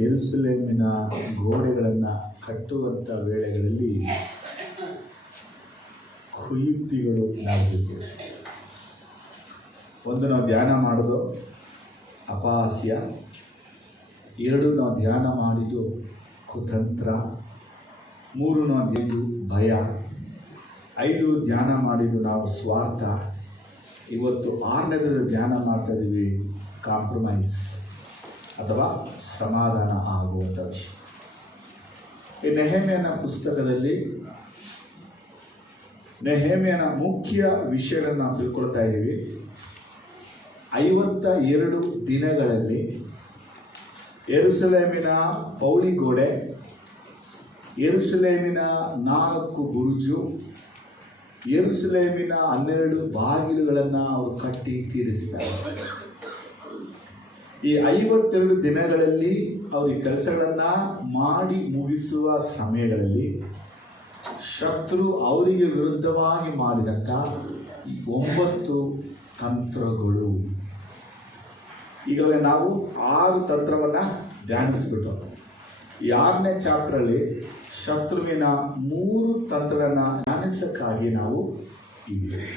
ಯೆರೂಸಲೇಮಿನ ಗೋಡೆಗಳನ್ನು ಕಟ್ಟುವಂಥ ವೇಳೆಗಳಲ್ಲಿ ಕುಯುಕ್ತಿಗಳು ನಡೆದಿದ್ದು. ಒಂದು, ನಾವು ಧ್ಯಾನ ಮಾಡೋದು ಅಪಹಾಸ್ಯ. 2, ನಾವು ಧ್ಯಾನ ಮಾಡಿದ್ದು ಕುತಂತ್ರ. 3, ನಾವು ಗೆದ್ದು ಭಯ. 5, ಧ್ಯಾನ ಮಾಡಿದ್ದು ನಾವು ಸ್ವಾರ್ಥ. ಇವತ್ತು 6ನೇದು ಧ್ಯಾನ ಮಾಡ್ತಾ ಇದ್ದೀವಿ, ಕಾಂಪ್ರಮೈಸ್ ಅಥವಾ ಸಮಾಧಾನ ಆಗುವಂಥ ವಿಷಯ. ಈ ನೆಹೆಮ್ಯನ ಪುಸ್ತಕದಲ್ಲಿ ನೆಹೆಮ್ಯನ ಮುಖ್ಯ ವಿಷಯಗಳನ್ನು ನಾವು ತಿಳ್ಕೊಳ್ತಾ ಇದ್ದೀವಿ. 52 ದಿನಗಳಲ್ಲಿ ಯೆರೂಸಲೇಮಿನ ಪೌಳಿಗೋಡೆ, ಯೆರೂಸಲೇಮಿನ 4 ಬುರುಜು, ಯೆರೂಸಲೇಮಿನ 12 ಬಾಗಿಲುಗಳನ್ನು ಅವರು ಕಟ್ಟಿ ತೀರಿಸ್ತಾರೆ. ಈ 52 ದಿನಗಳಲ್ಲಿ ಅವರು ಈ ಕೆಲಸಗಳನ್ನು ಮಾಡಿ ಮುಗಿಸುವ ಸಮಯಗಳಲ್ಲಿ ಶತ್ರು ಅವರಿಗೆ ವಿರುದ್ಧವಾಗಿ ಮಾಡಿದಂಥ ಈ 9 ತಂತ್ರಗಳು. ಈಗಾಗಲೇ ನಾವು 6 ತಂತ್ರವನ್ನು ಧ್ಯಾನಿಸ್ಬಿಟ್ಟು ಈ 6ನೇ ಚಾಪ್ಟ್ರಲ್ಲಿ ಶತ್ರುವಿನ 3 ತಂತ್ರಗಳನ್ನು ಧ್ಯಾನಿಸಕ್ಕಾಗಿ ನಾವು ಇದ್ದೀವಿ.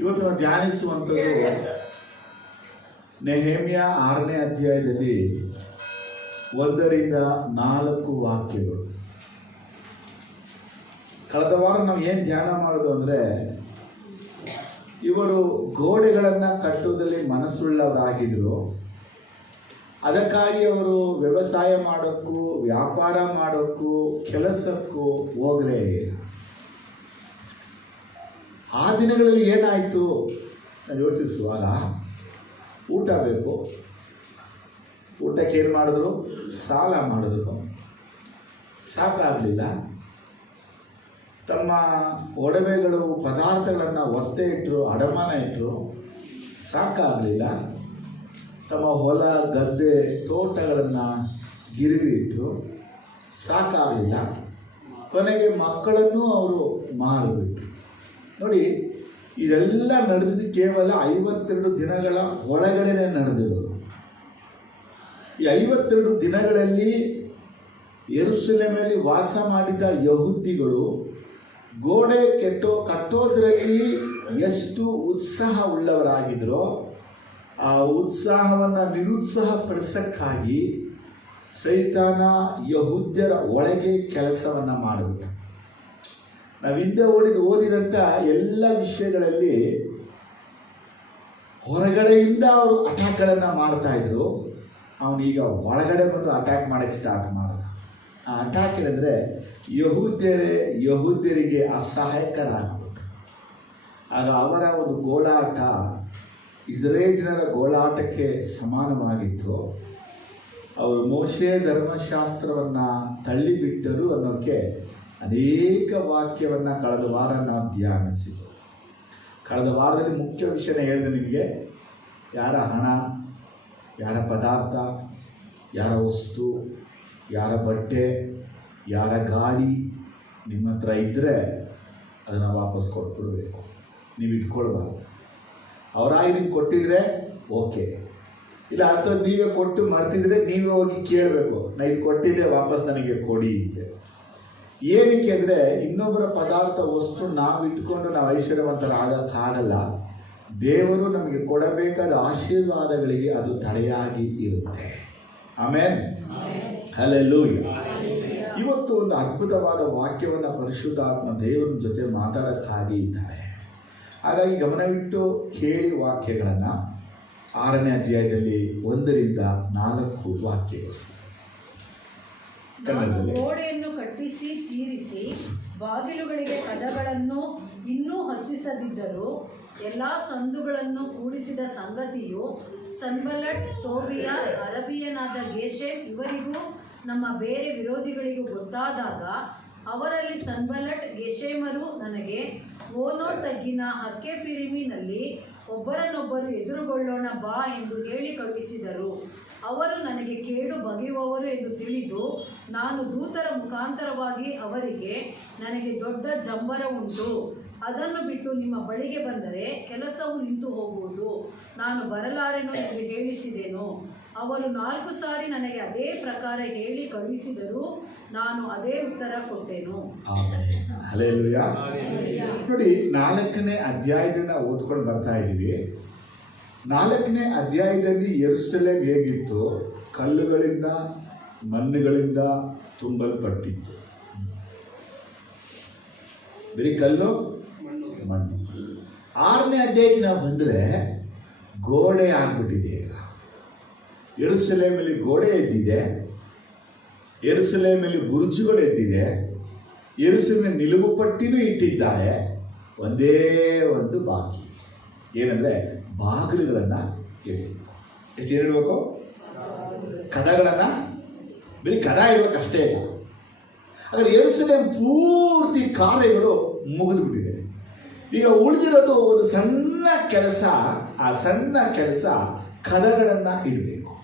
ಇವತ್ತು ನಾವು ಧ್ಯಾನಿಸುವಂಥದ್ದು ನೆಹೆಮ್ಯ 6ನೇ ಅಧ್ಯಾಯದಲ್ಲಿ 1ರಿಂದ 4 ವಾಕ್ಯಗಳು. ಕಳೆದ ವಾರ ನಾವು ಏನು ಧ್ಯಾನ ಮಾಡೋದು ಅಂದರೆ, ಇವರು ಗೋಡೆಗಳನ್ನು ಕಟ್ಟುವುದರಲ್ಲಿ ಮನಸ್ಸುಳ್ಳವರಾಗಿದ್ದರು. ಅದಕ್ಕಾಗಿ ಅವರು ವ್ಯವಸಾಯ ಮಾಡೋಕ್ಕೂ ವ್ಯಾಪಾರ ಮಾಡೋಕ್ಕೂ ಕೆಲಸಕ್ಕೂ ಹೋಗಲೇ ಇಲ್ಲ. ಆ ದಿನಗಳಲ್ಲಿ ಏನಾಯಿತು ಯೋಚಿಸುವಾಗ, ಊಟ ಬೇಕು, ಊಟಕ್ಕೆ ಏನು ಮಾಡಿದ್ರು? ಸಾಲ ಮಾಡಿದ್ರು. ಸಾಕಾಗಲಿಲ್ಲ. ತಮ್ಮ ಒಡವೆಗಳು ಪದಾರ್ಥಗಳನ್ನು ಒತ್ತೆ ಇಟ್ಟರು, ಅಡಮಾನ ಇಟ್ಟರು. ಸಾಕಾಗಲಿಲ್ಲ. ತಮ್ಮ ಹೊಲ ಗದ್ದೆ ತೋಟಗಳನ್ನು ಗಿರಿವಿ ಇಟ್ಟರು. ಸಾಕಾಗಲಿಲ್ಲ. ಕೊನೆಗೆ ಮಕ್ಕಳನ್ನು ಅವರು ಮಾರಿಬಿಟ್ರು. ನೋಡಿ, ಇದೆಲ್ಲ ನಡೆದಿದ್ದು ಕೇವಲ 52 ದಿನಗಳ ಒಳಗಡೆ ನಡೆದಿರೋದು. ಈ 52 ದಿನಗಳಲ್ಲಿ ಯೆರೂಸಲೇಮಿನಲ್ಲಿ ವಾಸ ಮಾಡಿದ ಯಹೂದಿಗಳು ಗೋಡೆ ಕಟ್ಟೋದ್ರಲ್ಲಿ ಎಷ್ಟು ಉತ್ಸಾಹ ಉಳ್ಳವರಾಗಿದ್ದರೋ, ಆ ಉತ್ಸಾಹವನ್ನು ನಿರುತ್ಸಾಹಪಡಿಸೋಕ್ಕಾಗಿ ಸೈತಾನ ಯಹೂದ್ಯರ ಒಳಗೆ ಕೆಲಸವನ್ನು ಮಾಡಿಬಿಟ್ಟ. ನಾವು ಹಿಂದೆ ಓದಿದಂಥ ಎಲ್ಲ ವಿಷಯಗಳಲ್ಲಿ ಹೊರಗಡೆಯಿಂದ ಅವರು ಅಟ್ಯಾಕ್ಗಳನ್ನು ಮಾಡ್ತಾಯಿದ್ರು. ಅವನೀಗ ಒಳಗಡೆ ಬಂದು ಅಟ್ಯಾಕ್ ಮಾಡೋಕ್ಕೆ ಸ್ಟಾರ್ಟ್ ಮಾಡಿದ. ಆ ಅಟ್ಯಾಕ್ ಏನಂದರೆ, ಯಹೂದ್ಯರಿಗೆ ಅಸಹಾಯಕರಾಗ್ಬಿಟ್ರು. ಆಗ ಅವರ ಒಂದು ಗೋಳಾಟ ಇಸ್ರೇಲ್ ಜನರ ಗೋಳಾಟಕ್ಕೆ ಸಮಾನವಾಗಿತ್ತು. ಅವರು ಮೋಶೆ ಧರ್ಮಶಾಸ್ತ್ರವನ್ನು ತಳ್ಳಿಬಿಟ್ಟರು ಅನ್ನೋಕ್ಕೆ ಅನೇಕ ವಾಕ್ಯವನ್ನು ಕಳೆದ ವಾರ ನಾವು ಧ್ಯಾನಿಸಿದ್ವು. ಕಳೆದ ವಾರದಲ್ಲಿ ಮುಖ್ಯ ವಿಷಯನ ಹೇಳಿದೆ ನಿಮಗೆ. ಯಾರ ಹಣ, ಯಾರ ಪದಾರ್ಥ, ಯಾರ ವಸ್ತು, ಯಾರ ಬಟ್ಟೆ, ಯಾರ ಗಾಡಿ ನಿಮ್ಮ ಹತ್ರ ಇದ್ದರೆ ಅದನ್ನು ವಾಪಸ್ ಕೊಟ್ಬಿಡಬೇಕು. ನೀವು ಇಟ್ಕೊಳ್ಬಾರ್ದು. ಅವರಾಗಿ ನಿಮ್ಗೆ ಕೊಟ್ಟಿದ್ರೆ ಓಕೆ, ಇಲ್ಲ ಅಂಥದ್ದು ನೀವೇ ಕೊಟ್ಟು ಮರ್ತಿದ್ರೆ ನೀವೇ ಹೋಗಿ ಕೇಳಬೇಕು, ನಾ ಇದು ಕೊಟ್ಟಿದ್ದೆ ವಾಪಸ್ ನನಗೆ ಕೊಡಿ ಅಂತ. ಏನಕ್ಕೆ ಅಂದರೆ, ಇನ್ನೊಬ್ಬರ ಪದಾರ್ಥ ವಸ್ತು ನಾವು ಇಟ್ಕೊಂಡು ನಾವು ಐಶ್ವರ್ಯವಂತರಾಗಕ್ಕಾಗಲ್ಲ. ದೇವರು ನಮಗೆ ಕೊಡಬೇಕಾದ ಆಶೀರ್ವಾದಗಳಿಗೆ ಅದು ತಡೆಯಾಗಿ ಇರುತ್ತೆ. Amen, hallelujah. ಇವತ್ತು ಒಂದು ಅದ್ಭುತವಾದ ವಾಕ್ಯವನ್ನು ಪರಿಶುದ್ಧಾತ್ಮ ದೇವರ ಜೊತೆ ಮಾತಾಡೋಕ್ಕಾಗಿ ಇದ್ದಾರೆ. ಹಾಗಾಗಿ ಗಮನವಿಟ್ಟು ಕೇಳಿ ವಾಕ್ಯಗಳನ್ನು. 6ನೇ ಅಧ್ಯಾಯದಲ್ಲಿ 1ರಿಂದ 4 ವಾಕ್ಯಗಳು ಕನ್ನಡದಲ್ಲಿ. ಗೋಡೆಯನ್ನು ಕಟ್ಟಿಸಿ ತೀರಿಸಿ ಬಾಗಿಲುಗಳಿಗೆ ಕದಗಳನ್ನು ಇನ್ನೂ ಹಚ್ಚಿಸದಿದ್ದರೂ ಎಲ್ಲ ಸಂದುಗಳನ್ನು ಕೂಡಿಸಿದ ಸಂಗತಿಯು ಸನ್ಬಲ್ಲಟ್, ಟೋಬಿಯ, ಅರಬಿಯನಾದ ಗೆಷೆಮ್ ಇವರಿಗೂ ನಮ್ಮ ಬೇರೆ ವಿರೋಧಿಗಳಿಗೂ ಗೊತ್ತಾದಾಗ ಅವರಲ್ಲಿ ಸನ್ಬಲ್ಲಟ್, ಗೆಷೆಮರು ನನಗೆ ಓನೋ ತಗ್ಗಿನ ಹಕ್ಕೆಫಿರಿಮಿನಲ್ಲಿ ಒಬ್ಬರನ್ನೊಬ್ಬರು ಎದುರುಗೊಳ್ಳೋಣ ಬಾ ಎಂದು ಹೇಳಿ ಕಳುಹಿಸಿದರು. ಅವರು ನನಗೆ ಕೇಡು ಬಗೆಯುವವರು ಎಂದು ತಿಳಿದು ನಾನು ದೂತರ ಮುಖಾಂತರವಾಗಿ ಅವರಿಗೆ, ನನಗೆ ದೊಡ್ಡ ಜಂಬರ ಉಂಟು, ಅದನ್ನು ಬಿಟ್ಟು ನಿಮ್ಮ ಬಳಿಗೆ ಬಂದರೆ ಕೆಲಸವು ನಿಂತು ಹೋಗುವುದು. ನಾನು ಬರಲಾರೆನು ಎಂದು ಹೇಳಿಸಿದೆನು. ಅವರು 4 ಸಾರಿ ನನಗೆ ಅದೇ ಪ್ರಕಾರ ಹೇಳಿ ಕಳುಹಿಸಿದರೂ ನಾನು ಅದೇ ಉತ್ತರ ಕೊಟ್ಟೆನು. ಹಲ್ಲೆಲೂಯಾ. ನೋಡಿ, 4ನೇ ಅಧ್ಯಾಯದಿಂದ ಓದ್ಕೊಂಡು ಬರ್ತಾ ಇದ್ದೀವಿ. 4ನೇ ಅಧ್ಯಾಯದಲ್ಲಿ ಯೆರೂಸಲೇಮ್ ಹೇಗಿತ್ತು? ಕಲ್ಲುಗಳಿಂದ ಮಣ್ಣುಗಳಿಂದ ತುಂಬಲ್ಪಟ್ಟಿತ್ತು. ಬರೀ ಕಲ್ಲು ಮಣ್ಣು. 6ನೇ ಅಧ್ಯಾಯಕ್ಕೆ ನಾವು ಬಂದರೆ ಗೋಡೆ ಆಗ್ಬಿಟ್ಟಿದೆ. ಈಗ ಯೆರೂಸಲೇಮಲ್ಲಿ ಗೋಡೆ ಎದ್ದಿದೆ, ಯೆರೂಸಲೇಮಲ್ಲಿ ಬುರುಜುಗಳು ಎದ್ದಿದೆ, ಯೆರೂಸಲೇಮಿನ ನಿಲುವು ಪಟ್ಟಿನೂ ಇಟ್ಟಿದ್ದಾರೆ. ಒಂದೇ ಒಂದು ಬಾಕಿ ಏನಂದರೆ ಬಾಗಿಲುಗಳನ್ನು ಇಡಬೇಕು. ಎಷ್ಟು ಇರಬೇಕು? ಕದಗಳನ್ನು. ಬರೀ ಕದ ಇರಬೇಕಷ್ಟೇ ಇಲ್ಲ. ಆದರೆ ಯೆರೂಸಲೇಮ್ ಪೂರ್ತಿ ಕಾರ್ಯಗಳು ಮುಗಿದುಬಿಟ್ಟಿದೆ. ಈಗ ಉಳಿದಿರೋದು ಒಂದು ಸಣ್ಣ ಕೆಲಸ. ಆ ಸಣ್ಣ ಕೆಲಸ ಕದಗಳನ್ನು ಇಡಬೇಕು.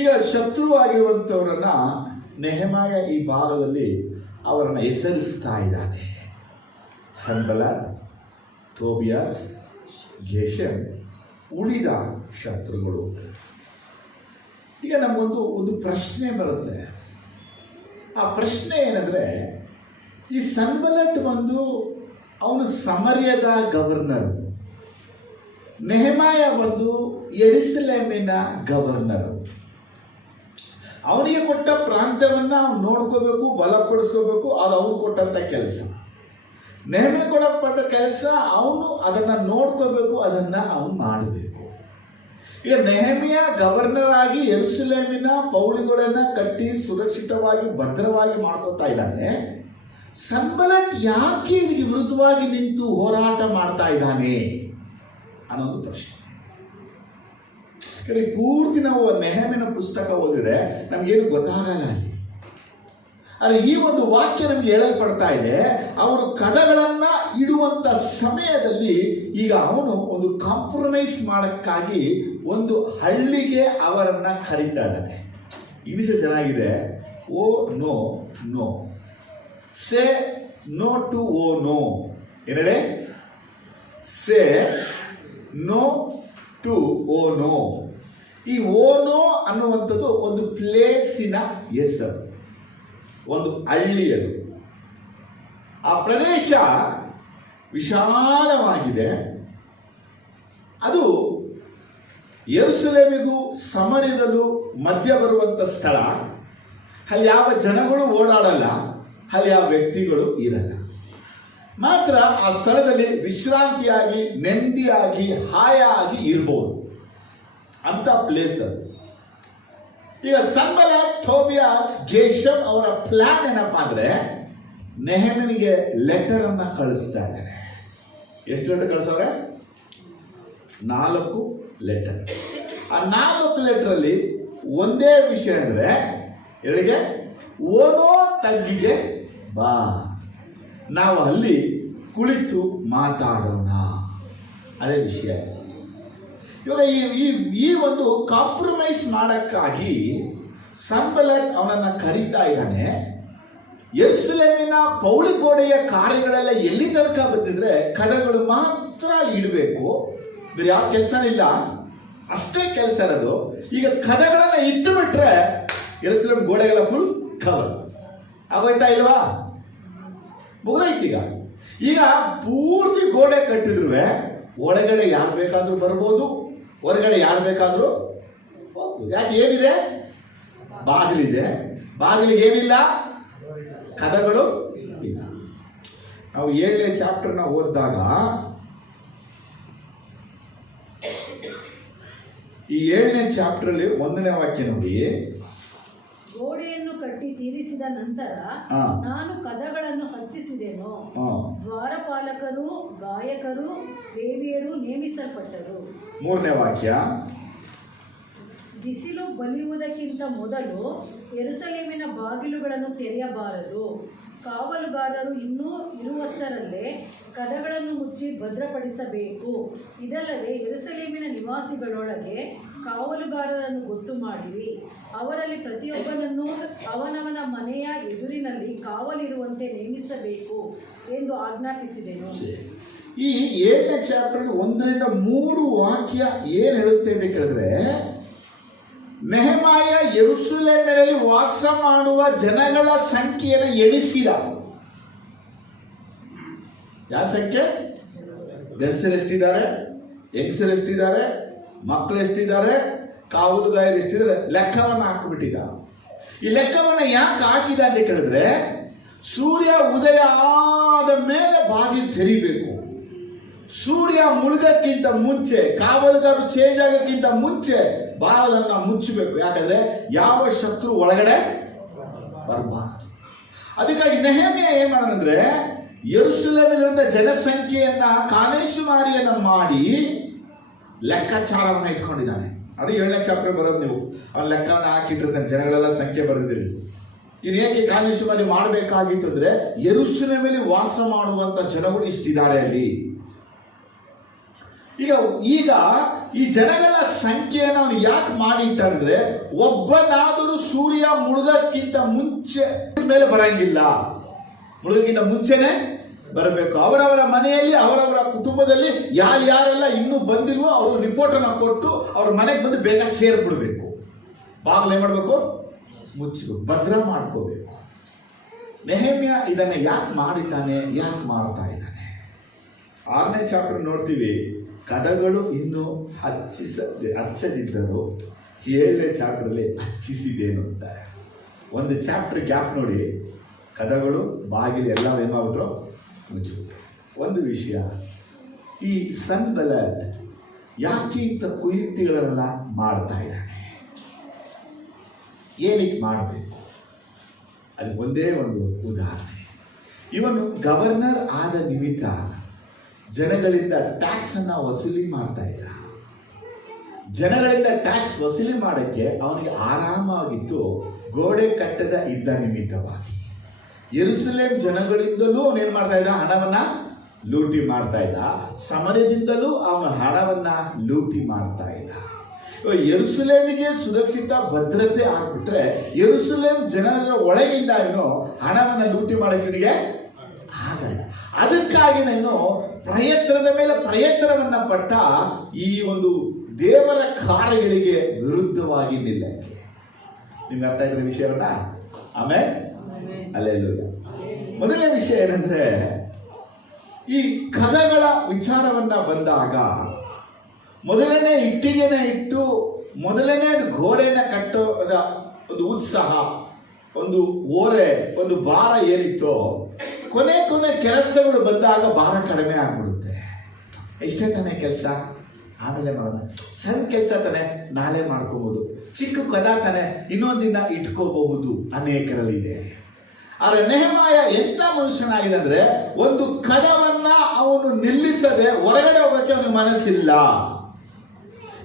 ಈಗ ಶತ್ರುವಾಗಿರುವಂಥವರನ್ನ ನೆಹೆಮಾಯ ಈ ಭಾಗದಲ್ಲಿ ಅವರನ್ನು ಹೆಸರಿಸ್ತಾ ಇದ್ದಾನೆ. ಸನ್ಬಲ್ಲಟ್, ತೋಬಿಯಾಸ್, ಗೆಷೆಮ್, ಉಳಿದ ಶತ್ರುಗಳು. ಈಗ ನಮಗೊಂದು ಪ್ರಶ್ನೆ ಬರುತ್ತೆ. ಆ ಪ್ರಶ್ನೆ ಏನಂದರೆ, ಈ ಸನ್ಬಲ್ಲಟ್ ಬಂದು ಅವನು ಸಮರ್ಯದ ಗವರ್ನರ್, ನೆಹೆಮಾಯ ಬಂದು ಯೆರೂಸಲೇಮಿನ ಗವರ್ನರ್. ಅವನಿಗೆ ಕೊಟ್ಟ ಪ್ರಾಂತ್ಯವನ್ನು ಅವನು ನೋಡ್ಕೋಬೇಕು, ಬಲಪಡಿಸ್ಕೋಬೇಕು. ಅದು ಅವ್ನು ಕೊಟ್ಟಂಥ ಕೆಲಸ. ನೆಹೆಮಾಯ ಕೊಡಪಟ್ಟ ಕೆಲಸ ಅವನು ಅದನ್ನು ನೋಡ್ಕೋಬೇಕು, ಅದನ್ನು ಅವನು ಮಾಡಬೇಕು. ಈಗ ನೆಹೆಮಿಯ ಗವರ್ನರ್ ಆಗಿ ಯೆರೂಸಲೇಮಿನ ಪೌಳಿಗಳನ್ನು ಕಟ್ಟಿ ಸುರಕ್ಷಿತವಾಗಿ ಭದ್ರವಾಗಿ ಮಾಡ್ಕೋತಾ ಇದ್ದಾನೆ. ಸನ್ಬಲ್ಲಟ್ ಯಾಕೆ ಇದಕ್ಕೆ ವಿರುದ್ಧವಾಗಿ ನಿಂತು ಹೋರಾಟ ಮಾಡ್ತಾ ಇದ್ದಾನೆ ಅನ್ನೋದು ಪ್ರಶ್ನೆ. ಯಾಕಂದರೆ ಪೂರ್ತಿ ನಾವು ನೆಹೆಮಿನ ಪುಸ್ತಕ ಓದಿದ್ರೆ ನಮಗೇನು ಗೊತ್ತಾಗಲ್ಲ ಅಲ್ಲಿ. ಆದರೆ ಈ ಒಂದು ವಾಕ್ಯ ನಮಗೆ ಹೇಳಲ್ಪಡ್ತಾ ಇದೆ, ಅವರು ಕದಗಳನ್ನು ಇಡುವಂಥ ಸಮಯದಲ್ಲಿ ಈಗ ಅವನು ಒಂದು ಕಾಂಪ್ರಮೈಸ್ ಮಾಡೋಕ್ಕಾಗಿ ಒಂದು ಹಳ್ಳಿಗೆ ಅವರನ್ನು ಕರೀತಾ ಇದ್ದಾನೆ. ಇಂಗ್ಲೀಷ್ ಚೆನ್ನಾಗಿದೆ. Oh no no, say no to oh no. ಏನೇಳೆ? Say no to oh no. ಈ ಓನೋ ಅನ್ನುವಂಥದ್ದು ಒಂದು ಪ್ಲೇಸಿನ ಹೆಸರು, ಒಂದು ಹಳ್ಳಿಯದು. ಆ ಪ್ರದೇಶ ವಿಶಾಲವಾಗಿದೆ. ಅದು ಯೆರೂಸಲೇಮಿಗೂ ಸಮರ್ಯದಲ್ಲೂ ಮಧ್ಯ ಬರುವಂಥ ಸ್ಥಳ. ಅಲ್ಲಿ ಯಾವ ಜನಗಳು ಓಡಾಡಲ್ಲ, ಅಲ್ಲಿ ಯಾವ ವ್ಯಕ್ತಿಗಳು ಇರಲ್ಲ. ಮಾತ್ರ ಆ ಸ್ಥಳದಲ್ಲಿ ವಿಶ್ರಾಂತಿಯಾಗಿ, ನೆಮ್ಮದಿಯಾಗಿ, ಹಾಯಾಗಿ ಇರ್ಬೋದು ಅಂತ ಪ್ಲೇಸ್ ಅದು. ಈಗ ಸನ್ಬಲ್ಲಟ್, ಟೋಬಿಯಾಸ್, ಗೆಷೆಮ್ ಅವರ ಪ್ಲಾನ್ ಏನಪ್ಪ ಅಂದರೆ, ನೆಹೆಮನಿಗೆ ಲೆಟರ್ ಅನ್ನ ಕಳಿಸ್ತಾ ಇದ್ದಾರೆ. ಎಷ್ಟು ಲೆಟರ್ ಕಳಿಸೋರೆ? 4 ಲೆಟರ್. ಆ 4 ಲೆಟರಲ್ಲಿ ಒಂದೇ ವಿಷಯ ಅಂದರೆ, ಎಲ್ಲಿಗೆ? ಓನೋ ತಗ್ಗಿಗೆ ಬಾ, ನಾವು ಅಲ್ಲಿ ಕುಳಿತು ಮಾತಾಡೋಣ. ಅದೇ ವಿಷಯ. ಇವಾಗ ಈ ಒಂದು ಕಾಂಪ್ರಮೈಸ್ ಮಾಡೋಕ್ಕಾಗಿ ಸನ್ಬಲ್ಲಟ್ ಅವನನ್ನು ಕರೀತಾ ಇದ್ದಾನೆ. ಯೆರೂಸಲೇಮಿನ ಪೌಳಿ ಗೋಡೆಯ ಕಾರ್ಯಗಳೆಲ್ಲ ಎಲ್ಲಿ ತನಕ ಬಂದಿದ್ರೆ ಕದಗಳು ಮಾತ್ರ ಇಡಬೇಕು, ಬೇರೆ ಯಾವ ಕೆಲಸನಿಲ್ಲ, ಅಷ್ಟೇ ಕೆಲಸ ಇರೋದು. ಈಗ ಕದಗಳನ್ನು ಇಟ್ಟು ಬಿಟ್ರೆ ಯೆರೂಸಲೇಮ್ ಗೋಡೆಗಳ ಫುಲ್ ಕವರ್ ಆಗೋಯ್ತಾ ಇಲ್ವಾ? ಮುಗಿದೈತೀಗ. ಈಗ ಪೂರ್ತಿ ಗೋಡೆ ಕಟ್ಟಿದ್ರು ಒಳಗಡೆ ಯಾರು ಬೇಕಾದರೂ ಬರ್ಬೋದು, ಹೊರಗಡೆ ಯಾರು ಬೇಕಾದರೂ ಹೋಗ್ಬೋದು. ಯಾಕೆ? ಏನಿದೆ? ಬಾಗಿಲಿದೆ. ಬಾಗಿಲಿಗೆ ಏನಿಲ್ಲ? ಕದಗಳು ಇಲ್ಲ. ನಾವು 7ನೇ ಚಾಪ್ಟರ್ನ ಓದಿದಾಗ ಈ 7ನೇ ಚಾಪ್ಟರ್ಲಿ 1ನೇ ವಾಕ್ಯ ನೋಡಿ. ಗೋಡೆಯನ್ನು ಕಟ್ಟಿ ತೀರಿಸಿದ ನಂತರ ನಾನು ಕದಗಳನ್ನು ಹಚ್ಚಿಸಿದೆನು. ದ್ವಾರಪಾಲಕರು, ಗಾಯಕರು, ದೇವಿಯರು ನೇಮಿಸಲ್ಪಟ್ಟರು. 3ನೇ ವಾಕ್ಯ. ಬಿಸಿಲು ಬಲಿಯುವುದಕ್ಕಿಂತ ಮೊದಲು ಯೆರೂಸಲೇಮಿನ ಬಾಗಿಲುಗಳನ್ನು ತೆರೆಯಬಾರದು. ಕಾವಲುಗಾರರು ಇನ್ನೂ ಇರುವಷ್ಟರಲ್ಲೇ ಕದಗಳನ್ನು ಮುಚ್ಚಿ ಭದ್ರಪಡಿಸಬೇಕು. ಇದಲ್ಲದೆ ಯೆರೂಸಲೇಮಿನ ನಿವಾಸಿಗಳೊಳಗೆ ಕಾವಲುಗಾರರನ್ನು ಗೊತ್ತು ಗೊತ್ತು ಮಾಡಿರಿ. ಅವರಲ್ಲಿ ಪ್ರತಿಯೊಬ್ಬನನ್ನು ಅವನವನ ಮನೆಯ ಎದುರಿನಲ್ಲಿ ಕಾವಲಿರುವಂತೆ ನೇಮಿಸಬೇಕು ಎಂದು ಆಜ್ಞಾಪಿಸಿದೆನು. ಈ 7ನೇ ಚಾಪ್ಟರ್ 1-3 ವಾಕ್ಯ ಏನ್ ಹೇಳುತ್ತೆ ಅಂತ ಕೇಳಿದ್ರೆ, ನೆಹೆಮಾಯ ಯೆರೂಸಲೇಮಿನಲ್ಲಿ ವಾಸ ಮಾಡುವ ಜನಗಳ ಸಂಖ್ಯೆಯನ್ನು ಎಣಿಸಿದ. ಯಾವ ಸಂಖ್ಯೆ? ಗಂಡಸರು ಎಷ್ಟಿದ್ದಾರೆ, ಹೆಂಗಸರು ಎಷ್ಟಿದ್ದಾರೆ, ಮಕ್ಕಳು ಎಷ್ಟಿದ್ದಾರೆ, ಕಾವಲುಗಾರರು ಎಷ್ಟಿದ್ದಾರೆ, ಲೆಕ್ಕವನ್ನು ಹಾಕಿಬಿಟ್ಟಿದ. ಈ ಲೆಕ್ಕವನ್ನು ಯಾಕೆ ಹಾಕಿದ ಅಂತ ಕೇಳಿದ್ರೆ, ಸೂರ್ಯ ಉದಯ ಆದ ಮೇಲೆ ಬಾಗಿಲು ತೆರಿಬೇಕು. ಸೂರ್ಯ ಮುಳುಗಕ್ಕಿಂತ ಮುಂಚೆ, ಕಾವಲುಗಾರರು ಚೇಂಜ್ ಆಗೋಕ್ಕಿಂತ ಮುಂಚೆ ಬಾಗಿಲನ್ನು ಮುಚ್ಚಬೇಕು. ಯಾಕಂದ್ರೆ ಯಾವ ಶತ್ರು ಒಳಗಡೆ ಬರಬಾರದು. ಅದಕ್ಕಾಗಿ ನೆಹೆಮ್ಯ ಏನ್ ಮಾಡೋದಂದ್ರೆ, ಯೆರೂಸಲೇಮಿನಲ್ಲಿರುವಂತ ಜನಸಂಖ್ಯೆಯನ್ನ ಕಾಲೇಶುಮಾರಿಯನ್ನ ಮಾಡಿ ಲೆಕ್ಕಾಚಾರವನ್ನು ಇಟ್ಕೊಂಡಿದ್ದಾನೆ. ಅದು 7ನೇ ಚಾಪ್ಟರ್ ಬರೋದು. ನೀವು ಅವನ ಲೆಕ್ಕನ ಹಾಕಿಟ್ಟಿರ್ತಾನೆ, ಜನಗಳೆಲ್ಲ ಸಂಖ್ಯೆ ಬರೆದಿರಿ. ಇನ್ನು ಏಕೆ ಕಾಲೇಶುಮಾರಿ ಮಾಡಬೇಕಾಗಿತ್ತು ಅಂದ್ರೆ, ಯೆರೂಸಲೇಮಿನಲ್ಲಿ ವಾಸ ಮಾಡುವಂತ ಜನಗಳು ಇಷ್ಟಿದ್ದಾರೆ ಅಲ್ಲಿ. ಈಗ ಈ ಜನಗಳ ಸಂಖ್ಯೆಯನ್ನು ಅವನು ಯಾಕೆ ಮಾಡಿಟ್ಟಂದ್ರೆ, ಒಬ್ಬನಾದರೂ ಸೂರ್ಯ ಮುಳುಗಕ್ಕಿಂತ ಮುಂಚೆ ಮೇಲೆ ಬರಂಗಿಲ್ಲ, ಮುಳುಗಕ್ಕಿಂತ ಮುಂಚೆನೆ ಬರಬೇಕು. ಅವರವರ ಮನೆಯಲ್ಲಿ, ಅವರವರ ಕುಟುಂಬದಲ್ಲಿ ಯಾರೆಲ್ಲ ಇನ್ನೂ ಬಂದಿಲ್ವೋ ಅವರು ರಿಪೋರ್ಟ್ ಅನ್ನು ಕೊಟ್ಟು ಅವ್ರ ಮನೆಗೆ ಬಂದು ಬೇಗ ಸೇರ್ಬಿಡ್ಬೇಕು. ಬಾಗಿಲು ಏನ್ ಮಾಡ್ಬೇಕು? ಮುಚ್ಚಬೇಕು, ಭದ್ರ ಮಾಡ್ಕೋಬೇಕು. ನೆಹೆಮ್ಯ ಇದನ್ನ ಯಾಕೆ ಮಾಡಿದ್ದಾನೆ, ಯಾಕೆ ಮಾಡ್ತಾ ಇದ್ದಾನೆ? 6ನೇ ಚಾಪ್ಟರ್ ನೋಡ್ತೀವಿ, ಕದಗಳು ಇನ್ನೂ ಹಚ್ಚದಿದ್ದರು. 7ನೇ ಚಾಪ್ಟರ್ಲಿ ಹಚ್ಚಿಸಿದೇನು ಅಂತ ಒಂದು ಚಾಪ್ಟರ್ ಗ್ಯಾಪ್ ನೋಡಿ. ಕದಗಳು, ಬಾಗಿಲು ಎಲ್ಲ ಏನಾಗ್ಬಿಟ್ರು, ಮುಚ್ಚಿಬಿಟ್ರು. ಒಂದು ವಿಷಯ, ಈ ಸನ್ಬಲತ್ ಯಾಕೆ ಇಂಥ ಕುಯುಕ್ತಿಗಳನ್ನೆಲ್ಲ ಮಾಡ್ತಾ ಇದ್ದಾನೆ, ಏನಕ್ಕೆ ಮಾಡಬೇಕು? ಅದಕ್ಕೆ ಒಂದೇ ಒಂದು ಉದಾಹರಣೆ. ಇವನು ಗವರ್ನರ್ ಆದ ನಿಮಿತ್ತ ಜನಗಳಿಂದ ಟ್ಯಾಕ್ಸ್ ಅನ್ನ ವಸೂಲಿ ಮಾಡ್ತಾ ಇದ್ದ. ಜನಗಳಿಂದ ಟ್ಯಾಕ್ಸ್ ವಸೂಲಿ ಮಾಡಕ್ಕೆ ಅವನಿಗೆ ಆರಾಮಾಗಿತ್ತು, ಗೋಡೆ ಕಟ್ಟದ ಇದ್ದ ನಿಮಿತ್ತವಾಗಿ. ಯೆರೂಸಲೇಮ್ ಜನಗಳಿಂದಲೂ ಅವನೇನ್ ಮಾಡ್ತಾ ಇದ್ದ, ಹಣವನ್ನ ಲೂಟಿ ಮಾಡ್ತಾ ಇದ್ದ. ಸಮರದಿಂದಲೂ ಅವನ ಹಣವನ್ನ ಲೂಟಿ ಮಾಡ್ತಾ ಇದ್ದ. ಯೆರೂಸಲೇಮಿಗೆ ಸುರಕ್ಷಿತ ಭದ್ರತೆ ಆಗ್ಬಿಟ್ರೆ, ಯೆರೂಸಲೇಮ್ ಜನರ ಒಳಗಿಂದ ಇವನು ಹಣವನ್ನ ಲೂಟಿ ಮಾಡಕ್ಕೆ ಆಗಲ್ಲ. ಅದಕ್ಕಾಗಿ ನಾನು ಪ್ರಯತ್ನದ ಮೇಲೆ ಪ್ರಯತ್ನವನ್ನ ಪಟ್ಟ ಈ ಒಂದು ದೇವರ ಕಾರ್ಯಗಳಿಗೆ ವಿರುದ್ಧವಾಗಿ ನಿಲ್ಲಕ್ಕೆ. ನಿಮ್ಗೆ ಅರ್ಥ ಇದ್ರೆ ವಿಷಯವನ್ನ? ಆಮೇಲೆ ಅಲ್ಲೆಲ್ಲೂಯ್ಯ. ಮೊದಲನೇ ವಿಷಯ ಏನಂದ್ರೆ, ಈ ಕದಗಳ ವಿಚಾರವನ್ನ ಬಂದಾಗ ಮೊದಲನೇ ಇಟ್ಟಿಗೆನ ಇಟ್ಟು ಮೊದಲನೇ ಗೋಡೆನ ಕಟ್ಟೋದ ಒಂದು ಉತ್ಸಾಹ, ಒಂದು ಓರೆ, ಒಂದು ಭಾರ ಏನಿತ್ತೋ, ಕೊನೆ ಕೆಲಸಗಳು ಬಂದಾಗ ಭಾರ ಕಡಿಮೆ ಆಗ್ಬಿಡುತ್ತೆ. ಇಷ್ಟೇ ತಾನೇ ಕೆಲಸ, ಆಮೇಲೆ ಮಾಡೋಣ. ಸಣ್ಣ ಕೆಲಸ ತಾನೆ, ನಾಳೆ ಮಾಡ್ಕೋಬಹುದು. ಚಿಕ್ಕ ಕದ ತಾನೆ, ಇನ್ನೊಂದಿನ ಇಟ್ಕೋಬಹುದು ಅನೇಕರಲ್ಲಿದೆ. ಆದರೆ ನೆಹೆಮಾಯ ಎಂತ ಮನುಷ್ಯನಾಗಿದೆ ಅಂದ್ರೆ, ಒಂದು ಕದವನ್ನ ಅವನು ನಿಲ್ಲಿಸದೆ ಹೊರಗಡೆ ಹೋಗೋಕೆ ಅವನಿಗೆ ಮನಸ್ಸಿಲ್ಲ.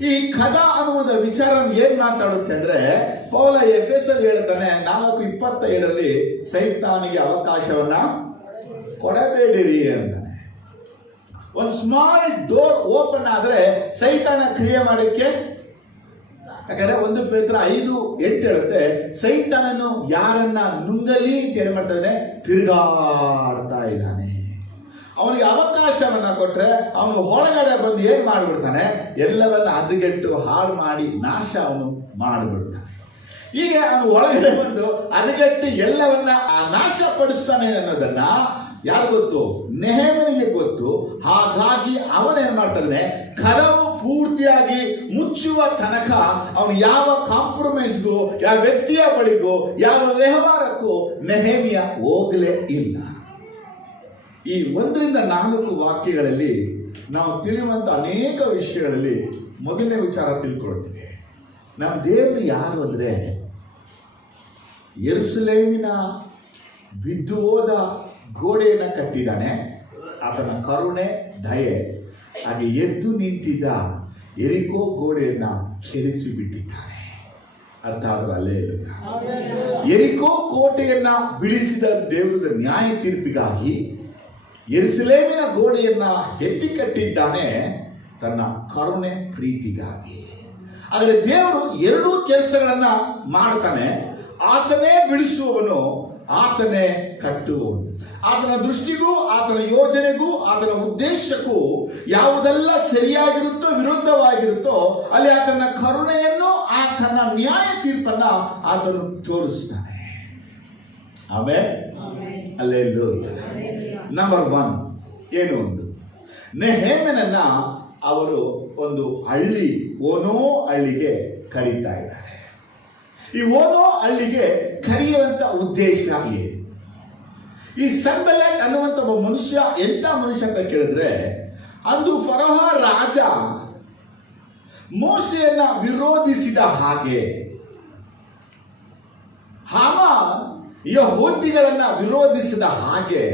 ಈ ಕದ ಅನ್ನುವುದ ವಿಚಾರ ಏನ್ ಮಾತಾಡುತ್ತೆ ಅಂದ್ರೆ, ಪೌಲ ಎಫೆಸಲ್ಲಿ ಹೇಳ್ತಾನೆ 4:27 ಸೈತಾನಿಗೆ ಅವಕಾಶವನ್ನ ಕೊಡಬೇಡಿರಿ ಅಂತಾನೆ. ಒಂದು ಸ್ಮಾಲ್ ಡೋರ್ ಓಪನ್ ಆದ್ರೆ ಸೈತಾನ ಕ್ರಿಯೆ ಮಾಡಕ್ಕೆ, ಯಾಕಂದ್ರೆ 1 ಪೇತ್ರ 5:8 ಹೇಳುತ್ತೆ, ಸೈತಾನನು ಯಾರನ್ನ ನುಂಗಲಿ ಅಂತ ಹೇಳಿ ಮಾಡ್ತಾ ಇದ್ದಾನೆ, ತಿರುಗಾಡ್ತಾ ಇದ್ದಾನೆ. ಅವನಿಗೆ ಅವಕಾಶವನ್ನ ಕೊಟ್ರೆ ಅವನು ಹೊರಗಡೆ ಬಂದು ಏನ್ ಮಾಡಿಬಿಡ್ತಾನೆ, ಎಲ್ಲವನ್ನ ಹದಗೆಟ್ಟು ಹಾಳು ಮಾಡಿ ನಾಶ ಅವನು ಮಾಡಿಬಿಡ್ತಾನೆ. ಹೀಗೆ ಅವನು ಒಳಗಡೆ ಬಂದು ಹದಗೆಟ್ಟು ಎಲ್ಲವನ್ನ ನಾಶ ಪಡಿಸ್ತಾನೆ ಅನ್ನೋದನ್ನ ಯಾರು ಗೊತ್ತು? ನೆಹೆಮನಿಗೆ ಗೊತ್ತು. ಹಾಗಾಗಿ ಅವನೇನ್ ಮಾಡ್ತಾನೆ, ಕದವು ಪೂರ್ತಿಯಾಗಿ ಮುಚ್ಚುವ ತನಕ ಅವನು ಯಾವ ಕಾಂಪ್ರಮೈಸ್ಗೂ, ಯಾವ ವ್ಯಕ್ತಿಯ ಬಳಿಗೂ, ಯಾವ ವ್ಯವಹಾರಕ್ಕೂ ನೆಹೆಮಿಯ ಹೋಗಲೇ ಇಲ್ಲ. ಈ 1-4 ವಾಕ್ಯಗಳಲ್ಲಿ ನಾವು ತಿಳಿಯುವಂತ ಅನೇಕ ವಿಷಯಗಳಲ್ಲಿ ಮೊದಲನೇ ವಿಚಾರ ತಿಳ್ಕೊಳ್ತೀವಿ. ನಮ್ಮ ದೇವರು ಯಾರು ಅಂದ್ರೆ, ಯೆರೂಸಲೇಮಿನ ಬಿದ್ದು ಹೋದ ಗೋಡೆಯನ್ನು ಕಟ್ಟಿದ್ದಾನೆ. ಆತನ ಕರುಣೆ, ದಯೆ. ಹಾಗೆ ಎದ್ದು ನಿಂತಿದ್ದ ಎರಿಕೋ ಗೋಡೆಯನ್ನ ಕೆರಿಸಿ ಬಿಟ್ಟಿದ್ದಾನೆ. ಅರ್ಥ ಆದ್ರೆ ಅಲ್ಲೇ ಎರಿಕೋ ಕೋಟೆಯನ್ನ ಬೀಳಿಸಿದ ದೇವರ ನ್ಯಾಯ ತೀರ್ಪಿಗಾಗಿ ಯೆರೂಸಲೇಮಿನ ಗೋಡೆಯನ್ನ ಎತ್ತಿ ಕಟ್ಟಿದ್ದಾನೆ, ತನ್ನ ಕರುಣೆ ಪ್ರೀತಿಗಾಗಿ. ಆದರೆ ದೇವರು ಎರಡೂ ಕೆಲಸಗಳನ್ನ ಮಾಡ್ತಾನೆ. ಆತನೇ ಬಿಡಿಸುವವನು, ಆತನೇ ಕಟ್ಟುವವನು. ಆತನ ದೃಷ್ಟಿಗೂ ಆತನ ಯೋಜನೆಗೂ ಆತನ ಉದ್ದೇಶಕ್ಕೂ ಯಾವುದೆಲ್ಲ ಸರಿಯಾಗಿರುತ್ತೋ ವಿರುದ್ಧವಾಗಿರುತ್ತೋ ಅಲ್ಲಿ ಆತನ ಕರುಣೆಯನ್ನು, ಆತನ ನ್ಯಾಯ ತೀರ್ಪನ್ನ ಆತನು ತೋರಿಸ್ತಾನೆ. ಆಮೇಲೆ ಹಲ್ಲೆಲೂಯಾ. ನಂಬರ್ 1 ಏನು ಒಂದು ನೆಹೆಮ್ಯನನ್ನ ಅವರು ಒಂದು ಹಳ್ಳಿ, ಓನೋ ಹಳ್ಳಿಗೆ ಕರೀತಾ ಇದ್ದಾರೆ. ಈ ಓನೋ ಹಳ್ಳಿಗೆ ಕರೆಯುವಂತ ಉದ್ದೇಶ ಏನು? ಈ ಸನ್ಬಲ್ಲಟ್ ಅನ್ನುವಂಥ ಒಬ್ಬ ಮನುಷ್ಯ ಎಂತ ಮನುಷ್ಯ ಅಂತ ಕೇಳಿದ್ರೆ, ಅಂದು ಫರೋಹ ರಾಜ ಮೋಶೆಯನ್ನ ವಿರೋಧಿಸಿದ ಹಾಗೆ ಹಾಮಾನ್ ಯಹೂದಿಗಳನ್ನ ವಿರೋಧಿಸಿದ ಹಾಗೆ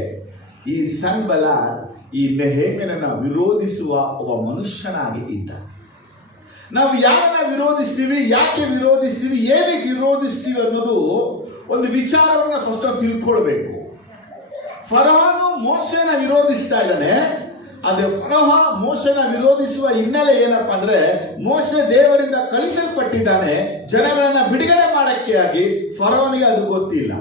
ಈ ಸನ್ಬಲ್ಲಟ್ ಈ ನೆಹೆಮ್ಯನನ್ನ ವಿರೋಧಿಸುವ ಒಬ್ಬ ಮನುಷ್ಯನಾಗಿ ಇದ್ದ. ನಾವು ಯಾರನ್ನ ವಿರೋಧಿಸ್ತೀವಿ, ಯಾಕೆ ವಿರೋಧಿಸ್ತೀವಿ, ಏನಕ್ಕೆ ವಿರೋಧಿಸ್ತೀವಿ ಅನ್ನೋದು ಒಂದು ವಿಚಾರವನ್ನ ಫಸ್ಟ್ ತಿಳ್ಕೊಳ್ಬೇಕು. ಫರೋಹನು ಮೋಶೆನ ವಿರೋಧಿಸ್ತಾ ಇದ್ದಾನೆ. ಅದೇ ಫರೋಹ ಮೋಶೆನ ವಿರೋಧಿಸುವ ಹಿನ್ನೆಲೆ ಏನಪ್ಪಾ ಅಂದ್ರೆ, ಮೋಶೆ ದೇವರಿಂದ ಕಳಿಸಲ್ಪಟ್ಟಿದ್ದಾನೆ ಜನಗಳನ್ನ ಬಿಡುಗಡೆ ಮಾಡಕ್ಕೆ ಆಗಿ. ಫರೋಹನಿಗೆ ಅದು ಗೊತ್ತಿಲ್ಲ.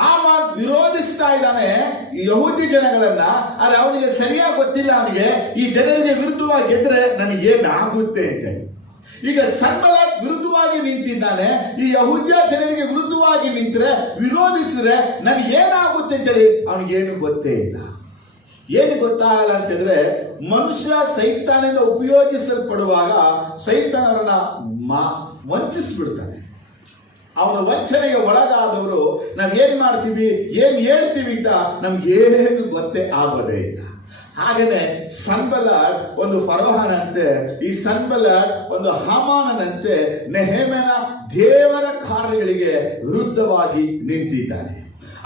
ಹಾಮಾನ್ ವಿರೋಧಿಸ್ತಾ ಇದ್ದಾನೆ ಈ ಯಹೂದಿ ಜನಗಳನ್ನ. ಆದರೆ ಅವನಿಗೆ ಸರಿಯಾಗಿ ಗೊತ್ತಿಲ್ಲ, ಅವನಿಗೆ ಈ ಜನರಿಗೆ ವಿರುದ್ಧವಾಗಿ ಗೆದ್ರೆ ನನಗೇನಾಗುತ್ತೆ ಅಂತ. ಈಗ ಸನ್ಬಲ್ಲಟ್ ವಿರುದ್ಧವಾಗಿ ನಿಂತಿದ್ದಾನೆ. ಈ ಯಹೂದ್ಯ ಜನರಿಗೆ ವಿರುದ್ಧವಾಗಿ ನಿಂತರೆ, ವಿರೋಧಿಸಿದ್ರೆ ನನಗೇನಾಗುತ್ತೆ ಅಂತೇಳಿ ಅವನಿಗೇನು ಗೊತ್ತೇ ಇಲ್ಲ. ಏನು ಗೊತ್ತಾಗಲ್ಲ ಅಂತಂದ್ರೆ, ಮನುಷ್ಯ ಸೈತಾನಿಂದ ಉಪಯೋಗಿಸಲ್ಪಡುವಾಗ ಸೈತಾನವರನ್ನ ವಂಚಿಸ್ಬಿಡ್ತಾನೆ. ಅವನ ವಂಚನೆಗೆ ಒಳಗಾದವರು ನಾವೇನ್ ಮಾಡ್ತೀವಿ, ಏನ್ ಹೇಳ್ತೀವಿ ಅಂತ ನಮ್ಗೇನು ಗೊತ್ತೇ ಆಗೋದೇ ಇಲ್ಲ. ಹಾಗೇನೆ ಸನ್ಬಲ್ಲಟ್ ಒಂದು ಫರೋಹನಂತೆ, ಈ ಸನ್ಬಲ್ಲಟ್ ಒಂದು ಹಾಮಾನನಂತೆ ನೆಹೆಮ್ಯನ ದೇವರ ಕಾರ್ಯಗಳಿಗೆ ವಿರುದ್ಧವಾಗಿ ನಿಂತಿದ್ದಾನೆ.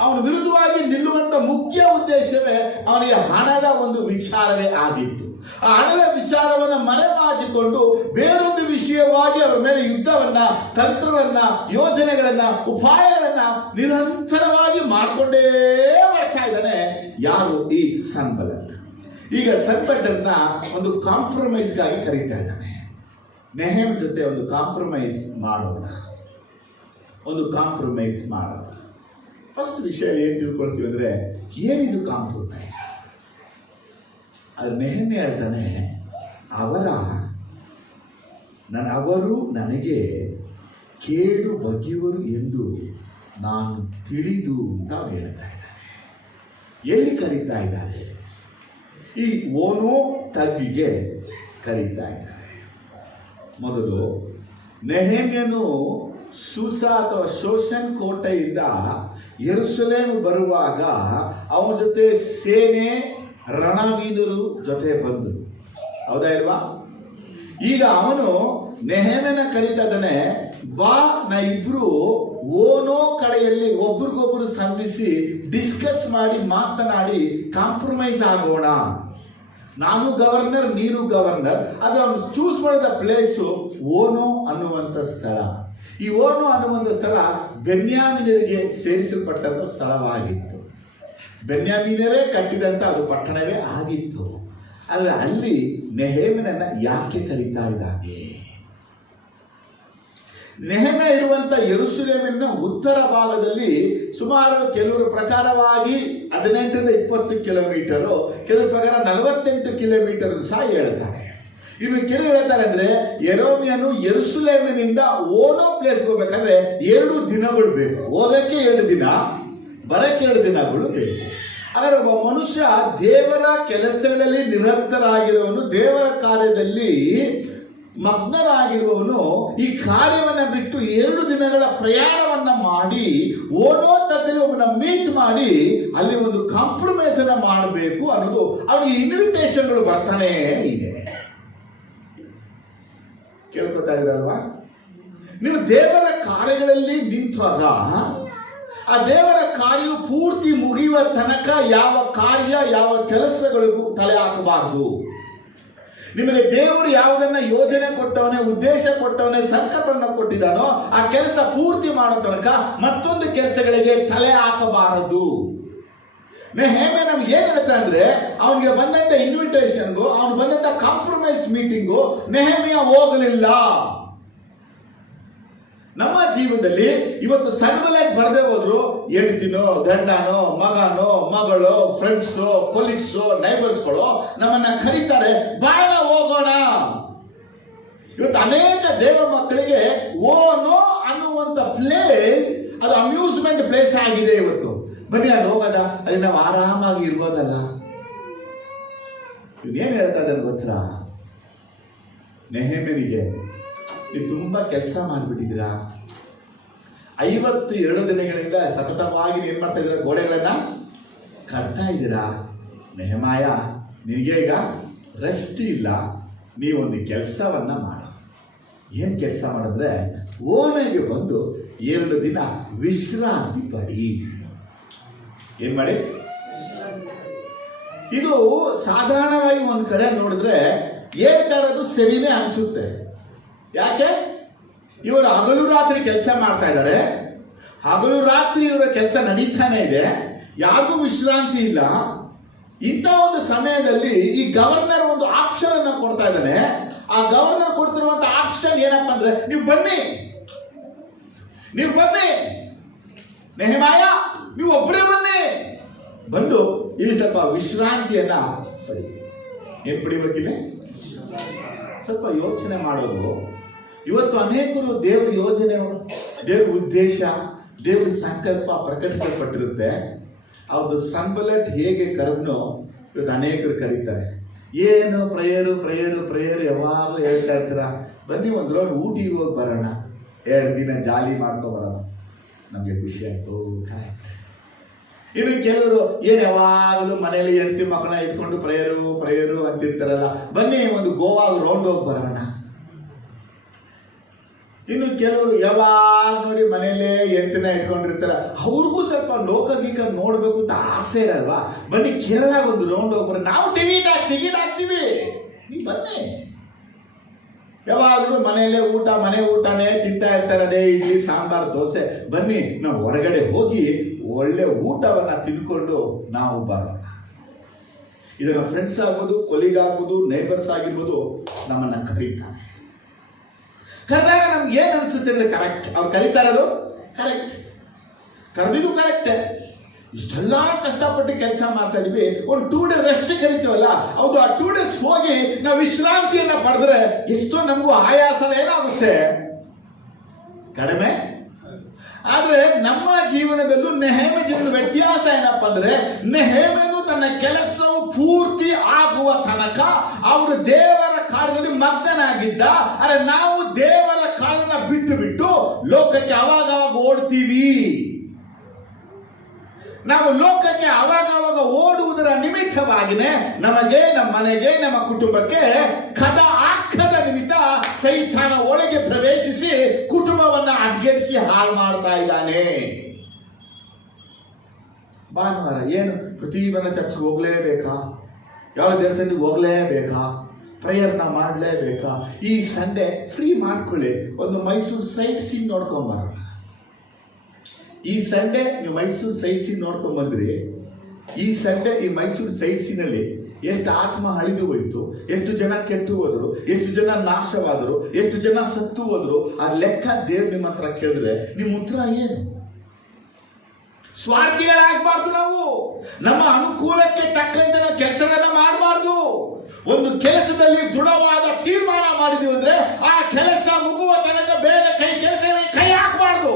ಅವನ ವಿರುದ್ಧವಾಗಿ ನಿಲ್ಲುವಂತ ಮುಖ್ಯ ಉದ್ದೇಶವೇ ಅವನಿಗೆ ಹಣದ ಒಂದು ವಿಚಾರವೇ ಆಗಿತ್ತು. ಆ ಹಣದ ವಿಚಾರವನ್ನ ಮರೆಮಾಚಿಕೊಂಡು ಬೇರೊಂದು ವಿಷಯವಾಗಿ ಅವರ ಮೇಲೆ ಯುದ್ಧವನ್ನ, ತಂತ್ರವನ್ನ, ಯೋಜನೆಗಳನ್ನ, ಉಪಾಯಗಳನ್ನ ನಿರಂತರವಾಗಿ ಮಾಡಿಕೊಂಡೇ ಬರ್ತಾ ಇದ್ದಾನೆ. ಯಾರು? ಈ ಸನ್ಬಲ್ಲಟ್. ಈಗ ಸನ್ಬಲ್ಲಟ್ನ ಒಂದು ಕಾಂಪ್ರಮೈಸ್ಗಾಗಿ ಕರೀತಾ ಇದ್ದಾನೆ. ನೆಹೆಮ್ ಜೊತೆ ಒಂದು ಕಾಂಪ್ರಮೈಸ್ ಮಾಡೋಣ, ಒಂದು ಕಾಂಪ್ರಮೈಸ್ ಮಾಡೋಣ. ಫಸ್ಟ್ ವಿಷಯ ಏನ್ ತಿಳ್ಕೊಳ್ತೀವಿ ಅಂದ್ರೆ, ಏನಿದು ಕಾಂಪ್ರಮೈಸ್? ಅದು ನೆಹೆಮ್ಯ ಹೇಳ್ತಾನೆ, ಅವರು ನನಗೆ ಕೇಡು ಬಗೆಯುವರು ಎಂದು ನಾನು ತಿಳಿದು ಅಂತ ಹೇಳ್ತಾ ಇದ್ದಾರೆ. ಎಲ್ಲಿ ಕರೀತಾ ಇದ್ದಾರೆ? ಈ ಓನೋ ತಗ್ಗಿಗೆ ಕರೀತಾ ಇದ್ದಾರೆ. ಮೊದಲು ನೆಹೆಮ್ಯನು ಸೂಸ ಅಥವಾ ಶೋಷನ್ ಕೋಟೆಯಿಂದ ಯೆರೂಸಲೇಮ್ ಬರುವಾಗ ಅವನ ಜೊತೆ ಸೇನೆ, ರಣವೀರರು ಜೊತೆ ಬಂದರು. ಹೌದಾ ಇಲ್ವಾ? ಈಗ ಅವನು ನೆಹೆಮ್ಯನ ಕರೀತಾ ಇದ್ದಾನೆ, ಬಾ ನಾ ಇಬ್ರು ಓನೋ ಕಡೆಯಲ್ಲಿ ಒಬ್ರಿಗೊಬ್ರು ಸಂಧಿಸಿ ಡಿಸ್ಕಸ್ ಮಾಡಿ ಮಾತನಾಡಿ ಕಾಂಪ್ರಮೈಸ್ ಆಗೋಣ. ನಾನು ಗವರ್ನರ್, ನೀನು ಗವರ್ನರ್. ಆದ್ರೆ ಅವನು ಚೂಸ್ ಮಾಡಿದ ಪ್ಲೇಸು ಓನೋ ಅನ್ನುವಂಥ ಸ್ಥಳ. ಈ ಓನೋ ಅನ್ನುವಂಥ ಸ್ಥಳ ಬೆನ್ಯಾಮೀನರಿಗೆ ಸೇರಿಸಲ್ಪಟ್ಟಂತ ಸ್ಥಳವಾಗಿತ್ತು. ಬೆನ್ಯಾಮೀನರೇ ಕಟ್ಟಿದಂತ ಅದು ಪಟ್ಟಣವೇ ಆಗಿತ್ತು. ಆದರೆ ಅಲ್ಲಿ ನೆಹೆಮ್ಯನನ್ನ ಯಾಕೆ ಕರೀತಾ ಇದ್ದಾನೆ? ನೆಹೆಮ್ಯ ಇರುವಂತ ಯೆರೂಸಲೇಮಿನ ಉತ್ತರ ಭಾಗದಲ್ಲಿ ಸುಮಾರು ಕೆಲವರ ಪ್ರಕಾರವಾಗಿ 18-20 ಕಿಲೋಮೀಟರು, ಕೆಲವರ ಪ್ರಕಾರ 48 ಕಿಲೋಮೀಟರ್ ಸಹ ಹೇಳ್ತಾರೆ. ಇನ್ನು ಕೆಲವು ಹೇಳ್ತಾರೆ ಅಂದ್ರೆ, ಯೆರೆಮೀಯನು ಯೆರೂಸಲೇಮಿನಿಂದ ಓನೋ ಪ್ಲೇಸ್ಗೆ ಹೋಗ್ಬೇಕಂದ್ರೆ 2 ದಿನಗಳು ಬೇಕು. ಹೋಗಕ್ಕೆ 2 ದಿನ, ಬರಕ್ಕೆ 2 ದಿನಗಳು ಬೇಕು. ಆದರೆ ಒಬ್ಬ ಮನುಷ್ಯ ದೇವರ ಕೆಲಸಗಳಲ್ಲಿ ನಿರಂತರಾಗಿರುವವನು, ದೇವರ ಕಾರ್ಯದಲ್ಲಿ ಮಗ್ನರಾಗಿರುವವನು ಈ ಕಾರ್ಯವನ್ನ ಬಿಟ್ಟು 2 ದಿನಗಳ ಪ್ರಯಾಣವನ್ನ ಮಾಡಿ ಓನೋ ತಗ್ಗಲ್ಲಿ ಒಬ್ಬನ ಮೀಟ್ ಮಾಡಿ ಅಲ್ಲಿ ಒಂದು ಕಾಂಪ್ರಮೈಸ್ ಅನ್ನ ಮಾಡಬೇಕು ಅನ್ನೋದು ಅವನಿಗೆ ಇನ್ವಿಟೇಷನ್ಗಳು ಬರ್ತಾನೆ ಇದೆ. ಕೇಳ್ಕೊತಾ ಇದ್ರಲ್ವಾ? ನೀವು ದೇವರ ಕಾರ್ಯಗಳಲ್ಲಿ ನಿಂತಾಗ ಆ ದೇವರ ಕಾರ್ಯ ಪೂರ್ತಿ ಮುಗಿಯುವ ತನಕ ಯಾವ ಕಾರ್ಯ, ಯಾವ ಕೆಲಸಗಳಿಗೂ ತಲೆ ಹಾಕಬಾರದು. ನಿಮಗೆ ದೇವರು ಯಾವುದನ್ನ ಯೋಜನೆ ಕೊಟ್ಟವನೇ, ಉದ್ದೇಶ ಕೊಟ್ಟವನೇ, ಸಂಕಲ್ಪವನ್ನು ಕೊಟ್ಟಿದ್ದಾನೋ ಆ ಕೆಲಸ ಪೂರ್ತಿ ಮಾಡೋ ತನಕ ಮತ್ತೊಂದು ಕೆಲಸಗಳಿಗೆ ತಲೆ ಹಾಕಬಾರದು. ನೆಹೆಮ್ಯ ನಮ್ಗೆ ಏನ್ ಹೇಳ್ತಾ ಅಂದ್ರೆ, ಅವನಿಗೆ ಬಂದಂತ ಇನ್ವಿಟೇಷನ್ಗೂ ಅವನು ಬಂದಂತ ಕಾಂಪ್ರಮೈಸ್ ಮೀಟಿಂಗು ನೆಹೆಮ್ಯ ಹೋಗಲಿಲ್ಲ. ನಮ್ಮ ಜೀವನದಲ್ಲಿ ಇವತ್ತು ಸನ್ಬಲೈಟ್ ಬರದೆ ಹೋದ್ರು ಹೆಂಡತಿನೋ ಗಂಡನೋ ಮಗನೋ ಮಗಳು ಫ್ರೆಂಡ್ಸು ಕೊಲೀಗ್ಸು ನೈಬರ್ಸ್ಗಳು ನಮ್ಮನ್ನ ಕರೀತಾರೆ, ಬಾಳ ಹೋಗೋಣ. ಇವತ್ತು ಅನೇಕ ದೇವ ಮಕ್ಕಳಿಗೆ ಓನೋ ಅನ್ನುವಂತ ಪ್ಲೇಸ್ ಅದು ಅಮ್ಯೂಸ್ಮೆಂಟ್ ಪ್ಲೇಸ್ ಆಗಿದೆ. ಇವತ್ತು ಬನ್ನಿ ಅಲ್ಲಿ ಹೋಗೋದ, ಅಲ್ಲಿ ನಾವು ಆರಾಮಾಗಿ ಇರ್ಬೋದಲ್ಲ. ಏನ್ ಹೇಳ್ತಾ ಇದ್ದಾನೆ ಗೊತ್ತಾ? ನೆಹೆಮ್ಯನಿಗೆ ನೀವು ತುಂಬಾ ಕೆಲಸ ಮಾಡಿಬಿಟ್ಟಿದ್ದೀರಾ, 52 ದಿನಗಳಿಂದ ಸತತವಾಗಿ ಏನ್ ಮಾಡ್ತಾ ಇದ್ದೀರಾ, ಗೋಡೆಗಳನ್ನ ಕಟ್ತಾ ಇದ್ದೀರಾ. ನೆಹೆಮಾಯ, ನಿನಗೆ ಈಗ ರೆಸ್ಟ್ ಇಲ್ಲ, ನೀವೊಂದು ಕೆಲಸವನ್ನ ಮಾಡ. ಏನ್ ಕೆಲಸ ಮಾಡಿದ್ರೆ, ಓನೆಗೆ ಬಂದು 2 ದಿನ ವಿಶ್ರಾಂತಿ ಪಡಿ. ಏನ್ ಮಾಡಿ? ಇದು ಸಾಧಾರಣವಾಗಿ ಒಂದ್ ಕಡೆ ನೋಡಿದ್ರೆ ಹೇಳ್ತಾ ಇರೋದು ಸರಿನೇ ಅನ್ಸುತ್ತೆ. ಯಾಕೆ? ಇವರು ಹಗಲು ರಾತ್ರಿ ಕೆಲಸ ಮಾಡ್ತಾ ಇದ್ದಾರೆ, ಹಗಲು ರಾತ್ರಿ ಇವರ ಕೆಲಸ ನಡೀತಾನೆ ಇದೆ, ಯಾರಿಗೂ ವಿಶ್ರಾಂತಿ ಇಲ್ಲ. ಇಂಥ ಒಂದು ಸಮಯದಲ್ಲಿ ಈ ಗವರ್ನರ್ ಒಂದು ಆಪ್ಷನ್ ಅನ್ನ ಕೊಡ್ತಾ ಇದ್ದಾನೆ. ಆ ಗವರ್ನರ್ ಕೊಡ್ತಿರುವಂತ ಆಪ್ಷನ್ ಏನಪ್ಪಾ ಅಂದ್ರೆ, ನೀವು ಬನ್ನಿ ನೆಹೆಮಾಯ, ನೀವು ಒಬ್ಬರೇ ಬನ್ನಿ, ಬಂದು ಇಲ್ಲಿ ಸ್ವಲ್ಪ ವಿಶ್ರಾಂತಿಯನ್ನ ಪಡಿ. ಏನ್ ಪಡಿಬೇಕಿಲ್ಲ? ಸ್ವಲ್ಪ ಯೋಚನೆ ಮಾಡೋದು. ಇವತ್ತು ಅನೇಕರು ದೇವ್ರ ಯೋಜನೆ, ದೇವ್ರ ಉದ್ದೇಶ, ದೇವ್ರ ಸಂಕಲ್ಪ ಪ್ರಕಟಿಸಲ್ಪಟ್ಟಿರುತ್ತೆ. ಅವ್ರದ್ದು ಸಂಬಲಟ್ ಹೇಗೆ ಕರೆದ್ನೋ ಇವತ್ತು ಅನೇಕರು ಕರೀತಾರೆ. ಏನು ಪ್ರೇಯರು ಯಾವಾಗಲೂ ಹೇಳ್ತಾ ಇರ್ತೀರ, ಬನ್ನಿ ಒಂದು ರೌಂಡ್ ಊಟಿಗೆ ಹೋಗಿ ಬರೋಣ, 2 ದಿನ ಜಾಲಿ ಮಾಡ್ಕೊಬರೋಣ, ನಮಗೆ ಖುಷಿ ಆಯ್ತು. ಕರೆಕ್ಟ್. ಇನ್ನು ಕೆಲವರು ಏನು ಯಾವಾಗಲೂ ಮನೆಯಲ್ಲಿ ಹೆಂಡತಿ ಮಕ್ಕಳನ್ನ ಇಟ್ಕೊಂಡು ಪ್ರೇಯರು ಅಂತಿರ್ತಾರಲ್ಲ, ಬನ್ನಿ ಒಂದು ಗೋವಾಗ ರೌಂಡ್ ಹೋಗಿ ಬರೋಣ. ಇನ್ನು ಕೆಲವರು ಯಾವಾಗ ನೋಡಿ ಮನೆಯಲ್ಲೇ ಹೆಂಡತಿನ ಇಟ್ಕೊಂಡಿರ್ತಾರ, ಅವ್ರಿಗೂ ಸ್ವಲ್ಪ ಲೋಕಗೀಕ ನೋಡ್ಬೇಕು ಅಂತ ಆಸೆ ಇರಲ್ವಾ, ಬನ್ನಿ ಕೇರಳ ಒಂದು ರೌಂಡ್ ಹೋಗಿ ಬರೋಣ, ನಾವು ಟಿಕೆಟ್ ಹಾಕ್ತೀವಿ, ನೀವು ಬನ್ನಿ. ಯಾವಾಗಲೂ ಮನೆಯಲ್ಲೇ ಮನೆ ಊಟನೇ ತಿಂತಾ ಇರ್ತಾರೆ, ಅದೇ ಇಡ್ಲಿ ಸಾಂಬಾರ್ ದೋಸೆ, ಬನ್ನಿ ನಾವು ಹೊರಗಡೆ ಹೋಗಿ ಒಳ್ಳೆ ಊಟವನ್ನ ತಿನ್ಕೊಂಡು ನಾವು ಬರೋಣ. ಇದರ ಫ್ರೆಂಡ್ಸ್ ಆಗ್ಬೋದು, ಕೊಲೀಗ್ ಆಗ್ಬೋದು, ನೈಬರ್ಸ್ ಆಗಿರ್ಬೋದು, ನಮ್ಮನ್ನ ಕರೀತಾರೆ. ಕರೆದಾಗ ನಮ್ಗೆ ಏನ್ ಅನ್ಸುತ್ತೆ ಅಂದ್ರೆ, ಕರೆಕ್ಟ್, ಅವ್ರು ಕರೀತಾ ಇರೋದು ಕರೆಕ್ಟ್, ಕರೆದಿದ್ದು ಕರೆಕ್ಟ್. ಇಷ್ಟೆಲ್ಲ ಕಷ್ಟಪಟ್ಟು ಕೆಲಸ ಮಾಡ್ತಾ ಇದೀವಿ, ಒಂದು 2 ಡೇ ರೆಸ್ಟ್ ಕರಿತೀವಲ್ಲ, ಹೌದು, ಆ 2 ಡೇಸ್ ಹೋಗಿ ನಾವು ವಿಶ್ರಾಂತಿಯನ್ನ ಪಡೆದ್ರೆ ಎಷ್ಟೋ ನಮಗೂ ಆಯಾಸ ಏನಾಗುತ್ತೆ, ಕಡಿಮೆ. ಆದ್ರೆ ನಮ್ಮ ಜೀವನದಲ್ಲೂ ನೆಹೆಮ್ಯ ಜೀವನ ವ್ಯತ್ಯಾಸ ಏನಪ್ಪಾ ಅಂದ್ರೆ, ನೆಹೆಮ್ಯನು ತನ್ನ ಕೆಲಸವು ಪೂರ್ತಿ ಆಗುವ ತನಕ ಅವರು ದೇವರ ಕಾರ್ಯದಲ್ಲಿ ಮಗ್ನನಾಗಿದ್ದ. ಆದ್ರೆ ನಾವು ದೇವರ ಕಾರ್ಯನ ಬಿಟ್ಟು ಲೋಕಕ್ಕೆ ಅವಾಗ ಓಡ್ತೀವಿ. ನಾವು ಲೋಕಕ್ಕೆ ಅವಾಗ ಓಡುವುದರ ನಿಮಿತ್ತವಾಗಿನೇ ನಮಗೆ, ನಮ್ಮ ಮನೆಗೆ, ನಮ್ಮ ಕುಟುಂಬಕ್ಕೆ ಆಕ್ಕದ ನಿಮಿತ್ತ ಸೈತಾನ ಒಳಗೆ ಪ್ರವೇಶಿಸಿ ಕುಟುಂಬವನ್ನ ಅಡ್ಗೆಡಿಸಿ ಹಾಳು ಮಾಡ್ತಾ ಇದ್ದಾನೆ. ಭಾನುವಾರ ಏನು ಪ್ರತಿದಿನ ಚರ್ಚ್ಗೆ ಹೋಗ್ಲೇಬೇಕಾ, ಯಾವ ದೇವಸ್ಥಾನಕ್ಕೆ ಹೋಗ್ಲೇಬೇಕಾ, ಪ್ರೇಯರ್ನ ಮಾಡಲೇಬೇಕಾ, ಈ ಸಂಡೇ ಫ್ರೀ ಮಾಡ್ಕೊಳ್ಳಿ, ಒಂದು ಮೈಸೂರು ಸೈಟ್ ಸೀನ್ ನೋಡ್ಕೊಂಬರೋಣ. ಈ ಸಂಡೇ ನೀವು ಮೈಸೂರು ಸೈಟ್ ಸೀನ್ ನೋಡ್ಕೊಂಡ್ ಬಂದ್ರಿ, ಈ ಸಂಡೇ ಈ ಮೈಸೂರು ಸೈಟ್ ಸೀನಲ್ಲಿ ಎಷ್ಟು ಆತ್ಮ ಅಳಿದು ಹೋಯ್ತು, ಎಷ್ಟು ಜನ ಕೆಟ್ಟು ಹೋದ್ರು, ಎಷ್ಟು ಜನ ನಾಶವಾದರು, ಎಷ್ಟು ಜನ ಸತ್ತು ಹೋದ್ರು, ಆ ಲೆಕ್ಕ ದೇವ್ರ ನಿಮ್ಮ ಹತ್ರ ಕೇಳಿದ್ರೆ ನಿಮ್ಮ ಉತ್ತರ ಏನು? ಸ್ವಾರ್ಥಿಗಳಾಗಬಾರ್ದು. ನಾವು ನಮ್ಮ ಅನುಕೂಲಕ್ಕೆ ತಕ್ಕಂತೆ ನಾವು ಕೆಲಸಗಳನ್ನ ಮಾಡಬಾರ್ದು. ಒಂದು ಕೆಲಸದಲ್ಲಿ ದೃಢವಾದ ತೀರ್ಮಾನ ಮಾಡಿದೀವಿ ಅಂದ್ರೆ ಆ ಕೆಲಸ ಮುಗುವ ತನಕ ಬೇರೆ ಕೆಲಸಗಳಿಗೆ ಕೈ ಹಾಕಬಾರ್ದು.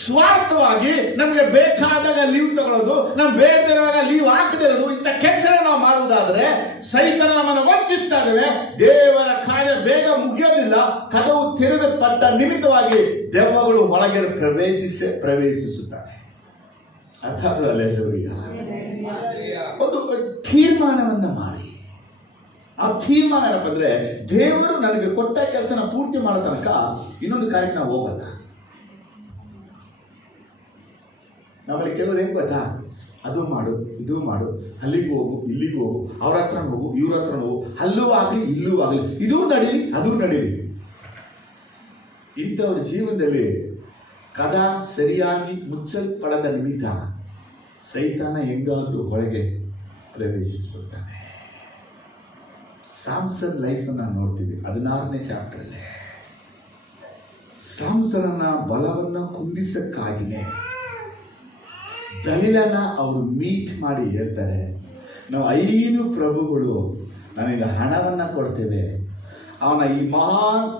ಸ್ವಾರ್ಥವಾಗಿ ನಮ್ಗೆ ಬೇಕಾದಾಗ ಲೀವ್ ತಗೊಳ್ಳೋದು, ನಮ್ಗೆ ಬೇಡದಿರುವಾಗ ಲೀವ್ ಹಾಕದಿರೋದು, ಇಂಥ ಕೆಲಸ ನಾವು ಮಾಡುವುದಾದ್ರೆ ಸೈತಾನ ನಮ್ಮನ್ನು ವಂಚಿಸ್ತಾ ಇದ್ದೇವೆ. ದೇವರ ಕಾರ್ಯ ಬೇಗ ಮುಗಿಯೋದಿಲ್ಲ. ಕದವು ತೆರೆದಪಟ್ಟ ನಿಮಿತ್ತವಾಗಿ ದೆವ್ವಗಳು ಒಳಗೆ ಪ್ರವೇಶಿಸುತ್ತಾರೆ. ಅರ್ಥಾದ್ರೆ ಒಂದು ತೀರ್ಮಾನವನ್ನ ಮಾಡಿ. ಆ ತೀರ್ಮಾನ ಏನಪ್ಪ ಅಂದ್ರೆ, ದೇವರು ನನಗೆ ಕೊಟ್ಟ ಕೆಲಸನ ಪೂರ್ತಿ ಮಾಡೋ ತನಕ ಇನ್ನೊಂದು ಕಾರ್ಯಕ್ಕೆ ನಾವು ಹೋಗಲ್ಲ. ನಮ್ಮಲ್ಲಿ ಕೆಲವರು ಏನ್ ಗೊತ್ತಾ, ಅದು ಮಾಡು, ಇದು ಮಾಡು, ಅಲ್ಲಿಗೆ ಹೋಗು, ಇಲ್ಲಿಗೆ ಹೋಗು, ಅವ್ರ ಹತ್ರ ಹೋಗು, ಇವ್ರ ಹತ್ರ ಹೋಗು, ಅಲ್ಲೂ ಆಗಲಿ ಇಲ್ಲೂ ಆಗಲಿ, ಇದೂ ನಡೀಲಿ ಅದೂ ನಡೀಲಿ. ಇಂಥವ್ರ ಜೀವನದಲ್ಲಿ ಸರಿಯಾಗಿ ಮುಚ್ಚಲ್ಪಡದ ನಿಮಿತ್ತ ಸೈತಾನ ಹೆಂಗಾದ್ರೂ ಹೊರಗೆ ಪ್ರವೇಶಿಸ್ಬಿಡ್ತಾನೆ. ಸಾಮ್ಸನ್ ಲೈಫನ್ನು ನೋಡ್ತೀವಿ 16ನೇ ಚಾಪ್ಟರ್ಲ್ಲಿ. ಸಾಮ್ಸನನ ಬಲವನ್ನ ಕುಂದಿಸಕ್ಕಾಗಿನೇ ದಲಿಲನ ಅವರು ಮೀಟ್ ಮಾಡಿ ಹೇಳ್ತಾರೆ, ನಾವು 5 ಪ್ರಭುಗಳು ನನಗೆ ಹಣವನ್ನು ಕೊಡ್ತೇವೆ, ಅವನ ಈ ಮಹಾನ್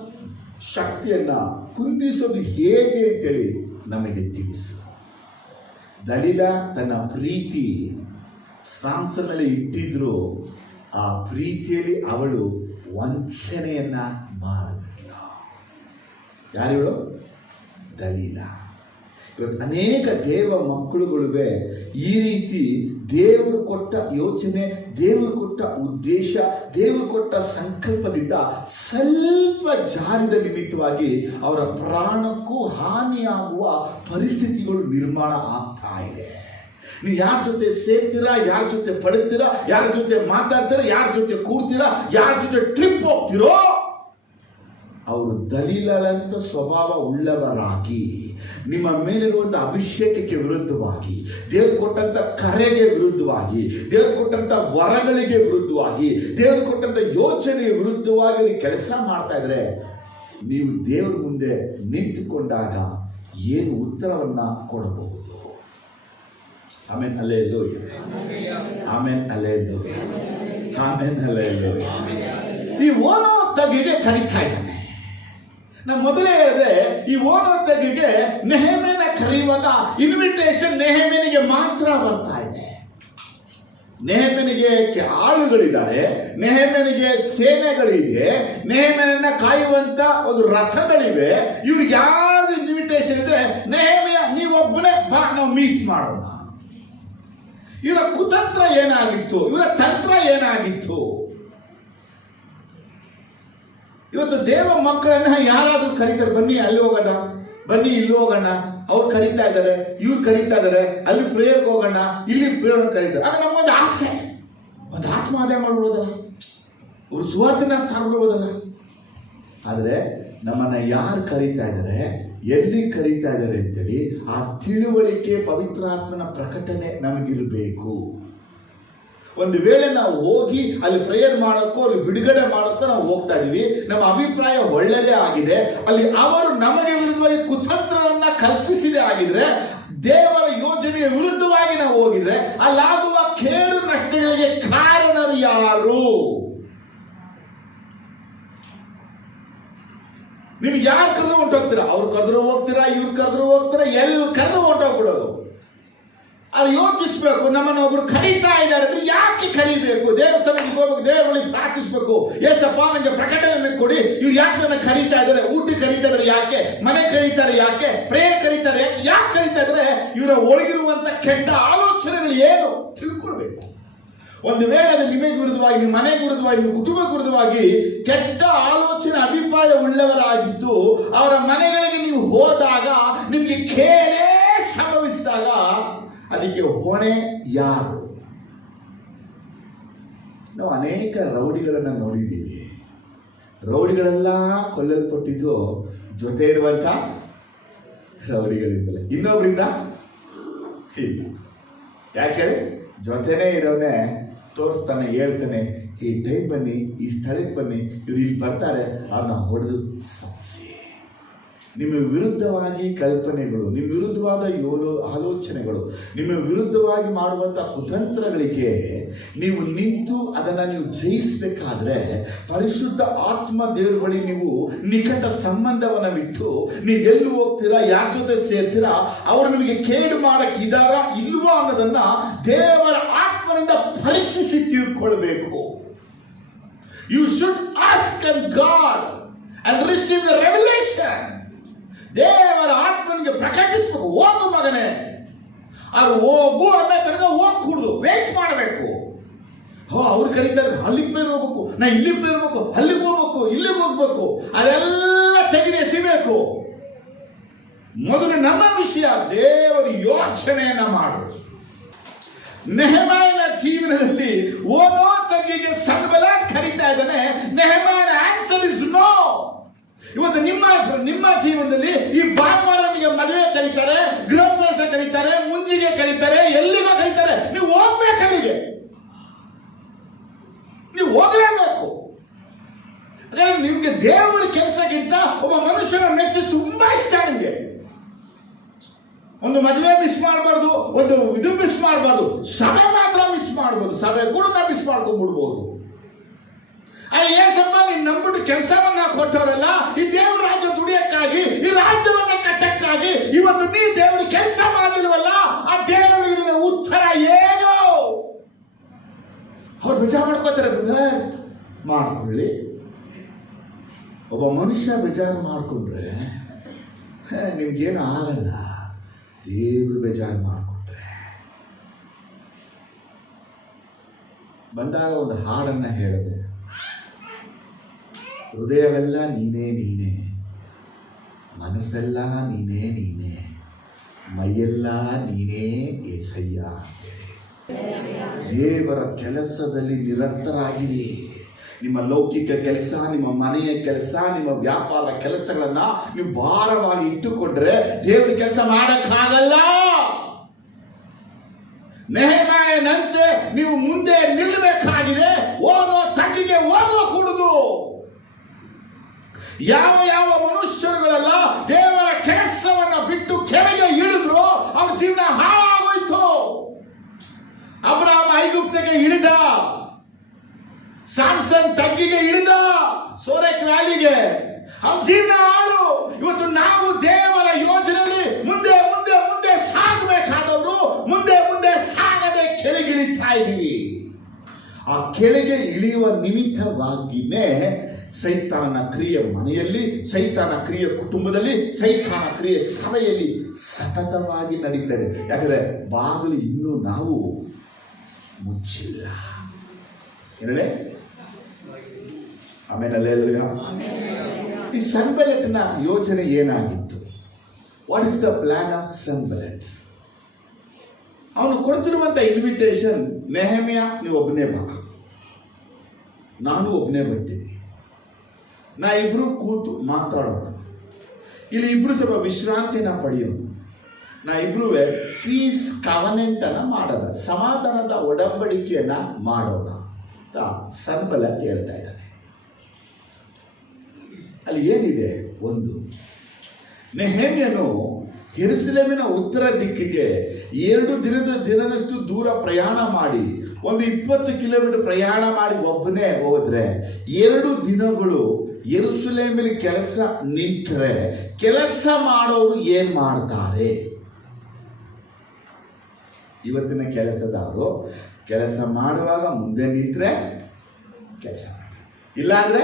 ಶಕ್ತಿಯನ್ನ ಕುಂದಿಸೋದು ಹೇಗೆ ಅಂತೇಳಿ ನಮಗೆ ತಿಳಿಸು. ದಲಿಲ ತನ್ನ ಪ್ರೀತಿ ಸಾಮ್ಸನಲ್ಲಿ ಇಟ್ಟಿದ್ರು, ಆ ಪ್ರೀತಿಯಲ್ಲಿ ಅವಳು ವಂಚನೆಯನ್ನ ಮಾಡಿದ್ಳು. ಯಾರಿವಳು? ದಲಿಲ. ಇವತ್ತು ಅನೇಕ ದೇವ ಮಕ್ಕಳುಗಳಿವೆ ಈ ರೀತಿ ದೇವರು ಕೊಟ್ಟ ಯೋಚನೆ, ದೇವರು ಕೊಟ್ಟ ಉದ್ದೇಶ, ದೇವರು ಕೊಟ್ಟ ಸಂಕಲ್ಪದಿಂದ ಸ್ವಲ್ಪ ಜಾರಿದ ನಿಮಿತ್ತವಾಗಿ ಅವರ ಪ್ರಾಣಕ್ಕೂ ಹಾನಿಯಾಗುವ ಪರಿಸ್ಥಿತಿಗಳು ನಿರ್ಮಾಣ ಆಗ್ತಾ ಇದೆ. ನೀವು ಯಾರ ಜೊತೆ ಸೇರ್ತೀರಾ, ಯಾರ ಜೊತೆ ಪಡ್ತೀರಾ, ಯಾರ ಜೊತೆ ಮಾತಾಡ್ತೀರಾ, ಯಾರ ಜೊತೆ ಕೂರ್ತೀರಾ, ಯಾರ ಜೊತೆ ಟ್ರಿಪ್ ಹೋಗ್ತಿರೋ, ಅವರು ದಲಿಲಂತ ಸ್ವಭಾವ ಉಳ್ಳವರಾಗಿ ನಿಮ್ಮ ಮೇಲಿರುವಂಥ ಅಭಿಷೇಕಕ್ಕೆ ವಿರುದ್ಧವಾಗಿ, ದೇವರು ಕೊಟ್ಟಂತ ಕರೆಗೆ ವಿರುದ್ಧವಾಗಿ, ದೇವರು ಕೊಟ್ಟಂತ ವರಗಳಿಗೆ ವಿರುದ್ಧವಾಗಿ, ದೇವರು ಕೊಟ್ಟಂತ ಯೋಚನೆಗೆ ವಿರುದ್ಧವಾಗಿ ನೀವು ಕೆಲಸ ಮಾಡ್ತಾ ಇದ್ರೆ, ನೀವು ದೇವರ ಮುಂದೆ ನಿಂತುಕೊಂಡಾಗ ಏನು ಉತ್ತರವನ್ನ ಕೊಡಬಹುದು? Amen hallelujah, amen hallelujah, amen hallelujah. ಈ ಓನೋ ತಗ್ಗಿಗೆ ಕರೀತಾ ಇದ್ದಾನೆ. ನಾನು ಮೊದಲೇ ಹೇಳಿದೆ, ಈ ಓನೋ ತಗ್ಗಿಗೆ ನೆಹೆಮೀಯನ ಕರೆಯುವಾಗ ಇನ್ವಿಟೇಷನ್ ನೆಹೆಮೀಯನಿಗೆ ಮಾತ್ರ ಬರ್ತಾ ಇದೆ. ನೆಹೆಮೀಯನಿಗೆ ಆಳುಗಳಿದ್ದಾರೆ, ನೆಹೆಮೀಯನಿಗೆ ಸೇನೆಗಳಿದೆ, ನೆಹೆಮೀಯನನ್ನ ಕಾಯುವಂತ ಒಂದು ರಥಗಳಿವೆ. ಇವ್ರಿಗೆ ಯಾರು ಇನ್ವಿಟೇಷನ್ ಇದೆ? ನೆಹೆಮೀಯ ನೀವೊಬ್ಬನೇ ಬಾ, ನಾವು ಮೀಟ್ ಮಾಡೋಣ. ಇವರ ಕುತಂತ್ರ ಏನಾಗಿತ್ತು? ಇವರ ತಂತ್ರ ಏನಾಗಿತ್ತು? ಇವತ್ತು ದೇವ ಮಕ್ಕಳನ್ನ ಯಾರಾದ್ರೂ ಕರೀತಾರೆ, ಬನ್ನಿ ಅಲ್ಲಿ ಹೋಗೋಣ, ಬನ್ನಿ ಇಲ್ಲಿ ಹೋಗೋಣ. ಅವ್ರು ಕರೀತಾ ಇದ್ದಾರೆ, ಇವ್ರು ಕರೀತಾ ಇದ್ದಾರೆ, ಅಲ್ಲಿ ಪ್ರೇಯರ್ಗೆ ಹೋಗೋಣ, ಇಲ್ಲಿ ಪ್ರೇಯರ್ ಕರೀತಾರೆ. ಆಗ ನಮ್ಮೊಂದು ಆಸೆ, ಒಂದು ಆತ್ಮಹತ್ಯೆ ಮಾಡ್ಬಿಡೋದಲ್ಲ, ಅವ್ರು ಸುವಾರ್ತೆನ ಸಾರ್ಬಿಡ್ಬೋದಲ್ಲ. ಆದರೆ ನಮ್ಮನ್ನ ಯಾರು ಕರೀತಾ ಇದ್ದಾರೆ, ಎಲ್ಲಿ ಕರೀತಾ ಇದ್ದಾರೆ ಅಂತೇಳಿ ಆ ತಿಳುವಳಿಕೆ, ಪವಿತ್ರಾತ್ಮನ ಪ್ರಕಟಣೆ ನಮಗಿರಬೇಕು. ಒಂದು ವೇಳೆ ನಾವು ಹೋಗಿ ಅಲ್ಲಿ ಪ್ರೇಯರ್ ಮಾಡೋಕ್ಕೋ, ಅಲ್ಲಿ ಬಿಡುಗಡೆ ಮಾಡೋಕ್ಕೋ ನಾವು ಹೋಗ್ತಾ ಇದೀವಿ, ನಮ್ಮ ಅಭಿಪ್ರಾಯ ಒಳ್ಳೆಯದೇ ಆಗಿದೆ, ಅಲ್ಲಿ ಅವರು ನಮಗೆ ವಿರುದ್ಧವಾಗಿ ಕುತಂತ್ರವನ್ನ ಕಲ್ಪಿಸಿದೆ ಆಗಿದ್ರೆ, ದೇವರ ಯೋಜನೆಯ ವಿರುದ್ಧವಾಗಿ ನಾವು ಹೋಗಿದ್ರೆ, ಅಲ್ಲಾಗುವ ಕೇಡು ನಷ್ಟಗಳಿಗೆ ಕಾರಣರು ಯಾರು? ನೀವು ಯಾರು ಕರೆದ್ರು ಹೊಂಟೋಗ್ತೀರಾ? ಅವ್ರು ಕರೆದ್ರು ಹೋಗ್ತೀರಾ, ಇವ್ರು ಕರೆದ್ರು ಹೋಗ್ತೀರಾ, ಎಲ್ಲಿ ಕರೆದ್ರು ಹೊಂಟೋಗ್ಬಿಡೋದು. ಅದು ಯೋಚಿಸ್ಬೇಕು. ನಮ್ಮನ್ನ ಒಬ್ರು ಕರೀತಾ ಇದ್ದಾರೆ ಅಂದ್ರೆ ಯಾಕೆ ಕರಿಬೇಕು? ದೇವರ ಸನ್ನಿಧಿಗೆ ಹೋಗ್ಬೇಕು, ದೇವರ ಬಳಿ ಪ್ರಾರ್ಥಿಸ್ಬೇಕು. ಏಸಪ್ಪ ನನಗೆ ಪ್ರಕಟಣೆ ಕೊಡಿ, ಇವ್ರು ಯಾಕೆ ನನ್ನ ಕರೀತಾ ಇದ್ದಾರೆ? ಊಟಕ್ಕೆ ಕರೀತಾ ಇದ್ದಾರೆ ಯಾಕೆ? ಮನೆ ಕರೀತಾರೆ ಯಾಕೆ? ಪ್ರೇಯರ್ ಕರೀತಾರೆ ಯಾಕೆ? ಯಾಕೆ ಕರೀತಾ ಇದ್ದಾರೆ? ಇವರ ಒಳಗಿರುವಂತ ಕೆಟ್ಟ ಆಲೋಚನೆಗಳು ಏನು ತಿಳ್ಕೊಳ್ಬೇಕು. ಒಂದು ವೇಳೆ ಅದು ನಿಮಗೆ ವಿರುದ್ಧವಾಗಿ, ನಿಮ್ಮ ಮನೆಗೆ ವಿರುದ್ಧವಾಗಿ, ನಿಮ್ಮ ಕುಟುಂಬಕ್ಕೆ ವಿರುದ್ಧವಾಗಿ ಕೆಟ್ಟ ಆಲೋಚನೆ, ಅಭಿಪ್ರಾಯ ಉಳ್ಳವರಾಗಿದ್ದು ಅವರ ಮನೆಗಳಿಗೆ ನೀವು ಹೋದಾಗ, ನಿಮಗೆ ಕೇಡೇ ಸಂಭವಿಸಿದಾಗ ಅದಕ್ಕೆ ಹೊಣೆ ಯಾರು? ನಾವು ಅನೇಕ ರೌಡಿಗಳನ್ನ ನೋಡಿದ್ದೀವಿ. ರೌಡಿಗಳೆಲ್ಲ ಕೊಲ್ಲಲ್ಪಟ್ಟಿದ್ದು ಜೊತೆ ಇರುವಂತ ರೌಡಿಗಳಿಂದಲೇ, ಇನ್ನೊಬ್ಬರಿಂದ ಇಲ್ಲ. ಯಾಕೆ? ಜೊತೆನೇ ಇರೋನೇ ತೋರಿಸ್ತಾನೆ, ಹೇಳ್ತಾನೆ, ಈ ಟೈಮ್ ಬನ್ನಿ, ಈ ಸ್ಥಳಕ್ಕೆ ಬನ್ನಿ, ಇವ್ರು ಇಲ್ಲಿ ಬರ್ತಾರೆ, ಅವ್ರನ್ನ ಹೊಡೆದು ಸಾಯಿಸಿ. ನಿಮ್ಮ ವಿರುದ್ಧವಾಗಿ ಕಲ್ಪನೆಗಳು, ನಿಮ್ಮ ವಿರುದ್ಧವಾದ ಆಲೋಚನೆಗಳು, ನಿಮ್ಮ ವಿರುದ್ಧವಾಗಿ ಮಾಡುವಂಥ ಕುತಂತ್ರಗಳಿಗೆ ನೀವು ನಿಂತು ಅದನ್ನು ನೀವು ಜಯಿಸಬೇಕಾದ್ರೆ, ಪರಿಶುದ್ಧ ಆತ್ಮ ದೇವರ ಬಳಿ ನೀವು ನಿಕಟ ಸಂಬಂಧವನ್ನು ಬಿಟ್ಟು ನೀವು ಎಲ್ಲಿ ಹೋಗ್ತೀರಾ, ಯಾರ ಜೊತೆ ಸೇರ್ತೀರಾ, ಅವರು ನಿಮಗೆ ಕೇಡು ಮಾಡಕ್ಕೆ ಇದ್ದಾರಾ ಇಲ್ವಾ ಅನ್ನೋದನ್ನ ದೇವರ ಆತ್ಮನಿಂದ ಪರೀಕ್ಷಿಸಿ ತಿಳ್ಕೊಳ್ಬೇಕು. You should ask God and receive the revelation. ದೇವರ ಆತ್ಮನಿಗೆ ಪ್ರಕಟಿಸಬೇಕು. ಹೋಗು ಮಗನೇ, ಅದು ಹೋಗು ಅನ್ನೋ ತನಕ ಹೋಗ್ಕೂಡ್ದು, ವೇಟ್ ಮಾಡಬೇಕು. ಅವ್ರು ಕರೀತಾರೆ, ಅಲ್ಲಿಗೆ ಪ್ರೇರ್ ಹೋಗ್ಬೇಕು, ನಾ ಇಲ್ಲಿಗೆ ಪ್ರೇರ್ ಹೋಗ್ಬೇಕು, ಅಲ್ಲಿಗೆ ಹೋಗ್ಬೇಕು, ಇಲ್ಲಿಗೆ ಹೋಗ್ಬೇಕು, ಅದೆಲ್ಲ ತೆಗೆದೆಸಿಬೇಕು. ಮೊದಲು ನಮ್ಮ ವಿಷಯ ದೇವರ ಯೋಚನೆಯನ್ನ ಮಾಡು. ನೆಹೆಮೀಯನ ಜೀವನದಲ್ಲಿ ಓನೋ ತಗ್ಗಿಗೆ ಸನ್ಬಲಾಟ್ ಕರೀತಾ ಇದ್ದಾನೆ. ನೆಹೆಮೀಯನ ಆನ್ಸರ್ ಇಸ್ ನೋ. ಇವತ್ತು ನಿಮ್ಮ ಜೀವನದಲ್ಲಿ ಈ ಭಾನುವಾರ ನಿಮಗೆ ಮದುವೆ ಕರೀತಾರೆ, ಗೃಹ ಪ್ರವೇಶ ಕರೀತಾರೆ, ಮುಂಜಿಗೆ ಕರೀತಾರೆ, ಎಲ್ಲಿಗೋ ಕರೀತಾರೆ, ನೀವು ಹೋಗ್ಬೇಕು, ಅಲ್ಲಿಗೆ ನೀವು ಹೋಗಲೇಬೇಕು. ನಿಮ್ಗೆ ದೇವರ ಕೆಲಸಕ್ಕಿಂತ ಒಬ್ಬ ಮನುಷ್ಯನ ಮೆಚ್ಚಿ ತುಂಬಾ ಇಷ್ಟ. ನಿಮ್ಗೆ ಒಂದು ಮದುವೆ ಮಿಸ್ ಮಾಡಬಾರ್ದು, ಒಂದು ಇದು ಮಿಸ್ ಮಾಡಬಾರ್ದು, ಸಭೆ ಮಾತ್ರ ಮಿಸ್ ಮಾಡಬಹುದು, ಸಭೆ ಕೂಡ ಮಿಸ್ ಮಾಡ್ಕೊಂಡ್ಬಿಡ್ಬೋದು. ಏಸಮ್ಮ ನೀನ್ ನಂಬಿಟ್ಟು ಕೆಲಸವನ್ನ ಕೊಟ್ಟವರಲ್ಲ, ಈ ದೇವ್ರ ರಾಜ್ಯ ದುಡಿಯಕ್ಕಾಗಿ, ಈ ರಾಜ್ಯವನ್ನ ಕಟ್ಟಕ್ಕಾಗಿ ಇವತ್ತು ನೀ ದೇವ್ರ ಕೆಲಸ ಮಾಡಿಲ್ವಲ್ಲ, ಆ ದೇವರಿಗೆ ಉತ್ತರ ಏನು? ಅವ್ರು ಬೇಜಾರು ಮಾಡ್ಕೋತಾರೆ. ಬ್ರದರ್, ಮಾಡ್ಕೊಳ್ಳಿ. ಒಬ್ಬ ಮನುಷ್ಯ ಬೇಜಾರು ಮಾಡ್ಕೊಂಡ್ರೆ ನಿಮ್ಗೇನು ಆಗಲ್ಲ. ದೇವ್ರು ಬೇಜಾರು ಮಾಡ್ಕೊಂಡ್ರೆ ಬಂದಾಗ ಒಂದು ಹಾಡನ್ನ ಹೇಳಿದೆ, ಹೃದಯವೆಲ್ಲ ನೀನೇ ನೀನೇ, ಮನಸ್ಸೆಲ್ಲ ನೀನೇ ನೀನೇ, ಮೈಯೆಲ್ಲ ನೀನೇ ಏಸಯ್ಯ ಅಂತೇಳಿ ದೇವರ ಕೆಲಸದಲ್ಲಿ ನಿರಂತರಾಗಿರಿ. ನಿಮ್ಮ ಲೌಕಿಕ ಕೆಲಸ, ನಿಮ್ಮ ಮನೆಯ ಕೆಲಸ, ನಿಮ್ಮ ವ್ಯಾಪಾರ ಕೆಲಸಗಳನ್ನ ನೀವು ಭಾರವಾಗಿ ಇಟ್ಟುಕೊಂಡ್ರೆ ದೇವರ ಕೆಲಸ ಮಾಡಕ್ಕಾಗಲ್ಲ. ನೆಹೆಮಾಯನಂತೆ ನೀವು ಮುಂದೆ ನಿಲ್ಲಬೇಕಾಗಿದೆ. ಹೋಗೋ ತಗ್ಗಿಗೆ ಹೋಗೋ ಕೂಡುದು. ಯಾವ ಮನುಷ್ಯರುಗಳೆಲ್ಲ ದೇವರ ಕೆಲಸವನ್ನ ಬಿಟ್ಟು ಕೆಳಗೆ ಇಳಿದ್ರು ಅವ್ರ ಜೀವನ ಹಾಳಾಗೋಯ್ತು. ಅಬ್ರಹಾಮ ಐಗುಪ್ತಿಗೆ ಇಳಿದ, ಸಾಮ್ಸನ್ ತಗ್ಗಿಗೆ ಇಳಿದ, ಸೋರೆಕ್ ವ್ಯಾಲಿಗೆ, ಅವನ ಜೀವನ ಹಾಳು. ಇವತ್ತು ನಾವು ದೇವರ ಯೋಜನೆಯಲ್ಲಿ ಮುಂದೆ ಮುಂದೆ ಮುಂದೆ ಸಾಗಬೇಕಾದವರು ಮುಂದೆ ಮುಂದೆ ಸಾಗದೆ ಕೆಳಗಿಳಿತಾ ಇದ್ದೀವಿ. ಆ ಕೆಳಗೆ ಇಳಿಯುವ ನಿಮಿತ್ತವಾಗಿನೇ ಸೈತಾನ ಕ್ರಿಯೆ ಮನೆಯಲ್ಲಿ, ಸೈತಾನ ಕ್ರಿಯೆ ಕುಟುಂಬದಲ್ಲಿ, ಸೈತಾನ ಕ್ರಿಯೆ ಸಭೆಯಲ್ಲಿ ಸತತವಾಗಿ ನಡೀತದೆ. ಯಾಕಂದ್ರೆ ಬಾಗಿಲು ಇನ್ನೂ ನಾವು ಮುಚ್ಚಿಲ್ಲ. ಎರಡೇ ಆಮೇಲೆ ಈ ಸನ್ಬೆಲೆಟ್ನ ಯೋಜನೆ ಏನಾಗಿತ್ತು? What is the plan of Sanballat? ಅವನು ಕೊಡ್ತಿರುವಂತ ಇನ್ವಿಟೇಷನ್, ನೆಹೆಮ್ಯ ನೀವು ಒಬ್ಬನೇ ಬಾ, ನಾನು ಒಬ್ಬನೇ ಬರ್ತೀನಿ, ನಾ ಇಬ್ರು ಕೂತು ಮಾತಾಡೋಣ, ಇಲ್ಲಿ ಇಬ್ರು ಸ್ವಲ್ಪ ವಿಶ್ರಾಂತಿನ ಪಡೆಯೋಣ, ನಾ ಇಬ್ರು ಪೀಸ್ ಕವನೆಂಟ್ ಅನ್ನ ಮಾಡೋಣ, ಸಮಾಧಾನದ ಒಡಂಬಡಿಕೆಯನ್ನ ಮಾಡೋಣ ಅಂತ ಸನ್ಬೆಲೆಟ್ ಹೇಳ್ತಾ ಇದ್ದಾನೆ. ಅಲ್ಲಿ ಏನಿದೆ? ಒಂದು, ನೆಹೆಮ್ಯನು ಯೆರೂಸಲೇಮಿನ ಉತ್ತರ ದಿಕ್ಕಿಗೆ 2 ದಿನದಷ್ಟು ದೂರ ಪ್ರಯಾಣ ಮಾಡಿ, ಒಂದು 20 ಕಿಲೋಮೀಟರ್ ಪ್ರಯಾಣ ಮಾಡಿ ಒಬ್ಬನೇ ಹೋದ್ರೆ 2 ದಿನಗಳು ಯೆರೂಸಲೇಮಿನಲ್ಲಿ ಕೆಲಸ ನಿಂತರೆ ಕೆಲಸ ಮಾಡೋರು ಏನ್ ಮಾಡ್ತಾರೆ? ಇವತ್ತಿನ ಕೆಲಸದವರು ಕೆಲಸ ಮಾಡುವಾಗ ಮುಂದೆ ನಿಂತ್ರೆ ಕೆಲಸ ಮಾಡ್ತಾರೆ, ಇಲ್ಲಾಂದ್ರೆ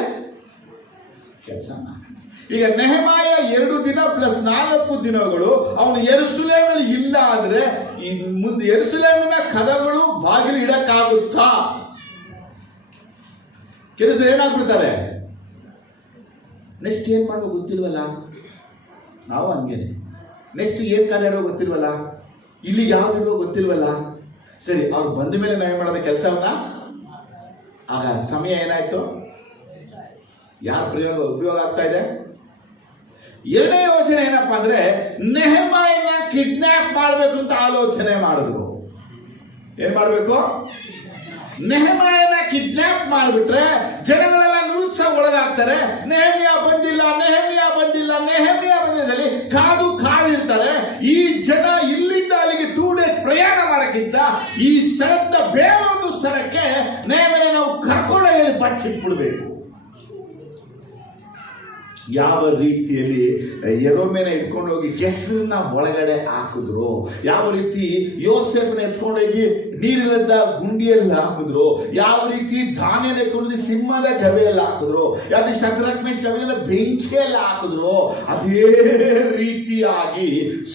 ಕೆಲಸ ಮಾಡಿ. ಈಗ ನೆಹೆಮಾಯ 2 ದಿನ ಪ್ಲಸ್ 4 ದಿನಗಳು ಅವನು ಯೆರೂಸಲೇಮಲ್ಲಿ ಇಲ್ಲ ಅಂದ್ರೆ ಮುಂದೆ ಯೆರೂಸಲೇಮಿನ ಕದಗಳು ಬಾಗಿಲು ಇಡಕ್ಕಾಗುತ್ತಾ? ಕೆಲಸ ಏನಾಗ್ಬಿಡ್ತಾರೆ. ನೆಕ್ಸ್ಟ್ ಏನ್ ಮಾಡೋ ಗೊತ್ತಿಲ್ವಲ್ಲ, ನಾವು ಹಂಗೇನೆ. ನೆಕ್ಸ್ಟ್ ಏನ್ ಕದ ಇಡೋ ಗೊತ್ತಿಲ್ವಲ್ಲ, ಇಲ್ಲಿ ಯಾವ್ದಿಡೋ ಗೊತ್ತಿಲ್ವಲ್ಲ. ಸರಿ, ಅವ್ರು ಬಂದ ಮೇಲೆ ನಾವೇನ್ ಮಾಡೋದ ಕೆಲಸವನ್ನ. ಆಗ ಸಮಯ ಏನಾಯ್ತು? ಯಾರ ಉಪಯೋಗ ಆಗ್ತಾ ಇದೆ? ಎರಡನೇ ಯೋಚನೆ ಏನಪ್ಪಾ ಅಂದ್ರೆ, ನೆಹೆಮಾಯನ ಕಿಡ್ನಾಪ್ ಮಾಡಬೇಕು ಅಂತ ಆಲೋಚನೆ ಮಾಡಿದ್ರು. ಏನ್ ಮಾಡ್ಬೇಕು? ನೆಹೆಮಾಯನ ಕಿಡ್ನಾಪ್ ಮಾಡಿಬಿಟ್ರೆ ಜನಗಳೆಲ್ಲ ನಿರುತ್ಸಾಹ ಒಳಗಾಗ್ತಾರೆ. ನೆಹೆಮ್ಯ ಬಂದಿಲ್ಲ, ನೆಹೆಮ್ಯ ಬಂದಿಲ್ಲ, ನೆಹೆಮ್ಯ ಬಂದಿದ್ದಲ್ಲಿ ಕಾದಿರ್ತಾರೆ. ಈ ಜನ ಇಲ್ಲಿಂದ ಅಲ್ಲಿಗೆ 2 days ಪ್ರಯಾಣ ಮಾಡಕ್ಕಿಂತ ಈ ಸ್ಥಳದ ಬೇರೊಂದು ಸ್ಥಳಕ್ಕೆ ನೆಹೆಮ್ಯನ ನಾವು ಕರ್ಕೊಂಡೋಗಿ ಬಚ್ಚಿಟ್ಬಿಡ್ಬೇಕು. ಯಾವ ರೀತಿಯಲ್ಲಿ ಯೆರೆಮೀಯನ ಎತ್ಕೊಂಡು ಹೋಗಿ ಕೆಸರನ್ನ ಒಳಗಡೆ ಹಾಕಿದ್ರು, ಯಾವ ರೀತಿ ಯೋಸೇಫನ ಎತ್ಕೊಂಡೋಗಿ ನೀರಿಲ್ಲದ ಗುಂಡಿಯಲ್ಲಿ ಹಾಕಿದ್ರು, ಯಾವ ರೀತಿ ಧಾನ್ಯನ ಎತ್ಕೊಂಡು ಸಿಂಹದ ಗವೆಯಲ್ಲಿ ಹಾಕಿದ್ರು, ಯಾವ್ದು ಶದ್ರಕ್ ಮೇಷಕ್ ಅಬೇದ್ನೆಗೋನ ಬೆಂಕಿಯಲ್ಲಿ ಹಾಕಿದ್ರು, ಅದೇ ರೀತಿಯಾಗಿ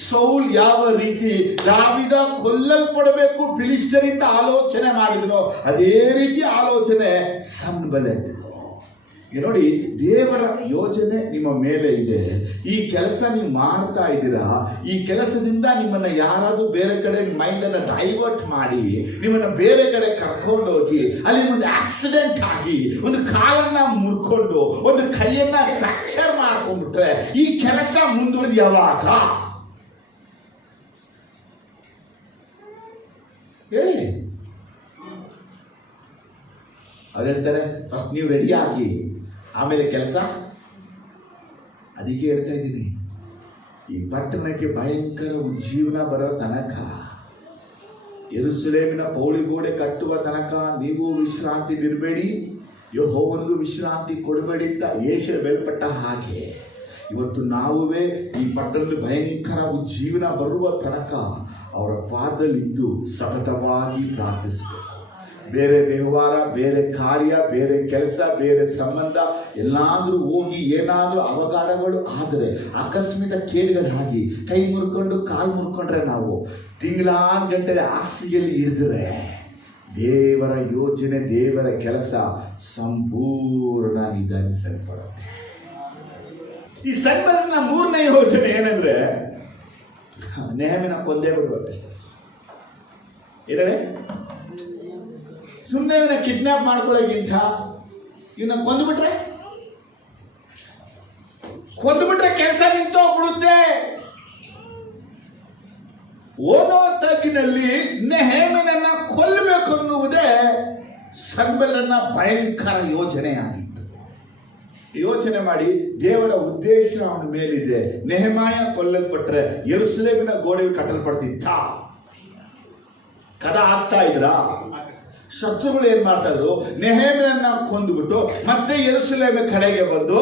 ಸೌಲ್ ಯಾವ ರೀತಿ ದಾವೀದ ಕೊಲ್ಲಲ್ಪಡಬೇಕು ಫಿಲಿಷ್ಟಿಯರಿಂದ ಆಲೋಚನೆ ಮಾಡಿದ್ರು, ಅದೇ ರೀತಿ ಆಲೋಚನೆ ಸನ್ಬೆಲೆಟ್. ಈಗ ನೋಡಿ, ದೇವರ ಯೋಜನೆ ನಿಮ್ಮ ಮೇಲೆ ಇದೆ. ಈ ಕೆಲಸ ನೀವು ಮಾಡ್ತಾ ಇದ್ದೀರಾ. ಈ ಕೆಲಸದಿಂದ ನಿಮ್ಮನ್ನ ಯಾರಾದ್ರೂ ಬೇರೆ ಕಡೆ ಮೈಂಡ್ ಅನ್ನ ಡೈವರ್ಟ್ ಮಾಡಿ ನಿಮ್ಮನ್ನ ಬೇರೆ ಕಡೆ ಕರ್ಕೊಂಡೋಗಿ ಅಲ್ಲಿ ಒಂದು ಆಕ್ಸಿಡೆಂಟ್ ಆಗಿ ಒಂದು ಕಾಲನ್ನ ಮುರ್ಕೊಂಡು ಒಂದು ಕೈಯನ್ನ ಫ್ರಾಕ್ಚರ್ ಮಾಡ್ಕೊಂಡ್ಬಿಟ್ರೆ ಈ ಕೆಲಸ ಮುಂದುವರೆದು ಯಾವಾಗ ಹೇಳಿ? ಅವ್ರು ಹೇಳ್ತಾರೆ, ಫಸ್ಟ್ ನೀವು ರೆಡಿ ಆಗಿ ಆಮೇಲೆ ಕೆಲಸ. ಅದಕ್ಕೆ ಹೇಳ್ತಾ ಇದ್ದೀನಿ, ಈ ಪಟ್ಟಣಕ್ಕೆ ಭಯಂಕರ ಜೀವನ ಬರೋ ತನಕ, ಯೆರೂಸಲೇಮಿನ ಪೌಳಿಗೋಡೆ ಕಟ್ಟುವ ತನಕ ನೀವು ವಿಶ್ರಾಂತಿ ಬಿಡಬೇಡಿ, ಯೆಹೋವನಿಗೂ ವಿಶ್ರಾಂತಿ ಕೊಡಬೇಡಿ ಅಂತ ಯೆಶಾಯ ಬೇರ್ಪಟ್ಟ ಹಾಗೆ ಇವತ್ತು ನಾವುವೇ ಈ ಪಟ್ಟಣದಲ್ಲಿ ಭಯಂಕರ ಜೀವನ ಬರುವ ತನಕ ಅವರ ಪಾದದಲ್ಲಿದ್ದು ಸತತವಾಗಿ ಪ್ರಾರ್ಥಿಸಬೇಕು. ಬೇರೆ ವ್ಯವಹಾರ, ಬೇರೆ ಕಾರ್ಯ, ಬೇರೆ ಕೆಲಸ, ಬೇರೆ ಸಂಬಂಧ ಎಲ್ಲಾದ್ರೂ ಹೋಗಿ ಏನಾದರೂ ಅವಘಡಗಳು ಆದರೆ, ಆಕಸ್ಮಿಕ ಕೇಡುಗಳಾಗಿ ಕೈ ಮುರ್ಕೊಂಡು ಕಾಲು ಮುರ್ಕೊಂಡ್ರೆ, ನಾವು ತಿಂಗಳಾರು ಗಂಟೆ ಹಾಸಿಗೆಯಲ್ಲಿ ಹಿಡಿದ್ರೆ ದೇವರ ಯೋಜನೆ, ದೇವರ ಕೆಲಸ ಸಂಪೂರ್ಣ ನಿಧಾನಿಸಲ್ಪಡುತ್ತೆ. ಈ ಸಂಬಂಧನ ಮೂರನೇ ಯೋಜನೆ ಏನಂದ್ರೆ, ನೆಹಮ್ಯನ ಕೊಂದೇ ಬಿಡ್ಬೇಕಷ್ಟೆ. ಏನಂದ್ರೆ ಸುಮ್ಮನೆ ಇವನ್ನ ಕಿಡ್ನಾಪ್ ಮಾಡ್ಕೊಳ್ಳೋಕ್ಕಿಂತ ಇವನ್ನ ಕೊಂದ್ಬಿಟ್ರೆ ಕೆಲಸ ನಿಂತೋಗ್ಬಿಡುತ್ತೆ. ಓನೋ ತಗ್ಗಿನಲ್ಲಿ ನೆಹಮ್ಯನನ್ನ ಕೊಲ್ಲಬೇಕು ಅನ್ನುವುದೇ ಸನ್ಬಲ್ಲನ ಭಯಂಕರ ಯೋಜನೆ ಆಗಿತ್ತು. ಯೋಚನೆ ಮಾಡಿ, ದೇವರ ಉದ್ದೇಶ ಅವನ ಮೇಲಿದೆ. ನೆಹಮಾಯ ಕೊಲ್ಲಲ್ಪಟ್ರೆ ಯೆರೂಸಲೇಮಿನ ಗೋಡೆ ಕಟ್ಟಲ್ಪಡ್ತಿತ್ತ? ಕದ ಆಗ್ತಾ ಇದ್ರ? ಶತ್ರುಗಳು ಏನ್ ಮಾಡ್ತಾ ಇದ್ರು? ನೆಹಮ್ಯನನ್ನ ಕೊಂದುಬಿಟ್ಟು ಮತ್ತೆ ಯೆರೂಸಲೇಮ್ ಕಡೆಗೆ ಬಂದು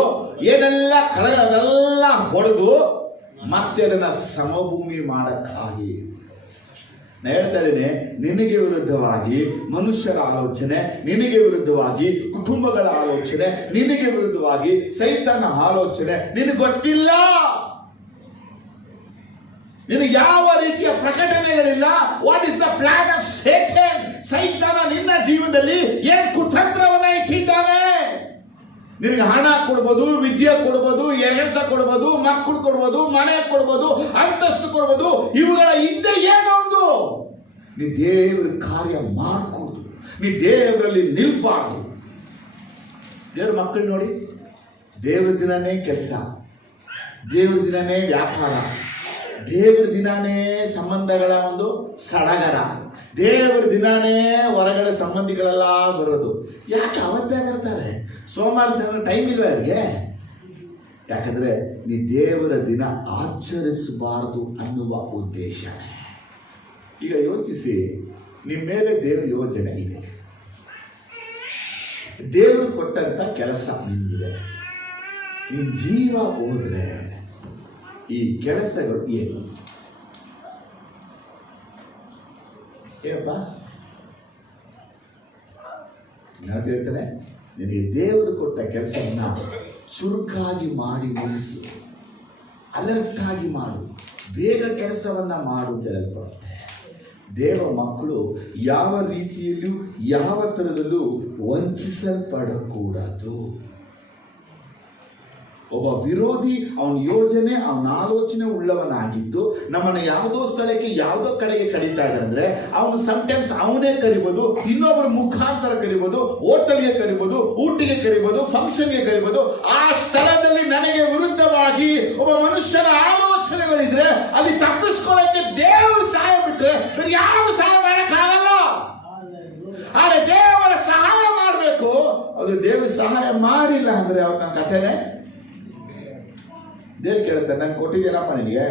ಏನೆಲ್ಲ ಕಳೆದೆಲ್ಲ ಹೊಡೆದು ಮತ್ತೆ ಅದನ್ನ ಸಮಭೂಮಿ ಮಾಡಕ್ಕಾಗಿ. ನಾನು ಹೇಳ್ತಾ ಇದ್ದೇನೆ, ನಿನಗೆ ವಿರುದ್ಧವಾಗಿ ಮನುಷ್ಯರ ಆಲೋಚನೆ, ನಿನಗೆ ವಿರುದ್ಧವಾಗಿ ಕುಟುಂಬಗಳ ಆಲೋಚನೆ, ನಿನಗೆ ವಿರುದ್ಧವಾಗಿ ಸೈತಾನ ಆಲೋಚನೆ ನಿನಗೆ ಗೊತ್ತಿಲ್ಲ. ನಿನಗೆ ಯಾವ ರೀತಿಯ ಪ್ರಕಟಣೆಗಳಿಲ್ಲ. What is the plan of Satan? ಸೈತಾನ ನಿನ್ನ ಜೀವನದಲ್ಲಿ ಏನ್ ಕುತಂತ್ರವನ್ನ ಇಟ್ಟಿದ್ದಾನೆ? ನಿನಗೆ ಹಣ ಕೊಡ್ಬೋದು, ವಿದ್ಯೆ ಕೊಡ್ಬೋದು, ಕೆಲಸ ಕೊಡ್ಬೋದು, ಮಕ್ಕಳು ಕೊಡ್ಬೋದು, ಮನೆ ಕೊಡ್ಬೋದು, ಅಂತಸ್ತು ಕೊಡ್ಬೋದು. ಇವುಗಳ ಹಿಂದೆ ಏನೊಂದು, ನೀ ದೇವರ ಕಾರ್ಯ ಮಾಡ್ಕೋದು, ನೀ ದೇವರಲ್ಲಿ ನಿಲ್ಬಾರ್ದು. ದೇವ್ರ ಮಕ್ಕಳು ನೋಡಿ, ದೇವ್ರ ದಿನನೇ ಕೆಲಸ, ದೇವ್ರ ದಿನನೇ ವ್ಯಾಪಾರ, ದೇವ್ರ ದಿನಾನೇ ಸಂಬಂಧಗಳ ಒಂದು ಸಡಗರ, ದೇವ್ರ ದಿನಾನೇ ಹೊರಗಡೆ ಸಂಬಂಧಿಗಳೆಲ್ಲ ಬರೋದು. ಯಾಕೆ ಅವತ್ತೇ ಬರ್ತಾರೆ? ಸೋಮವಾರ ಟೈಮ್ ಇಲ್ವ ಅವರಿಗೆ? ಯಾಕಂದ್ರೆ ನೀ ದೇವರ ದಿನ ಆಚರಿಸಬಾರದು ಅನ್ನುವ ಉದ್ದೇಶ. ಈಗ ಯೋಚಿಸಿ, ನಿಮ್ಮ ಮೇಲೆ ದೇವರ ಯೋಜನೆ ಇದೆ, ದೇವರು ಕೊಟ್ಟಂತ ಕೆಲಸ ನಿಮಗಿದೆ. ನಿನ್ನ ಜೀವ ಹೋದ್ರೆ ಈ ಕೆಲಸಗಳು ಏನು? ಏನಪ್ಪ ನಾನು ಹೇಳ್ತಾನೆ, ನಿನಗೆ ದೇವರು ಕೊಟ್ಟ ಕೆಲಸವನ್ನ ಚುರುಕಾಗಿ ಮಾಡಿ ಮುಗಿಸು, ಅಲರ್ಟ್ ಆಗಿ ಮಾಡು, ಬೇಗ ಕೆಲಸವನ್ನ ಮಾಡು ಅಂತ ಹೇಳಲ್ಪಡುತ್ತೆ. ದೇವ ಮಕ್ಕಳು ಯಾವ ರೀತಿಯಲ್ಲೂ ಯಾವ ಥರದಲ್ಲೂ ವಂಚಿಸಲ್ಪಡಕೂಡದು. ಒಬ್ಬ ವಿರೋಧಿ ಅವನ ಯೋಜನೆ, ಅವನ ಆಲೋಚನೆ ಉಳ್ಳವನಾಗಿದ್ದು ನಮ್ಮನ್ನ ಯಾವುದೋ ಸ್ಥಳಕ್ಕೆ ಯಾವುದೋ ಕಡೆಗೆ ಕರೀತಾ ಇದ್ದಾರೆ ಅಂದ್ರೆ, ಅವನು ಸಮ್ಟೈಮ್ಸ್ ಅವನೇ ಕರಿಬೋದು, ಇನ್ನೊಬ್ಬರ ಮುಖಾಂತರ ಕರಿಬೋದು, ಹೋಟೆಲ್ಗೆ ಕರಿಬೋದು, ಊಟಿಗೆ ಕರಿಬೋದು, ಫಂಕ್ಷನ್ಗೆ ಕರಿಬೋದು. ಆ ಸ್ಥಳದಲ್ಲಿ ನನಗೆ ವಿರುದ್ಧವಾಗಿ ಒಬ್ಬ ಮನುಷ್ಯನ ಆಲೋಚನೆಗಳಿದ್ರೆ ಅಲ್ಲಿ ತಪ್ಪಿಸ್ಕೊಳ್ಳೋಕೆ ದೇವರು ಸಹಾಯ ಬಿಟ್ರೆ ಬೇರೆ ಯಾರು ಸಹಾಯ ಮಾಡಕ್ಕಾಗಲ್ಲ. ಆದ್ರೆ ದೇವರ ಸಹಾಯ ಮಾಡಬೇಕು. ಅದು ದೇವರ ಸಹಾಯ ಮಾಡಿಲ್ಲ ಅಂದ್ರೆ ಅವನ ಕಥೆನೆ. ದೇವ್ರು ಕೇಳುತ್ತೆ, ನಾನು ಕೊಟ್ಟಿದ್ದೇನಪ್ಪ ನಿನಗೆ?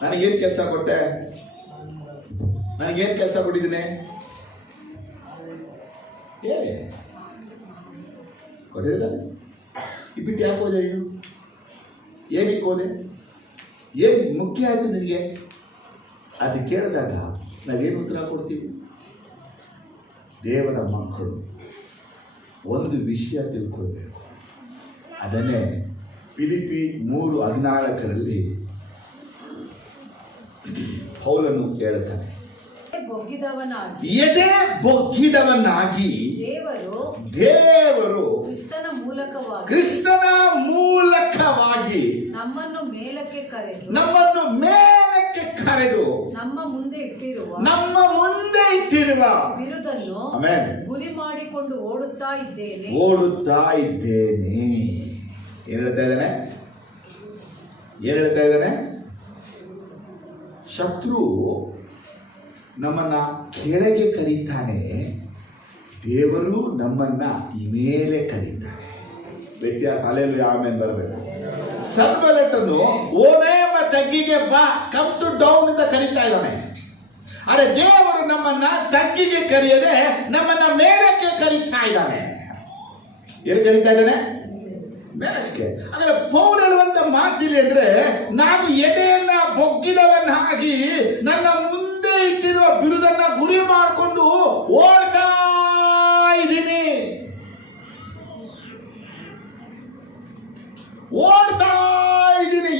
ನನಗೇನು ಕೆಲಸ ಕೊಟ್ಟೆ? ನನಗೇನು ಕೆಲಸ ಕೊಟ್ಟಿದ್ದೀನಿ? ಕೊಟ್ಟಿದ್ದ ಈ ಬಿಟ್ಟು ಯಾಕೆ ಹೋದೆ? ಇದು ಏನಕ್ಕೆ ಹೋದೆ? ಏನು ಮುಖ್ಯ ಆಯ್ತು ನಿನಗೆ? ಅದು ಕೇಳಿದಾಗ ನಾವೇನು ಉತ್ತರ ಕೊಡ್ತೀವಿ? ದೇವರ ಮಕ್ಕಳು ಒಂದು ವಿಷಯ ತಿಳ್ಕೊಳ್ಬೇಕು. ಅದನ್ನೇ ಫಿಲಿಪ್ಪಿ 3:14 ಪೌಲನು ಹೇಳ್ತಾನೆ, ಎದೆ ಬೊಗ್ಗಿದವನಾಗಿ ದೇವರು ಕ್ರಿಸ್ತನ ಮೂಲಕವಾಗಿ ನಮ್ಮನ್ನು ಮೇಲಕ್ಕೆ ಕರೆದು ನಮ್ಮ ಮುಂದೆ ಇಟ್ಟಿರುವ ಬಿರುದನ್ನು ಗುರಿ ಮಾಡಿಕೊಂಡು ಓಡುತ್ತಾ ಇದ್ದೇನೆ. ಏನ್ ಹೇಳ್ತಾ ಇದ್ದಾನೆ? ಶತ್ರು ನಮ್ಮನ್ನ ಕೆಳಗೆ ಕರೀತಾನೆ, ದೇವರು ನಮ್ಮನ್ನ ಮೇಲೆ ಕರೀತಾನೆ. ವ್ಯತ್ಯಾಸ ಅಲ್ಲೆಲ್ಲ ಆಮೇಲೆ ಬರಬೇಕು. ಸನ್ಬಲೆಟನ್ನು ಓನೇ ಎಂಬ ತಗ್ಗಿಗೆ ಬಾ, ಕಮ್ ಟು ಡೌನ್ ಅಂತ ಕರೀತಾ ಇದ್ದಾನೆ. ಅರೆ ದೇವರು ನಮ್ಮನ್ನ ತಗ್ಗಿಗೆ ಕರೆಯದೆ ನಮ್ಮನ್ನ ಮೇಲಕ್ಕೆ ಕರೀತಾ ಇದ್ದಾನೆ. ಎಲ್ಲಿ ಕರೀತಾ ಇದ್ದಾನೆ? ಮೇಲಕ್ಕೆ. ಅಂದ್ರೆ ಪೌಲ್ ಹೇಳುವಂತ ಮಾತಿಲ್ಲ ಅಂದ್ರೆ, ನಾನು ಎದೆಯನ್ನ ಬೊಗ್ಗಿದವನಾಗಿ ನನ್ನ ಮುಂದೆ ಇಟ್ಟಿರುವ ಬಿರುದನ್ನ ಗುರಿ ಮಾಡಿಕೊಂಡು ಓಡ್ತಾ ಇದ್ದೀನಿ.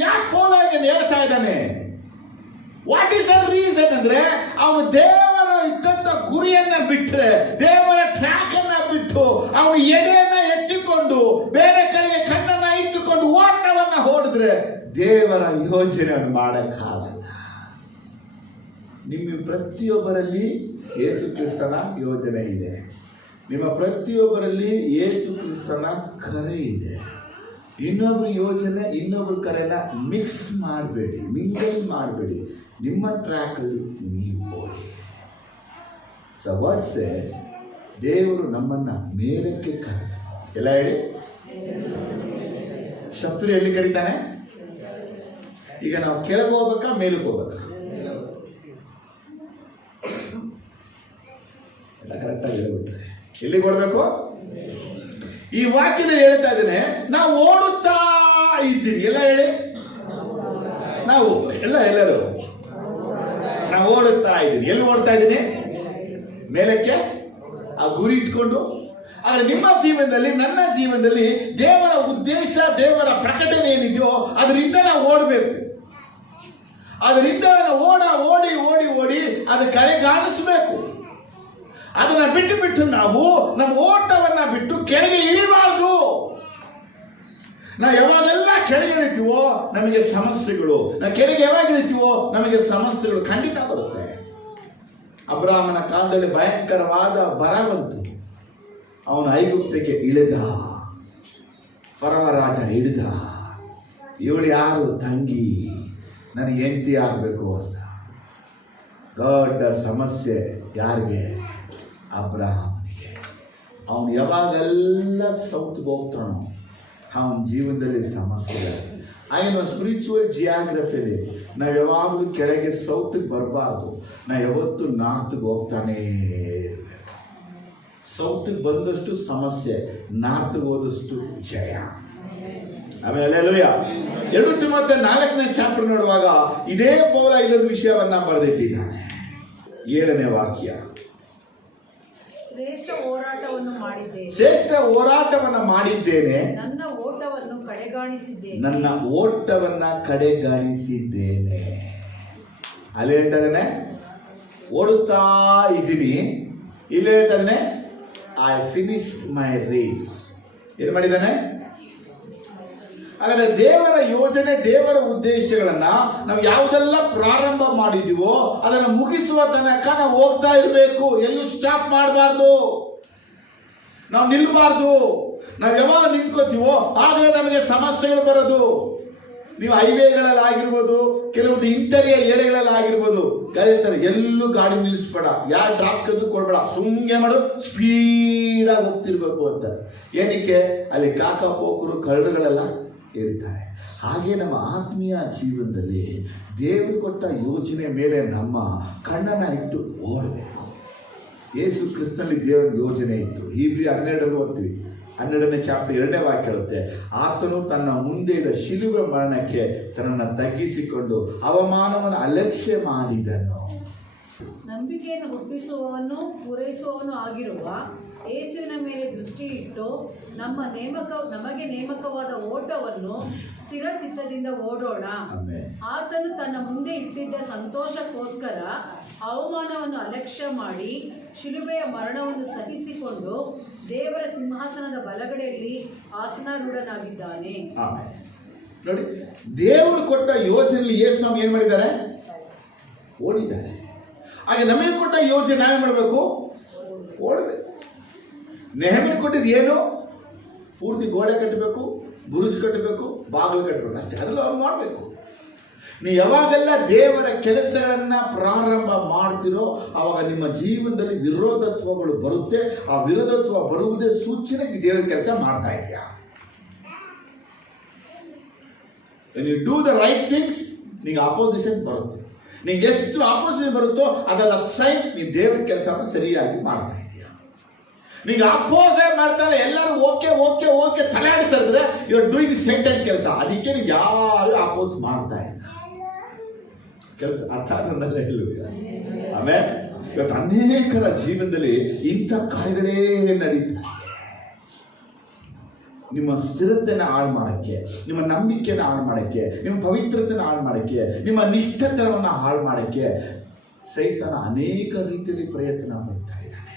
ಯಾಕೆ ಪೌಲ್ ಹಾಗೆ ಹೇಳ್ತಾ ಇದ್ದಾನೆ? ವಾಟ್ ಈಸ್ ದ ರೀಸನ್ ಅಂದ್ರೆ, ಅವನು ದೇವರ ಇಟ್ಟಂತ ಗುರಿಯನ್ನ ಬಿಟ್ಟರೆ, ದೇವರ ಟ್ರ್ಯಾಕ್ ಅನ್ನ ಬಿಟ್ಟು ಅವನು ಎದೆಯನ್ನ ಎತ್ತಿಕೊಂಡು ಬೇರೆ ಕಡೆಗೆ ಕಣ್ಣನ್ನ ಇಟ್ಟುಕೊಂಡು ಓಟವನ್ನ ಹೊಡೆದ್ರೆ ದೇವರ ಯೋಜನೆಯನ್ನು ಮಾಡಕ್ಕಾಗಲ್ಲ. ನಿಮ್ಮ ಪ್ರತಿಯೊಬ್ಬರಲ್ಲಿ ಯೇಸು ಕ್ರಿಸ್ತನ ಯೋಜನೆ ಇದೆ. ನಿಮ್ಮ ಪ್ರತಿಯೊಬ್ಬರಲ್ಲಿ ಯೇಸು ಕ್ರಿಸ್ತನ ಕರೆ ಇದೆ. ಇನ್ನೊಬ್ರ ಯೋಜನೆ ಇನ್ನೊಬ್ರ ಕರೆನ ಮಿಕ್ಸ್ ಮಾಡಬೇಡಿ, ಮಿಂಗಲ್ ಮಾಡಬೇಡಿ. ನಿಮ್ಮ ಟ್ರ್ಯಾಕಲ್ಲಿ ನೀವು ಹೋಗಿ. ಸೊ ವಾಟ್ ಸೇಸ್, ದೇವರು ನಮ್ಮನ್ನ ಮೇಲಕ್ಕೆ ಕರೆದ. ಎಲ್ಲ ಹೇಳಿ. ಶತ್ರು ಎಲ್ಲಿ ಕರೀತಾನೆ? ಈಗ ನಾವು ಕೆಳಗೆ ಹೋಗ್ಬೇಕಾ ಮೇಲಕ್ಕೆ ಹೋಗ್ಬೇಕಾ? ಎಲ್ಲ ಕರೆಕ್ಟಾಗಿ ಹೇಳ್ಬಿಟ್ರೆ ಎಲ್ಲಿಗೆ ಓಡಬೇಕು? ಈ ವಾಕ್ಯದಲ್ಲಿ ಹೇಳ್ತಾ ಇದ್ದೇನೆ, ನಾವು ಓಡುತ್ತಾ ಇದ್ದೀವಿ. ಎಲ್ಲ ಹೇಳಿ. ನಾವು ಎಲ್ಲರೂ ನಾವು ಓಡುತ್ತಾ ಇದ್ದೀನಿ. ಎಲ್ಲಿ ಓಡ್ತಾ ಇದ್ದೀನಿ? ಮೇಲಕ್ಕೆ. ಆ ಗುರಿ ಇಟ್ಕೊಂಡು. ಆದರೆ ನಿಮ್ಮ ಜೀವನದಲ್ಲಿ, ನನ್ನ ಜೀವನದಲ್ಲಿ ದೇವರ ಉದ್ದೇಶ, ದೇವರ ಪ್ರಕಟಣೆ ಏನಿದೆಯೋ ಅದರಿಂದ ನಾವು ಓಡಬೇಕು. ಅದರಿಂದ ಓಡಿ ಅದು ಕರೆಗಾಣಿಸ್ಬೇಕು. ಅದನ್ನ ಬಿಟ್ಟು ನಾವು ನಮ್ಮ ಓಟವನ್ನ ಬಿಟ್ಟು ಕೆಳಗೆ ಇಳಿಬಾರ್ದು. ನಾವು ಯಾವಾಗೆಲ್ಲ ಕೆಳಗೆ ಇಳಿತೀವೋ ನಮಗೆ ಸಮಸ್ಯೆಗಳು, ನಾವು ಕೆಳಗೆ ಯಾವಾಗ ಇಳಿತೀವೋ ನಮಗೆ ಸಮಸ್ಯೆಗಳು ಖಂಡಿತ ಬರುತ್ತೆ. ಅಬ್ರಾಹ್ಮನ ಕಾಲದಲ್ಲಿ ಭಯಂಕರವಾದ ಬರ ಬಂತು. ಅವನು ಐಗುಪ್ತಕ್ಕೆ ಇಳಿದ, ಫರೋ ರಾಜ ಹಿಡಿದ. ಇವಳು ಯಾರು? ತಂಗಿ, ನನಗೆ ಹೆಂಡತಿ ಆಗಬೇಕು ಅಂತ. ದೊಡ್ಡ ಸಮಸ್ಯೆ ಯಾರಿಗೆ? ಅಬ್ರಾಹ್ಮನಿಗೆ. ಅವನು ಯಾವಾಗೆಲ್ಲ ಸೌತ್ಗೆ ಹೋಗ್ತಾನೋ ಅವನ ಜೀವನದಲ್ಲಿ ಸಮಸ್ಯೆ. ಆಗಿನ ಸ್ಪಿರಿಚುವಲ್ ಜಿಯಾಗ್ರಫಿಯಲ್ಲಿ ನಾವು ಯಾವಾಗಲೂ ಕೆಳಗೆ ಸೌತ್ಗೆ ಬರಬಾರ್ದು. ನಾವು ಯಾವತ್ತು ನಾರ್ತ್ಗೆ ಹೋಗ್ತಾನೇ ಇರಬೇಕು. ಸೌತ್ಗೆ ಬಂದಷ್ಟು ಸಮಸ್ಯೆ, ನಾರ್ತ್ಗೆ ಹೋದಷ್ಟು ಜಯ. ಆಮೇಲೆ 2 ತಿಮೋಥೆ 4ನೇ ಚಾಪ್ಟರ್ ನೋಡುವಾಗ ಇದೇ ಪೌಲ ಇಲ್ಲದ ವಿಷಯವನ್ನ ಬರೆದಿಟ್ಟಿದ್ದಾನೆ. 7ನೇ ವಾಕ್ಯ. ಶ್ರೇಷ್ಠ ಹೋರಾಟವನ್ನು ಮಾಡಿದ್ದೇನೆ, ನನ್ನ ಓಟವನ್ನ ಕಡೆಗಾಣಿಸಿದ್ದೇನೆ. ಅಲ್ಲಿ ಹೇಳ್ತಾನೆ ಓಡುತ್ತಾ ಇದ್ದೀನಿ. ಇಲ್ಲಿ ಹೇಳ್ತಾನೆ ಐ ಫಿನಿಶ್ಡ್ ಮೈ ರೇಸ್. ಏನು ಮಾಡಿದ್ದಾನೆ? ಹಾಗಾದ್ರೆ ದೇವರ ಯೋಜನೆ, ದೇವರ ಉದ್ದೇಶಗಳನ್ನ ನಾವು ಯಾವುದೆಲ್ಲ ಪ್ರಾರಂಭ ಮಾಡಿದೀವೋ ಅದನ್ನು ಮುಗಿಸುವ ತನಕ ನಾವು ಹೋಗ್ತಾ ಇರಬೇಕು. ಎಲ್ಲೂ ಸ್ಟಾಪ್ ಮಾಡಬಾರ್ದು, ನಾವು ನಿಲ್ಬಾರ್ದು. ನಾವು ಯಾವಾಗ ನಿಂತ್ಕೋತೀವೋ ಆಗಲೇ ನಮಗೆ ಸಮಸ್ಯೆಗಳು ಬರೋದು. ನೀವು ಹೈವೇಗಳಲ್ಲಿ ಆಗಿರ್ಬೋದು, ಕೆಲವೊಂದು ಇಂಟರಿಯ ಏರಿಯಾಗಳಲ್ಲಿ ಆಗಿರ್ಬೋದು, ಹೇಳ್ತಾರೆ ಎಲ್ಲೂ ಗಾಡಿ ನಿಲ್ಲಿಸ್ಬೇಡ, ಯಾರು ಡ್ರಾಪ್ ಕದ್ದು ಕೊಡ್ಬೇಡ, ಸುಮ್ಮನೆ ಮಾಡು, ಸ್ಪೀಡಾಗಿ ಹೋಗ್ತಿರ್ಬೇಕು ಅಂತ. ಏನಕ್ಕೆ? ಅಲ್ಲಿ ಕಾಕಪೋಕರು ಕಳ್ಳರುಗಳೆಲ್ಲ ಇರ್ತಾರೆ. ಹಾಗೆ ನಮ್ಮ ಆತ್ಮೀಯ ಜೀವನದಲ್ಲಿ ದೇವರು ಕೊಟ್ಟ ಯೋಜನೆ ಮೇಲೆ ನಮ್ಮ ಕಣ್ಣನ್ನ ಇಟ್ಟು ಓಡಬೇಕು. ಯೇಸು ಕ್ರಿಸ್ತನಲ್ಲಿ ದೇವರ ಯೋಜನೆ ಇತ್ತು. ಹೀಬ್ರಿ 12 ಓದ್ತೀವಿ. 12ನೇ ಚಾಪ್ಟರ್ 2ನೇ ವಾಕ್ಯ ಇರುತ್ತೆ. ಆತನು ತನ್ನ ಮುಂದೆ ಇದ್ದ ಶಿಲುಬೆ ಮರಣಕ್ಕೆ ತನ್ನನ್ನು ತಗ್ಗಿಸಿಕೊಂಡು ಅವಮಾನವನ್ನು ಅಲಕ್ಷ್ಯ ಮಾಡಿದನು. ನಂಬಿಕೆಯನ್ನು ಹುಟ್ಟಿಸುವವನು ಪೂರೈಸುವವನು ಆಗಿರುವ ಯೇಸುವಿನ ಮೇಲೆ ದೃಷ್ಟಿ ಇಟ್ಟು ನಮಗೆ ನೇಮಕವಾದ ಓಟವನ್ನು ಸ್ಥಿರ ಚಿತ್ತದಿಂದ ಓಡೋಣ. ಆತನು ತನ್ನ ಮುಂದೆ ಇಟ್ಟಿದ್ದ ಸಂತೋಷಕ್ಕೋಸ್ಕರ ಅವಮಾನವನ್ನು ಅಲಕ್ಷ್ಯ ಮಾಡಿ ಶಿಲುಬೆಯ ಮರಣವನ್ನು ಸಹಿಸಿಕೊಂಡು ದೇವರ ಸಿಂಹಾಸನದ ಬಲಗಡೆಯಲ್ಲಿ ಆಸನಾರೂಢನಾಗಿದ್ದಾನೆ. ಆಮೇಲೆ ನೋಡಿ, ದೇವರು ಕೊಟ್ಟ ಯೋಜನೆಯಲ್ಲಿ ಯೇಸು ಸ್ವಾಮಿ ಏನ್ ಮಾಡಿದ್ದಾರೆ? ಓಡಿದ್ದಾರೆ. ಹಾಗೆ ನಮಗೆ ಕೊಟ್ಟ ಯೋಜನೆ ನಾವೇ ಮಾಡಬೇಕು, ಓಡಬೇಕು. ನೆಹಮ್ಯನಿಗೆ ಕೊಟ್ಟಿದ್ದು ಏನು? ಪೂರ್ತಿ ಗೋಡೆ ಕಟ್ಟಬೇಕು, ಬುರುಜು ಕಟ್ಟಬೇಕು, ಬಾಗಿಲು ಕಟ್ಟಬೇಕು, ಅಷ್ಟೇ. ಅದ್ರಲ್ಲಿ ಅವ್ರು ಮಾಡಬೇಕು. ನೀವು ಯಾವಾಗೆಲ್ಲ ದೇವರ ಕೆಲಸಗಳನ್ನ ಪ್ರಾರಂಭ ಮಾಡ್ತಿರೋ ಆವಾಗ ನಿಮ್ಮ ಜೀವನದಲ್ಲಿ ವಿರೋಧತ್ವಗಳು ಬರುತ್ತೆ. ಆ ವಿರೋಧತ್ವ ಬರುವುದೇ ಸೂಚನೆ ದೇವರ ಕೆಲಸ ಮಾಡ್ತಾ ಇದೆಯಾ. When you do the right things, ನಿಮಗೆ ಅಪೋಸಿಷನ್ ಬರುತ್ತೆ. ನಿಮ್ಗೆ ಎಷ್ಟು ಅಪೋಸಿಷನ್ ಬರುತ್ತೋ ಅದೆಲ್ಲ ಸೈನ್ ನೀವು ದೇವರ ಕೆಲಸವನ್ನು ಸರಿಯಾಗಿ ಮಾಡ್ತಾ ಇದೆಯಾ. ನೀವು ಅಪೋಸ್ ಮಾಡ್ತಾರೆ, ಎಲ್ಲರೂ ಓಕೆ ಓಕೆ ಓಕೆ ತಲೆ ಆಡಿಸ್ತಾ ಇದ್ರೆ you are doing the Satan ಕೆಲಸ. ಅದಕ್ಕೆ ನೀವು ಯಾರು ಅಪೋಸ್ ಮಾಡ್ತಾ ಇಲ್ಲ. ಕೆಲಸ ಅರ್ಥ ಆದ್ರಲ್ಲ ಇಲ್ಲವೇ? ಆಮೇಲೆ ಇವತ್ತು ಅನೇಕರ ಜೀವನದಲ್ಲಿ ಇಂಥ ಕಾರ್ಯಗಳೇ ನಡೀತಾ ಇದೆ. ನಿಮ್ಮ ಸ್ಥಿರತೆನ ಹಾಳು ಮಾಡಕ್ಕೆ, ನಿಮ್ಮ ನಂಬಿಕೆನ ಹಾಳು ಮಾಡಕ್ಕೆ, ನಿಮ್ಮ ಪವಿತ್ರತೆನ ಹಾಳು ಮಾಡಕ್ಕೆ, ನಿಮ್ಮ ನಿಷ್ಠತನವನ್ನು ಹಾಳು ಮಾಡಕ್ಕೆ ಸೈತಾನ ಅನೇಕ ರೀತಿಯಲ್ಲಿ ಪ್ರಯತ್ನ ಪಡ್ತಾ ಇದ್ದಾನೆ.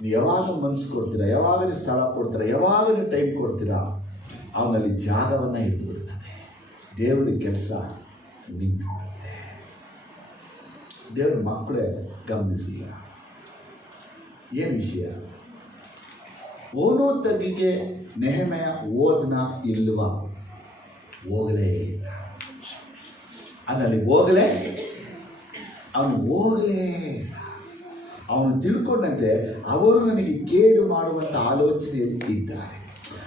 ನೀವು ಯಾವಾಗ ಮನಸ್ಸು ಕೊಡ್ತೀರಾ, ಯಾವಾಗ ನೀವು ಸ್ಥಳ ಕೊಡ್ತೀರಾ, ಯಾವಾಗ ನೀವು ಟೈಮ್ ಕೊಡ್ತೀರಾ, ಅವನಲ್ಲಿ ಜಾಗವನ್ನು ಇಟ್ಬಿಡ್ತಾನೆ. ದೇವರ ಕೆಲಸ ನಿಂತು ಬಿಡುತ್ತೆ. ದೇವರ ಮಕ್ಕಳೇ ಗಮನಿಸಿ, ಏನು ವಿಷಯ? ಓದೋ ತಗ್ಗಿಗೆ ನೆಹೆಮೆಯ ಓದ್ನ ಇಲ್ವಾ? ಹೋಗಲೇ ಇಲ್ಲ. ಅದರಲ್ಲಿ ಹೋಗಲೇ ಅವನು ಹೋಗಲೇ ಇಲ್ಲ. ಅವನು ತಿಳ್ಕೊಂಡಂತೆ ಅವರು ನನಗೆ ಕೇಡು ಮಾಡುವಂಥ ಆಲೋಚನೆಯಲ್ಲಿ ಇದ್ದಾರೆ.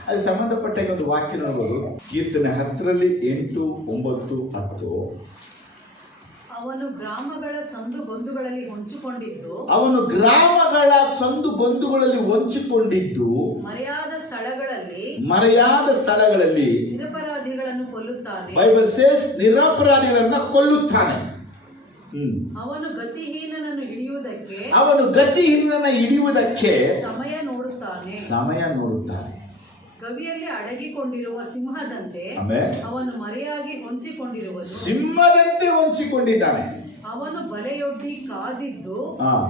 ಅದು ಸಂಬಂಧಪಟ್ಟ ಒಂದು ವಾಕ್ಯ ನೋಡ್ಬೋದು. ಕೀರ್ತನೆ 10ರಲ್ಲಿ 8, 9, 10. ಅವನು ಗ್ರಾಮಗಳ ಸಂದು ಗೊಂದುಗಳಲ್ಲಿ ಹೊಂಚಿಕೊಂಡಿದ್ದು, ಅವನು ಗ್ರಾಮಗಳ ಸಂದು ಗೊಂದುಗಳಲ್ಲಿ ಹೊಂಚಿಕೊಂಡಿದ್ದು, ಮರೆಯಾದ ಸ್ಥಳಗಳಲ್ಲಿ ನಿರಪರಾಧಿಗಳನ್ನು ಕೊಲ್ಲುತ್ತಾನೆ. Bible says ನಿರಪರಾಧಿಗಳನ್ನ ಕೊಲ್ಲುತ್ತಾನೆ. ಅವನು ಗತಿಹೀನನನ್ನು ಹಿಡಿಯುವುದಕ್ಕೆ ಸಮಯ ನೋಡುತ್ತಾನೆ. ಗವಿಯಲ್ಲಿ ಅಡಗಿಕೊಂಡಿರುವ ಸಿಂಹದಂತೆ ಅವನು ಮರೆಯಾಗಿ ಹೊಂಚಿಕೊಂಡಿರುವನು. ಸಿಂಹದಂತೆ ಹೊಂಚಿಕೊಂಡಿದ್ದಾನೆ. ಅವನು ಬಲೆಯೊಡ್ಡಿ ಕಾದಿದ್ದು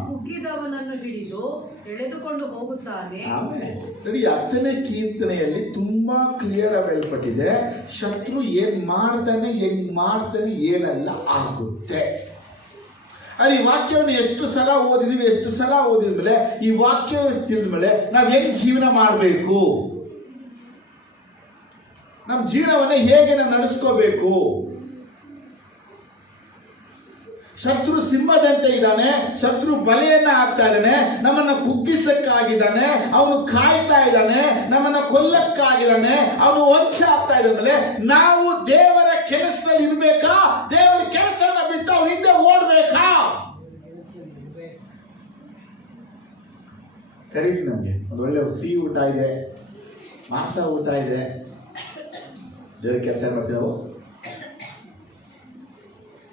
ಕುಗ್ಗಿದವನನ್ನು ಹಿಡಿದು ಎಳೆದುಕೊಂಡು ಹೋಗುತ್ತಾನೆ. ನೋಡಿ, 10ನೇ ಕೀರ್ತನೆಯಲ್ಲಿ ತುಂಬಾ ಕ್ಲಿಯರ್ ಆಗಿ ಹೇಳ್ಪಟ್ಟಿದೆ. ಶತ್ರು ಏನ್ ಮಾಡ್ತಾನೆ, ಹೆಂಗ್ ಮಾಡ್ತಾನೆ, ಏನೆಲ್ಲ ಆಗುತ್ತೆ. ಅಲ್ಲಿ ಈ ವಾಕ್ಯವನ್ನು ಎಷ್ಟು ಸಲ ಓದಿದ್ಮೇಲೆ ಈ ವಾಕ್ಯವನ್ನು ತಿಳಿದ್ಮೇಲೆ ನಾವ್ ಹೆಂಗ್ ಜೀವನ ಮಾಡಬೇಕು, ನಮ್ಮ ಜೀವನವನ್ನ ಹೇಗೆ ನಾವು ನಡೆಸ್ಕೋಬೇಕು. ಶತ್ರು ಸಿಂಹದಂತೆ ಇದ್ದಾನೆ, ಶತ್ರು ಬಲೆಯನ್ನ ಹಾಕ್ತಾ ಇದ್ದಾನೆ, ನಮ್ಮನ್ನ ಕುಗ್ಗಿಸಕ್ಕಾಗಿದ್ದಾನೆ, ಅವನು ಕಾಯ್ತಾ ಇದ್ದಾನೆ, ನಮ್ಮನ್ನ ಕೊಲ್ಲಕ್ಕಾಗಿದ್ದಾನೆ, ಅವನು ವಂಚ ಆಗ್ತಾ ಇದ್ದಾನೆ. ನಾವು ದೇವರ ಕೆಲಸದಲ್ಲಿ ಇರ್ಬೇಕಾ? ದೇವರ ಕೆಲಸವನ್ನ ಬಿಟ್ಟು ಅವ್ರ ಹಿಂದೆ ಓಡ್ಬೇಕಾ? ಕರೀಲಿ, ನಮ್ಗೆ ಒಂದು ಒಳ್ಳೆ ಸಿಹಿ ಊಟ ಇದೆ, ಮಾಂಸ ಊಟ ಇದೆ, ದೇವರ ಕೆಲಸ ಮಾಡ್ತೀವಿ ನಾವು.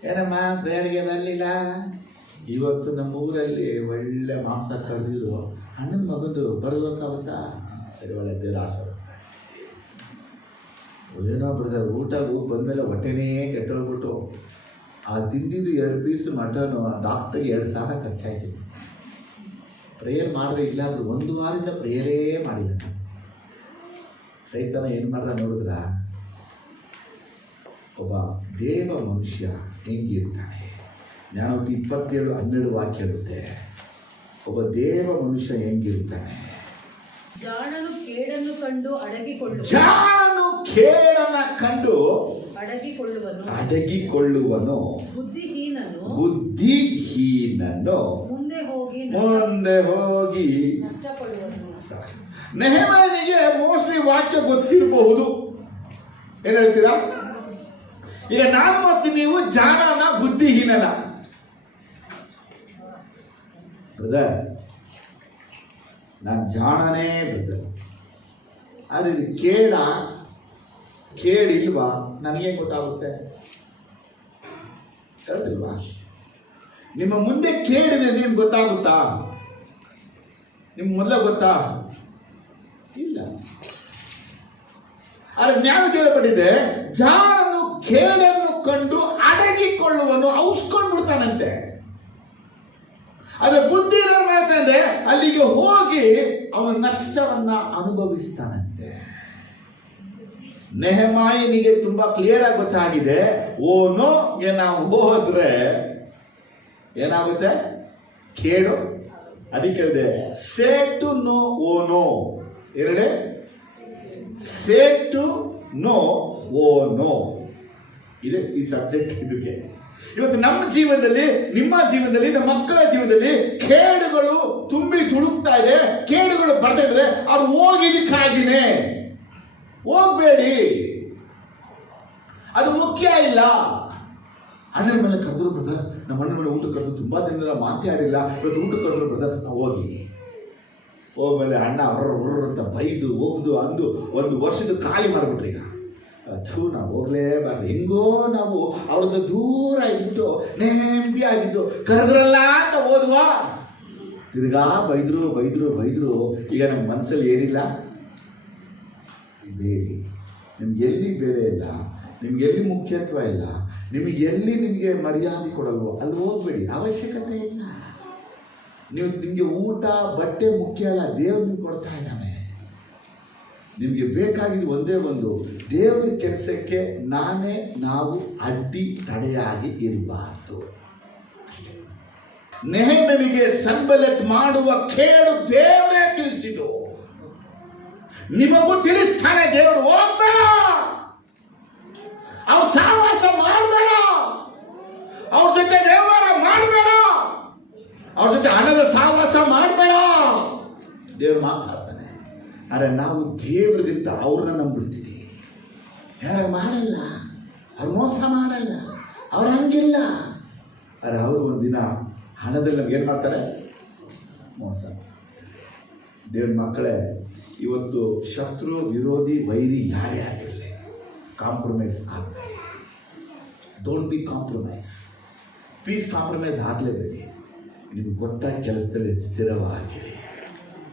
ಏನಮ್ಮ ಪ್ರೇಯರ್ಗೆ ಬರಲಿಲ್ಲ? ಇವತ್ತು ನಮ್ಮ ಊರಲ್ಲಿ ಒಳ್ಳೆ ಮಾಂಸ ಕಳೆದಿರು, ಅಣ್ಣನ ಮಗಂದು ಬರೋದಕ್ಕಾಗುತ್ತಾ? ಸರಿ, ಒಳ್ಳೆ ದೇವರ ಆಸೆ. ಏನೋ ಬ್ರದರ್, ಊಟಗೂ ಬಂದಮೇಲೆ ಹೊಟ್ಟೆನೇ ಕೆಟ್ಟೋಗ್ಬಿಟ್ಟು ಆ ತಿಂದಿದ್ದು 2 ಪೀಸ್ ಮಟನು ಡಾಕ್ಟ್ರಿಗೆ 2,000 ಖರ್ಚಾಯ್ತು. ಪ್ರೇಯರ್ ಮಾಡಿದ್ರೆ ಇಲ್ಲ ಅಂದ್ರು 1 ವಾರದಿಂದ ಪ್ರೇಯರೇ ಮಾಡಿಲ್ಲ. ಸೈತಾನ ಏನು ಮಾಡ್ದ ನೋಡಿದ್ರ? ಒಬ್ಬ ದೇವ ಮನುಷ್ಯ ಹೆಂಗಿರ್ತಾನೆ? ಜ್ಞಾನೋಕ್ತಿ 27:12 ವಾಕ್ಯ ಹೇಳುತ್ತೆ. ಒಬ್ಬ ದೇವ ಮನುಷ್ಯ ಹೆಂಗಿರ್ತಾನೆ? ಜಾಣನು ಕೇಡನ್ನು ಕಂಡು ಅಡಗಿಕೊಳ್ಳುವನು. ಬುದ್ಧಿಹೀನನು ಮುಂದೆ ಹೋಗಿ ನಷ್ಟಪಡುವನು. ನೆಹೆಮೀಯನಿಗೆ ಮೋಸ್ಟ್ಲಿ ವಾಕ್ಯ ಗೊತ್ತಿರಬಹುದು. ಏನ್ ಹೇಳ್ತೀರಾ? ಈಗ ನಾನು ಮತ್ತು ನೀವು ಜಾಣನ ಬುದ್ಧಿಹೀನನ? ಬ್ರದರ್, ನಾನು ಜಾಣನೇ ಬ್ರದರ್. ಆದರೆ ಇದು ಕೇಳಿಲ್ವಾ ನನಗೆ ಗೊತ್ತಾಗುತ್ತೆ? ಹೇಳ್ತಿಲ್ವಾ? ನಿಮ್ಮ ಮುಂದೆ ಕೇಳಿದೆ ನಿಮ್ಗೆ ಗೊತ್ತಾಗುತ್ತಾ? ನಿಮ್ಗೆ ಮೊದಲೇ ಗೊತ್ತಾ? ಇಲ್ಲ. ಆದರೆ ಜ್ಞಾನ ಕೇಳಪಟ್ಟಿದೆ, ಜಾಣನು ಕೇಳನ್ನು ಕಂಡು ಅಡಗಿಕೊಳ್ಳುವನು, ಔಸ್ಕೊಂಡು ಬಿಡ್ತಾನಂತೆ. ಅದ್ರ ಬುದ್ಧಿ ಏನ್ ಮಾಡ್ತಾನೆ? ಅಲ್ಲಿಗೆ ಹೋಗಿ ಅವನು ನಷ್ಟವನ್ನ ಅನುಭವಿಸ್ತಾನಂತೆ. ನೆಹಮಾಯನಿಗೆ ತುಂಬಾ ಕ್ಲಿಯರ್ ಆಗಿ ಗೊತ್ತಾಗಿದೆ, ಓನೋಗೆ ನಾವು ಹೋದ್ರೆ ಏನಾಗುತ್ತೆ? ಕೇಳು. ಅದಕ್ಕೆ ಹೇಳಿದೆ ಸೇ ಟು ನೋ ಓನೋ. ಎರಡೇ ಸೇ ಟು ನೋ ಓನೋ. ಇದೆ ಈ ಸಬ್ಜೆಕ್ಟ್. ಇದಕ್ಕೆ ಇವತ್ತು ನಮ್ಮ ಜೀವನದಲ್ಲಿ, ನಿಮ್ಮ ಜೀವನದಲ್ಲಿ, ನಮ್ಮ ಮಕ್ಕಳ ಜೀವನದಲ್ಲಿ ಕೇಡುಗಳು ತುಂಬಿ ತುಳುಕ್ತಾ ಇದೆ, ಕೇಡುಗಳು ಬರ್ತಾ ಇದ್ರೆ ಅವ್ರು ಹೋಗಿದ್ದಕ್ಕಾಗಿನೇ. ಹೋಗ್ಬೇಡಿ, ಅದು ಮುಖ್ಯ ಇಲ್ಲ. ಅಣ್ಣನ ಮೇಲೆ ಕರೆದ್ರು ಬ್ರದರ್, ನಮ್ಮ ಅಣ್ಣನ ಮೇಲೆ ಊಟ ಕರೆದು ತುಂಬಾ ದಿನದ ಮಾತಾಡಿಲ್ಲ, ಇವತ್ತು ಊಟ ಕರೆದ್ರು ಬ್ರದರ್, ನಾವು ಹೋಗ್ಮೇಲೆ ಅಣ್ಣ ಅವ್ರ ಅಂತ ಬೈದು ಹೋಗ್ದು ಅಂದು 1 ವರ್ಷದ ಖಾಲಿ ಮಾಡಿಬಿಟ್ರಿ. ಈಗ ನಾವು ಹೋಗ್ಲೇಬಾರ್ದು, ಹೆಂಗೋ ನಾವು ಅವ್ರದ್ದು ದೂರ ಇಟ್ಟು ನೆಮ್ಮದಿಯಾಗಿದ್ದು ಕರೆದ್ರಲ್ಲ ಅಂತ ಹೋದ್ವಾ, ತಿರ್ಗಾ ಬೈದ್ರು. ಈಗ ನಮ್ಮ ಮನಸ್ಸಲ್ಲಿ ಏನಿಲ್ಲ, ಬೇಡಿ. ನಿಮ್ಗೆ ಎಲ್ಲಿ ಬೆಲೆ ಇಲ್ಲ, ನಿಮ್ಗೆ ಎಲ್ಲಿ ಮುಖ್ಯತ್ವ ಇಲ್ಲ, ನಿಮಗೆ ಎಲ್ಲಿ ನಿಮಗೆ ಮರ್ಯಾದೆ ಕೊಡಲ್ವೋ ಅಲ್ಲಿ ಹೋಗ್ಬೇಡಿ, ಅವಶ್ಯಕತೆ ಇಲ್ಲ. ನಿಮಗೆ ಊಟ ಬಟ್ಟೆ ಮುಖ್ಯ ಅಲ್ಲ, ದೇವ್ರು ನಿಮ್ಗೆ ಕೊಡ್ತಾ ಇದ್ದಾನೆ. ನಿಮಗೆ ಬೇಕಾಗಿದ್ದು ಒಂದೇ ಒಂದು, ದೇವರ ಕೆಲಸಕ್ಕೆ ನಾವು ಅಡ್ಡಿ ತಡೆಯಾಗಿ ಇರಬಾರ್ದು. ನೆಹೆಮನಿಗೆ ಸನ್ಬಲ್ಲತ್ ಮಾಡುವ ಕೇಡು ದೇವರೇ ತಿಳಿಸಿದ್ದು. ನಿಮಗೂ ತಿಳಿಸ್ತಾನೆ ದೇವರು, ಹೋಗ್ಬೇಡ, ಅವ್ರ ಸಹವಾಸ ಮಾಡಬೇಡ, ಅವ್ರ ಜೊತೆ ವ್ಯವಹಾರ ಮಾಡಬೇಡ, ಅವ್ರ ಜೊತೆ ಹಣದ ಸಹವಾಸ ಮಾಡಬೇಡ. ದೇವರು ಮಾತಾಡ್ತಾನೆ. ಆದರೆ ನಾವು ದೇವರಿಗಿಂತ ಅವ್ರನ್ನ ನಂಬಿಡ್ತೀವಿ. ಯಾರು ಮಾಡಲ್ಲ, ಅವ್ರು ಮೋಸ ಮಾಡಲ್ಲ, ಅವ್ರು ಹಂಗಿಲ್ಲ. ಆದರೆ ಅವರು ಒಂದಿನ ಹಣದಲ್ಲಿ ನಮ್ಗೆ ಏನು ಮಾಡ್ತಾರೆ? ಮೋಸ. ದೇವ್ರ ಮಕ್ಕಳೇ, ಇವತ್ತು ಶತ್ರು, ವಿರೋಧಿ, ವೈರಿ ಯಾರೇ ಆಗಿರಲಿ, ಕಾಂಪ್ರಮೈಸ್ ಆಗಬೇಡಿ. Don't be compromise. Please compromise ಆಗಲೇಬೇಡಿ. ನಿಮ್ಗೆ ಕೊಟ್ಟ ಕೆಲಸದಲ್ಲಿ ಸ್ಥಿರವಾಗಿರಿ.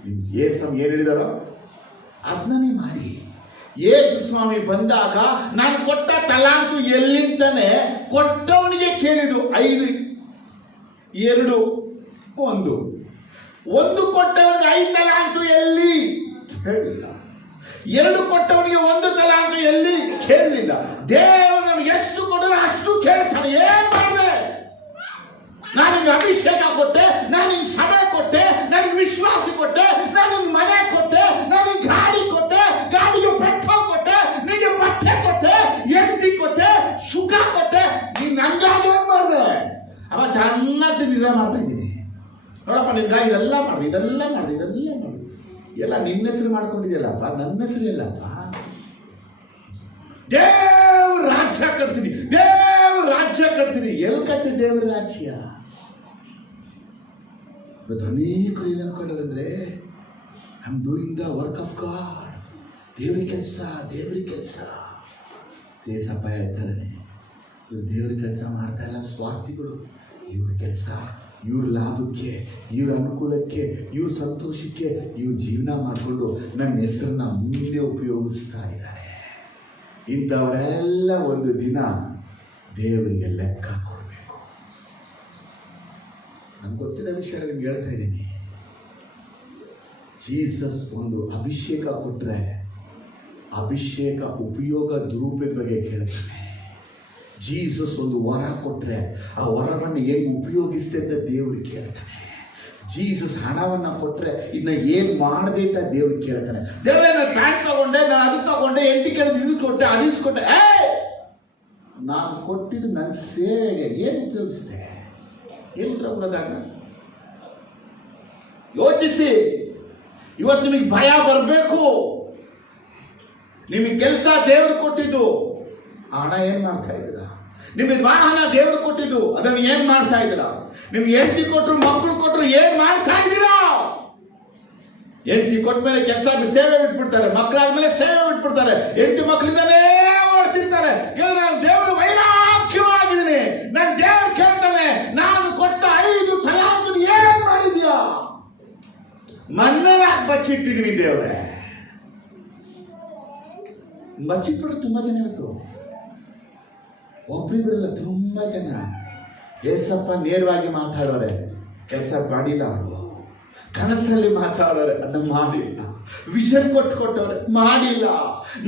ನಿಮ್ಗೆ ಯೇಸು ಏನು ಹೇಳಿದಾರೋ ಅದನ್ನೇ ಮಾಡಿ. ಯೇಸು ಸ್ವಾಮಿ ಬಂದಾಗ ನಾನು ಕೊಟ್ಟ ತಲಾಂತು ಎಲ್ಲಿಂತಾನೆ ಕೊಟ್ಟವನಿಗೆ ಕೇಳಿದು 5, 2, 1. 1 ಕೊಟ್ಟವನಿಗೆ 5 ತಲಾಂತು ಎಲ್ಲಿ ಕೇಳಿಲ್ಲ. 2 ಕೊಟ್ಟವನಿಗೆ 1 ತಲಾಂತು ಎಲ್ಲಿ ಕೇಳಲಿಲ್ಲ. ದೇವರು ನಮ್ಗೆ ಎಷ್ಟು ಕೊಟ್ಟರೆ ಅಷ್ಟು ಕೇಳ್ತಾನೆ. ಏನ್ ಮಾಡಿದೆ? ನಾನು ನಿಂಗೆ ಅಭಿಷೇಕ ಕೊಟ್ಟೆ, ನಾನು ನಿಂಗೆ ಸಮಯ ಕೊಟ್ಟೆ, ನನಗೆ ವಿಶ್ವಾಸ ಕೊಟ್ಟೆ, ನಾನು ನಿಂಗೆ ಮನೆ ಕೊಟ್ಟೆ, ನಾನು ಗಾಡಿ ಕೊಟ್ಟೆ, ಗಾಡಿಗೆ ಪೆಟ್ರೋಲ್ ಕೊಟ್ಟೆ, ನಿನಗೆ ಬಟ್ಟೆ ಕೊಟ್ಟೆ, ಹೆಂಡತಿ ಕೊಟ್ಟೆ, ಸುಖ ಕೊಟ್ಟೆ. ನೀನು ನನ್ಗಾಗಿ ಏನ್ ಮಾಡಿದೆ? ಅವ ಚೆನ್ನಾಗಿ ನಿದ್ರೆ ಮಾಡ್ತಾ ಇದ್ದೀನಿ. ನೋಡಪ್ಪ, ನಿನ್ಗಾಗಿ ಇದೆಲ್ಲ ಮಾಡಿದೆ, ಇದೆಲ್ಲ ಎಲ್ಲ ನಿನ್ನ ಹೆಸರು ಮಾಡ್ಕೊಂಡಿದೆಯಲ್ಲಪ್ಪ, ನನ್ನ ಹೆಸರು ಇಲ್ಲಪ್ಪ. ದೇವ್ರ ರಾಜ್ಯ ಕಟ್ತೀನಿ, ಎಲ್ಲಿ ಕಟ್ಟಿ ದೇವ್ರ ರಾಜ್ಯ? ಅನೇಕರು ಏನು ಅನ್ಕೊಳ್ಳೋದಂದ್ರೆ I am doing the work of God. ದೇವ್ರ ಕೆಲಸ. ದೇಸಪ್ಪ ಹೇಳ್ತಾರೆ, ಇವ್ರು ದೇವ್ರ ಕೆಲಸ ಮಾಡ್ತಾ ಇಲ್ಲ, ಸ್ವಾರ್ಥಿಗಳು. ಇವ್ರ ಕೆಲಸ, ಇವ್ರ ಲಾಭಕ್ಕೆ, ಇವ್ರ ಅನುಕೂಲಕ್ಕೆ, ಇವ್ರ ಸಂತೋಷಕ್ಕೆ ಇವ್ರ ಜೀವನ ಮಾಡಿಕೊಂಡು ನನ್ನ ಹೆಸರನ್ನ ಮುಂದೆ ಉಪಯೋಗಿಸ್ತಾ ಇದ್ದಾರೆ. ಇಂಥವರೆಲ್ಲ ಒಂದು ದಿನ ದೇವರಿಗೆ ಲೆಕ್ಕ ಕೊಡಬೇಕು. ನನಗೆ ಗೊತ್ತಿರೋ ವಿಷಯ ನಿಮ್ಗೆ ಹೇಳ್ತಾ ಇದ್ದೀನಿ. ಜೀಸಸ್ ಒಂದು ಅಭಿಷೇಕ ಕೊಟ್ಟರೆ ಅಭಿಷೇಕ ಉಪಯೋಗ ದುರುಪಯೋಗ ಬಗ್ಗೆ ಕೇಳ್ತಾನೆ. ಜೀಸಸ್ ಒಂದು ವರ ಕೊಟ್ಟರೆ ಆ ವರವನ್ನು ಹೇಗೆ ಉಪಯೋಗಿಸ್ತೆ ಅಂತ ದೇವ್ರಿಗೆ ಕೇಳ್ತಾನೆ. ಜೀಸಸ್ ಹಣವನ್ನು ಕೊಟ್ಟರೆ ಇದನ್ನ ಏನು ಮಾಡಿದೆ ಅಂತ ದೇವ್ರಿಗೆ ಕೇಳ್ತಾನೆ. ದೇವರೇ, ನಾನು ಪ್ಯಾಂಟ್ ತಗೊಂಡೆ, ನಾನು ಅದು ತಗೊಂಡೆ, ಎಂಟಿ ಕೇಳಿದ ಇದು ಕೊಟ್ಟೆ, ಅದಿಸ್ಕೊಟ್ಟೆ. ನಾನು ಕೊಟ್ಟಿದ್ದು ನನ್ನ ಸೇವೆಗೆ ಏನು ಉಪಯೋಗಿಸಿದೆ? ಏನು ಉತ್ತರ ಕೊಡೋದಾಗ? ಯೋಚಿಸಿ. ಇವತ್ತು ನಿಮಗೆ ಭಯ ಬರಬೇಕು. ನಿಮಗೆ ಕೆಲಸ ದೇವರು ಕೊಟ್ಟಿದ್ದು, ಹಣ ಏನು ಮಾಡ್ತಾ ಇದ್ದೀರಾ? ನಿಮಗೆ ವಾಹನ ದೇವರು ಕೊಟ್ಟಿದ್ದು, ಅದನ್ನು ಏನು ಮಾಡ್ತಾ ಇದ್ದೀರಾ? ನಿಮ್ಗೆ ಹೆಂಡತಿ ಕೊಟ್ಟರು, ಮಕ್ಕಳು ಕೊಟ್ಟರು, ಏನು ಮಾಡ್ತಾ ಇದ್ದೀರಾ? ಹೆಂಡತಿ ಕೊಟ್ಟ ಮೇಲೆ ಕೆಲಸ ಸೇವೆ ಬಿಟ್ಬಿಡ್ತಾರೆ, ಮಕ್ಕಳಾದ್ಮೇಲೆ ಸೇವೆ ಬಿಟ್ಬಿಡ್ತಾರೆ, ಹೆಂಡತಿ ಮಕ್ಕಳಿಂದಲೇ ಓಡ್ತಿರ್ತಾರೆ. ನಾನು ದೇವರು ವೈರಾಗ್ಯವಾಗಿದ್ದೀನಿ, ನಾನು ದೇವರು ಕೇಳ್ತಾನೆ, ನಾನು ಕೊಟ್ಟ 5 ತಲಾಂತು ಏನ್ ಮಾಡಿದ್ಯಾ? ಮಣ್ಣಲ್ಲಿ ಬಚ್ಚಿಟ್ಟಿದ್ದೀನಿ ದೇವರೇ. ಬಚ್ಚಿಟ್ಬಿಟ್ರೆ ತುಂಬಾ ಜನ ಇವತ್ತು, ಒಬ್ರಿಬ್ಬರಲ್ಲ, ತುಂಬಾ ಜನ. ಏಸಪ್ಪ ನೇರವಾಗಿ ಮಾತಾಡೋರೆ, ಕೆಲಸ ಮಾಡಿಲ್ಲ ಅವರು. ಕನಸಲ್ಲಿ ಮಾತಾಡೋರೆ ಅದನ್ನ ಮಾಡಿಲ್ಲ. ವಿಷನ್ ಕೊಟ್ಟವ್ರೆ ಮಾಡಿಲ್ಲ.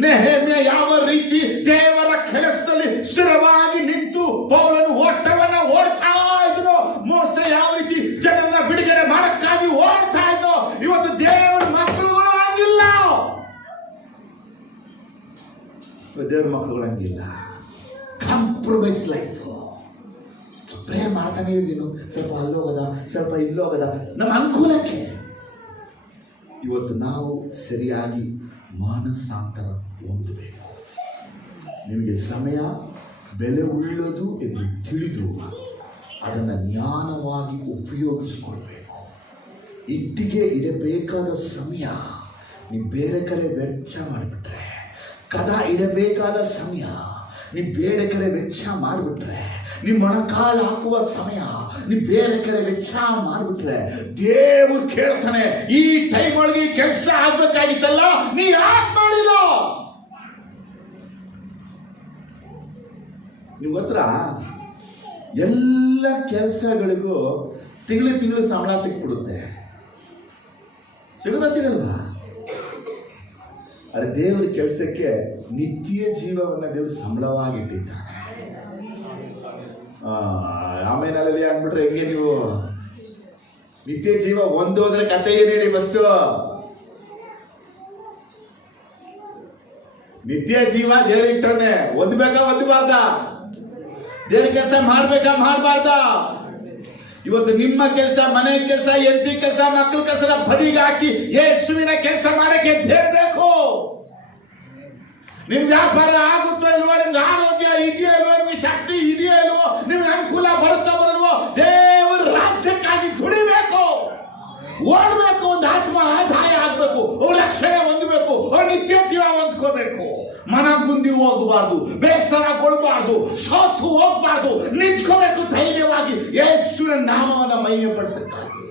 ನೆಹೆಮ್ಯ ಯಾವ ರೀತಿ ದೇವರ ಕೆಲಸದಲ್ಲಿ ಸ್ಥಿರವಾಗಿ ನಿಂತು ಪೌಲನು ಓಟವನ್ನ ಓಡ್ತಾ ಇದ್ರು, ಮೋಸೆ ಯಾವ ರೀತಿ ಜನರನ್ನ ಬಿಡುಗಡೆ ಮಾಡಕ್ಕಾಗಿ ಓಡ್ತಾ ಇದ್ರು, ಇವತ್ತು ದೇವರ ಮಕ್ಕಳುಗಳು ಹಂಗಿಲ್ಲ. ದೇವರ ಮಕ್ಕಳುಗಳು ಹಂಗಿಲ್ಲ. Compromise life. ಪ್ರೇಯರ್ ಮಾಡ್ತಾನೆ ಇದ್ದೀನು, ಸ್ವಲ್ಪ ಅಲ್ಲೋಗದ, ಸ್ವಲ್ಪ ಇಲ್ಲೋಗದ, ನಮ್ಮ ಅನುಕೂಲಕ್ಕೆ. ಇವತ್ತು ನಾವು ಸರಿಯಾಗಿ ಮಾನಸಾಂತರ ಹೊಂದಬೇಕು. ನಿಮಗೆ ಸಮಯ ಬೆಲೆ ಉಳ್ಳದು ಎಂದು ತಿಳಿದು ಅದನ್ನು ಜ್ಞಾನವಾಗಿ ಉಪಯೋಗಿಸಿಕೊಳ್ಬೇಕು. ಇಟ್ಟಿಗೆ ಇಡಬೇಕಾದ ಸಮಯ ನೀವು ಬೇರೆ ಕಡೆ ವೆಚ್ಚ ಮಾಡಿಬಿಟ್ರೆ, ಕದ ಇಡಬೇಕಾದ ಸಮಯ ನೀವು ಬೇರೆ ಕಡೆ ವೆಚ್ಚ ಮಾಡಿಬಿಟ್ರೆ, ನೀವು ಮೊಣಕಾಲು ಹಾಕುವ ಸಮಯ ನೀವು ಬೇರೆ ಕಡೆ ವೆಚ್ಚ ಮಾಡಿಬಿಟ್ರೆ, ದೇವರು ಕೇಳ್ತಾನೆ, ಈ ಟೈಮ್ ಒಳಗೆ ಕೆಲಸ ಆಗ್ಬೇಕಾಗಿತ್ತಲ್ಲ, ನೀ ಯಾಕೆ ಮಾಡಿಲ್ಲ? ನೀವು ಹತ್ರ ಎಲ್ಲ ಕೆಲಸಗಳಿಗೂ ತಿಂಗಳು ಸಂಬಳ ಸಿಕ್ಬಿಡುತ್ತೆ. ಸಿಗಲ್ವಾ? ಅರೆ ದೇವರ ಕೆಲಸಕ್ಕೆ ನಿತ್ಯ ಜೀವವನ್ನು ದೇವರು ಸಂಬಳವಾಗಿ ಇಟ್ಟಿದ್ದಾನೆ. ಆಮೇಲೆ ಅಂದ್ಬಿಟ್ರೆ ಹೆಂಗೆ ನೀವು ನಿತ್ಯ ಜೀವ ಒಂದೋದ್ರೆ ಕತೆ ಏನ್ ಹೇಳಿ? ಫಸ್ಟ್ ನಿತ್ಯ ಜೀವ ದೇವ್ರ ಇಟ್ಟವನ್ನೇ ಓದ್ಬೇಕಾ ಓದಬಾರ್ದ? ದೇವ್ರ ಕೆಲಸ ಮಾಡ್ಬೇಕಾ ಮಾಡಬಾರ್ದ? ಇವತ್ತು ನಿಮ್ಮ ಕೆಲಸ, ಮನೆ ಕೆಲಸ, ಹೆಂಡತಿ ಕೆಲಸ, ಮಕ್ಕಳ ಕೆಲಸ ಬದಿಗೆ ಹಾಕಿ ಯೇಸುವಿನ ಕೆಲಸ ಮಾಡಕ್ಕೆ ಬೇಕು. ನಿಮ್ ವ್ಯಾಪಾರ ಆಗುತ್ತೋ ಇಲ್ವೋ, ನಿಮ್ಗೆ ಆರೋಗ್ಯ ಇದೆಯೋ ಇಲ್ವೋ, ನಿಮ್ಗೆ ಶಕ್ತಿ ಇದೆಯೋ ಇಲ್ವೋ, ನಿಮ್ಗೆ ಅನುಕೂಲ ಬರುತ್ತಾ ಬರಲ್ವೋ, ದೇವರ ರಾಜ್ಯಕ್ಕಾಗಿ ದುಡಿಬೇಕು, ಓಡಬೇಕು. ಒಂದು ಆತ್ಮ ಆದಾಯ ಆಗ್ಬೇಕು, ರಕ್ಷಣೆ ಹೊಂದಬೇಕು, ನಿತ್ಯ ಜೀವ ಹೊಂದ್ಕೋಬೇಕು. ಮನಗುಂದಿ ಹೋಗಬಾರ್ದು, ಬೇಸರಗೊಳ್ಬಾರ್ದು, ಸೋತು ಹೋಗ್ಬಾರ್ದು, ನಿಂತ್ಕೋಬೇಕು ಧೈರ್ಯವಾಗಿ ಯೇಸುವಿನ ನಾಮವನ್ನು ಮಹಿಮೆಪಡಿಸಕ್ಕಾಗಿ.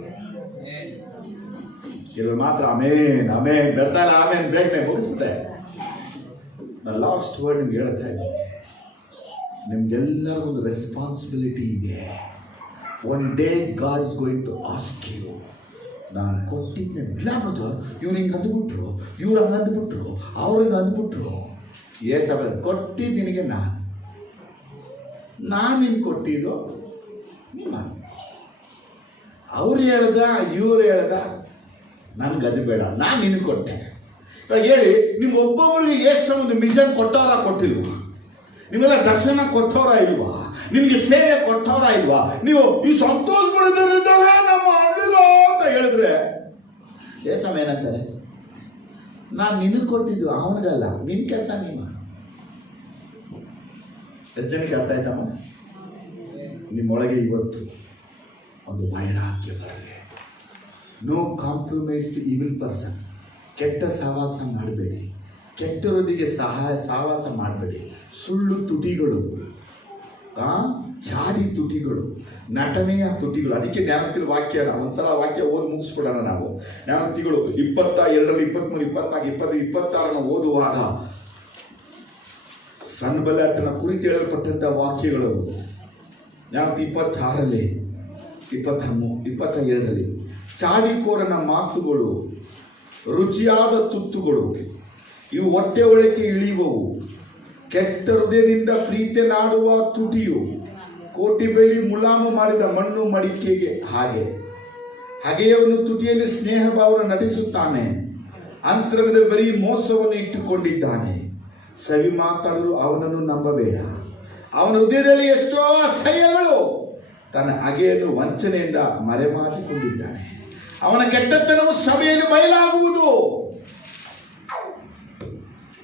ಕೆಲವರು ಮಾತ್ರ ಆಮೇನ್ ಆಮೇನ್ ಬರ್ತಾರ, ಆಮೇನ್ ಬೇಗನೆ ಮುಗಿಸ್ಬಿಟ್ಟೆ. ನಾನು ಲಾಸ್ಟ್ ವರ್ಡ್ ನಿಮ್ಗೆ ಹೇಳ್ತಾ ಇದ್ದೀನಿ, ನಿಮ್ಗೆಲ್ಲರಿಗೂ ಒಂದು ರೆಸ್ಪಾನ್ಸಿಬಿಲಿಟಿ ಇದೆ. One day God is going to ask you, ನಾನು ಕೊಟ್ಟಿದ್ದೆ ಬಿಡಾಬಾರ್ದು, ಇವ್ರು ಹಿಂಗೆ ಅಂದ್ಬಿಟ್ರು, ಇವ್ರು ಹಂಗೆ ಅಂದ್ಬಿಟ್ರು, ಅವ್ರಿಗೆ ಅಂದ್ಬಿಟ್ರು. ಏಸಬ ಕೊಟ್ಟಿದ್ದು ನಿನಗೆ ನಾನು ನಿನ್ಗೆ ಕೊಟ್ಟಿದ್ದು ನಾನು. ಅವ್ರು ಹೇಳ್ದ, ಇವ್ರು ಹೇಳ್ದ, ನನ್ಗೆ ಅದು ಬೇಡ, ನಾನು ನಿನಗೆ ಕೊಟ್ಟೆ. ಇವಾಗ ಹೇಳಿ, ನಿಮ್ಗೆ ಒಬ್ಬೊಬ್ಬರಿಗೆ ಏಸು ಒಂದು ಮಿಷನ್ ಕೊಟ್ಟವರ ಕೊಟ್ಟಿಲ್ವ? ನಿಮ್ಗೆಲ್ಲ ದರ್ಶನ ಕೊಟ್ಟವರ ಇಲ್ವಾ? ನಿಮ್ಗೆ ಸೇವೆ ಕೊಟ್ಟವರ ಇಲ್ವಾ? ನೀವು ಈ ಸಂತೋಷ ಪಡೆದಿದ್ದಲ್ಲ ನಮ್ಮ ಮಾಡಲಿಲ್ಲ ಅಂತ ಹೇಳಿದ್ರೆ ಏಸಮ್ ಏನಂತಾರೆ? ನಾನು ನಿನಗೆ ಕೊಟ್ಟಿದ್ದು ಅವನಿಗಲ್ಲ, ನಿನ್ನ ಕೆಲಸ ನೀನು ಮಾಡು. ಎಷ್ಟು ಜನಕ್ಕೆ ಅರ್ಥ ಆಯ್ತಮ್ಮ? ನಿಮ್ಮೊಳಗೆ ಇವತ್ತು ಒಂದು ವೈರಾಗ್ಯ ಬರಲಿ. No compromise to evil person. ಕೆಟ್ಟ ಸಹವಾಸ ಮಾಡಬೇಡಿ, ಕೆಟ್ಟವರೊಂದಿಗೆ ಸಹವಾಸ ಮಾಡಬೇಡಿ. ಸುಳ್ಳು ತುಟಿಗಳು, ಚಾಡಿ ತುಟಿಗಳು, ನಟನೆಯ ತುಟಿಗಳು. ಅದಕ್ಕೆ ಜ್ಞಾನೋಕ್ತಿಗಳ ವಾಕ್ಯ ಒಂದ್ಸಲ ವಾಕ್ಯ ಓದಿ ಮುಗಿಸ್ಬಿಡೋಣ ನಾವು. ಜ್ಞಾನೋಕ್ತಿಗಳು 22, 23, 24, 20, 26 ಓದುವಾಗ ಸನ್ಬಲಾಟನ ಕುರಿತು ಹೇಳಲ್ಪಟ್ಟಂಥ ವಾಕ್ಯಗಳು. ಜ್ಞಾನೋಕ್ತಿ 26, 22 ಚಾಡಿಕೋರನ ಮಾತುಗಳು, ರುಚಿಯಾದ ತುತ್ತುಗಳು, ಇವು ಹೊಟ್ಟೆ ಒಳಕ್ಕೆ ಇಳಿಯುವವು. ಕೆಟ್ಟ ಹೃದಯದಿಂದ ಪ್ರೀತಿಯನ್ನಾಡುವ ತುಟಿಯು ಕೋಟಿ ಬೆಳ್ಳಿ ಮುಲಾಮು ಮಾಡಿದ ಮಣ್ಣು ಮಡಿಕೆಗೆ ಹಾಗೆ. ಹಗೆಯವನು ತುಟಿಯಲ್ಲಿ ಸ್ನೇಹ ಭಾವನ ನಟಿಸುತ್ತಾನೆ, ಅಂತರಂಗದಲ್ಲಿ ಬರೀ ಮೋಸವನ್ನು ಇಟ್ಟುಕೊಂಡಿದ್ದಾನೆ. ಸವಿ ಮಾತಾಡಲು ಅವನನ್ನು ನಂಬಬೇಡ, ಅವನ ಹೃದಯದಲ್ಲಿ ಎಷ್ಟೋ ಅಸಹ್ಯಗಳು. ತನ್ನ ಹಗೆಯನ್ನು ವಂಚನೆಯಿಂದ ಮರೆಮಾಚಿಕೊಂಡಿದ್ದಾನೆ, ಅವನ ಕೆಟ್ಟತನವು ಸಭೆಯಲ್ಲಿ ಬಯಲಾಗುವುದು.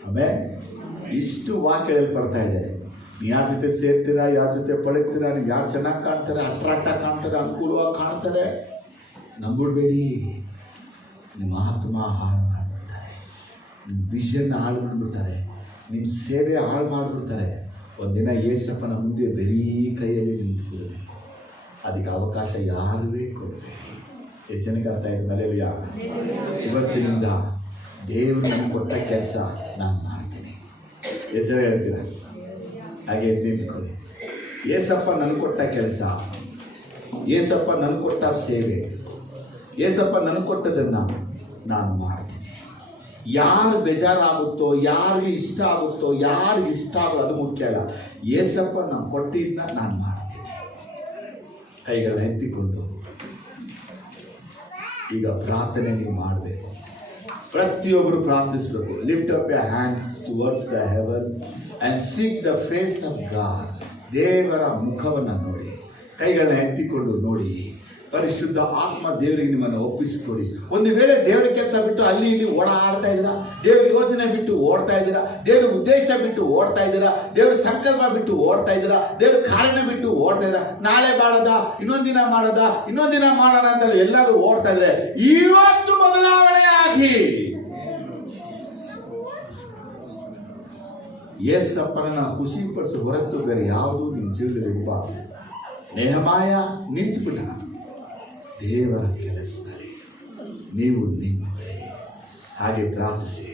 ಆಮೇಲೆ ಇಷ್ಟು ವಾಕ್ಯ ಹೇಳ್ಪಡ್ತಾ ಇದೆ. ನೀವು ಯಾರ ಜೊತೆ ಸೇರ್ತೀರಾ, ಯಾರ ಜೊತೆ ಪಳೀತೀರಾ, ನೀವು ಯಾರು ಚೆನ್ನಾಗಿ ಕಾಣ್ತಾರೆ, ಅಟ್ರಾಕ್ಟ್ ಆಗಿ ಕಾಣ್ತಾರೆ, ಅನುಕೂಲವಾಗಿ ಕಾಣ್ತಾರೆ, ನಂಬಿಡ್ಬೇಡಿ. ನಿಮ್ಮ ಆತ್ಮ ಹಾಳು ಮಾಡಿಬಿಡ್ತಾರೆ, ನಿಮ್ಮ ವಿಷನ್ ಹಾಳು ಮಾಡಿಬಿಡ್ತಾರೆ, ನಿಮ್ಮ ಸೇವೆ ಹಾಳು ಮಾಡಿಬಿಡ್ತಾರೆ. ಒಂದಿನ ಏಸಪ್ಪನ ಮುಂದೆ ಬರೀ ಕೈಯಲ್ಲಿ ನಿಂತ್ಕೊಳ್ಬೇಕು. ಅದಕ್ಕೆ ಅವಕಾಶ ಯಾರುವೇ ಕೊಡಬೇಕು. ಎಷ್ಟು ಜನಕ್ಕೆ ಅರ್ಥ ಆಯ್ತು? ಅಲ್ಲೆಲೂಯ. ಇವತ್ತಿನಿಂದ ದೇವರು ನನಗೆ ಕೊಟ್ಟ ಕೆಲಸ ನಾನು ಮಾಡ್ತೀನಿ. ಹೆಸರು ಹೇಳ್ತೀರ? ಹಾಗೆ ನಿಂತ್ಕೊಳ್ಳಿ. ಏಸಪ್ಪ ನನಗೆ ಕೊಟ್ಟ ಕೆಲಸ, ಏಸಪ್ಪ ನನಗೆ ಕೊಟ್ಟ ಸೇವೆ, ಏಸಪ್ಪ ನನಗೆ ಕೊಟ್ಟದನ್ನು ನಾನು ಮಾಡ್ತೀನಿ. ಯಾರು ಬೇಜಾರಾಗುತ್ತೋ, ಯಾರಿಗೆ ಇಷ್ಟ ಆಗುತ್ತೋ, ಯಾರಿಗೆ ಇಷ್ಟ ಆಗೋದು ಅದು ಮುಖ್ಯ ಅಲ್ಲ. ಏಸಪ್ಪ ನಾನು ಕೊಟ್ಟಿದ್ದನ್ನ ನಾನು ಮಾಡ್ತೀನಿ. ಕೈಗಳನ್ನ ಎತ್ತಿಕೊಂಡು ಈಗ ಪ್ರಾರ್ಥನೆ ನೀವು ಮಾಡಬೇಕು. ಪ್ರತಿಯೊಬ್ಬರು ಪ್ರಾರ್ಥಿಸಬೇಕು. Lift up your hands towards the heaven and seek the face of God. ದೇವರ ಮುಖವನ್ನು ನೋಡಿ, ಕೈಗಳನ್ನ ಎತ್ತಿಕೊಂಡು ನೋಡಿ. ಪರಿಶುದ್ಧ ಆತ್ಮ ದೇವರಿಗೆ ನಿಮ್ಮನ್ನು ಒಪ್ಪಿಸಿಕೊಡಿ. ಒಂದು ವೇಳೆ ದೇವರ ಕೆಲಸ ಬಿಟ್ಟು ಅಲ್ಲಿ ಇಲ್ಲಿ ಓಡಾಡ್ತಾ ಇದ್ದೀರಾ, ದೇವರ ಯೋಜನೆ ಬಿಟ್ಟು ಓಡ್ತಾ ಇದ್ದೀರಾ, ದೇವರ ಉದ್ದೇಶ ಬಿಟ್ಟು ಓಡ್ತಾ ಇದ್ದೀರಾ, ದೇವರ ಸಂಕಲ್ಪ ಬಿಟ್ಟು ಓಡ್ತಾ ಇದ್ದೀರಾ, ದೇವರ ಕಾರಣ ಬಿಟ್ಟು ಓಡ್ತಾ ಇದ್ದೀರಾ, ನಾಳೆ ಮಾಡೋದ, ಇನ್ನೊಂದಿನ ಮಾಡೋಣ ಅಂತ ಎಲ್ಲರೂ ಓಡ್ತಾ ಇದ್ದಾರೆ. ಇವತ್ತು ಬದಲಾವಣೆ ಆಗಿ ಯೇಸಪ್ಪನನ್ನ ಖುಷಿಪಡಿಸೋ ಹೊರತು ಬೇರೆ ಯಾವುದೂ ನಿಮ್ಮ ಜೀವನದಲ್ಲಿ ಇರಬಾರದು. ನೆಹಮಾಯ ನಿಂತುಬಿಟ್ಟ ದೇವರ ಕೆಲಸದಲ್ಲಿ ನೀವು ನಿಂತು ಹಾಗೆ ಪ್ರಾರ್ಥಿಸಿ.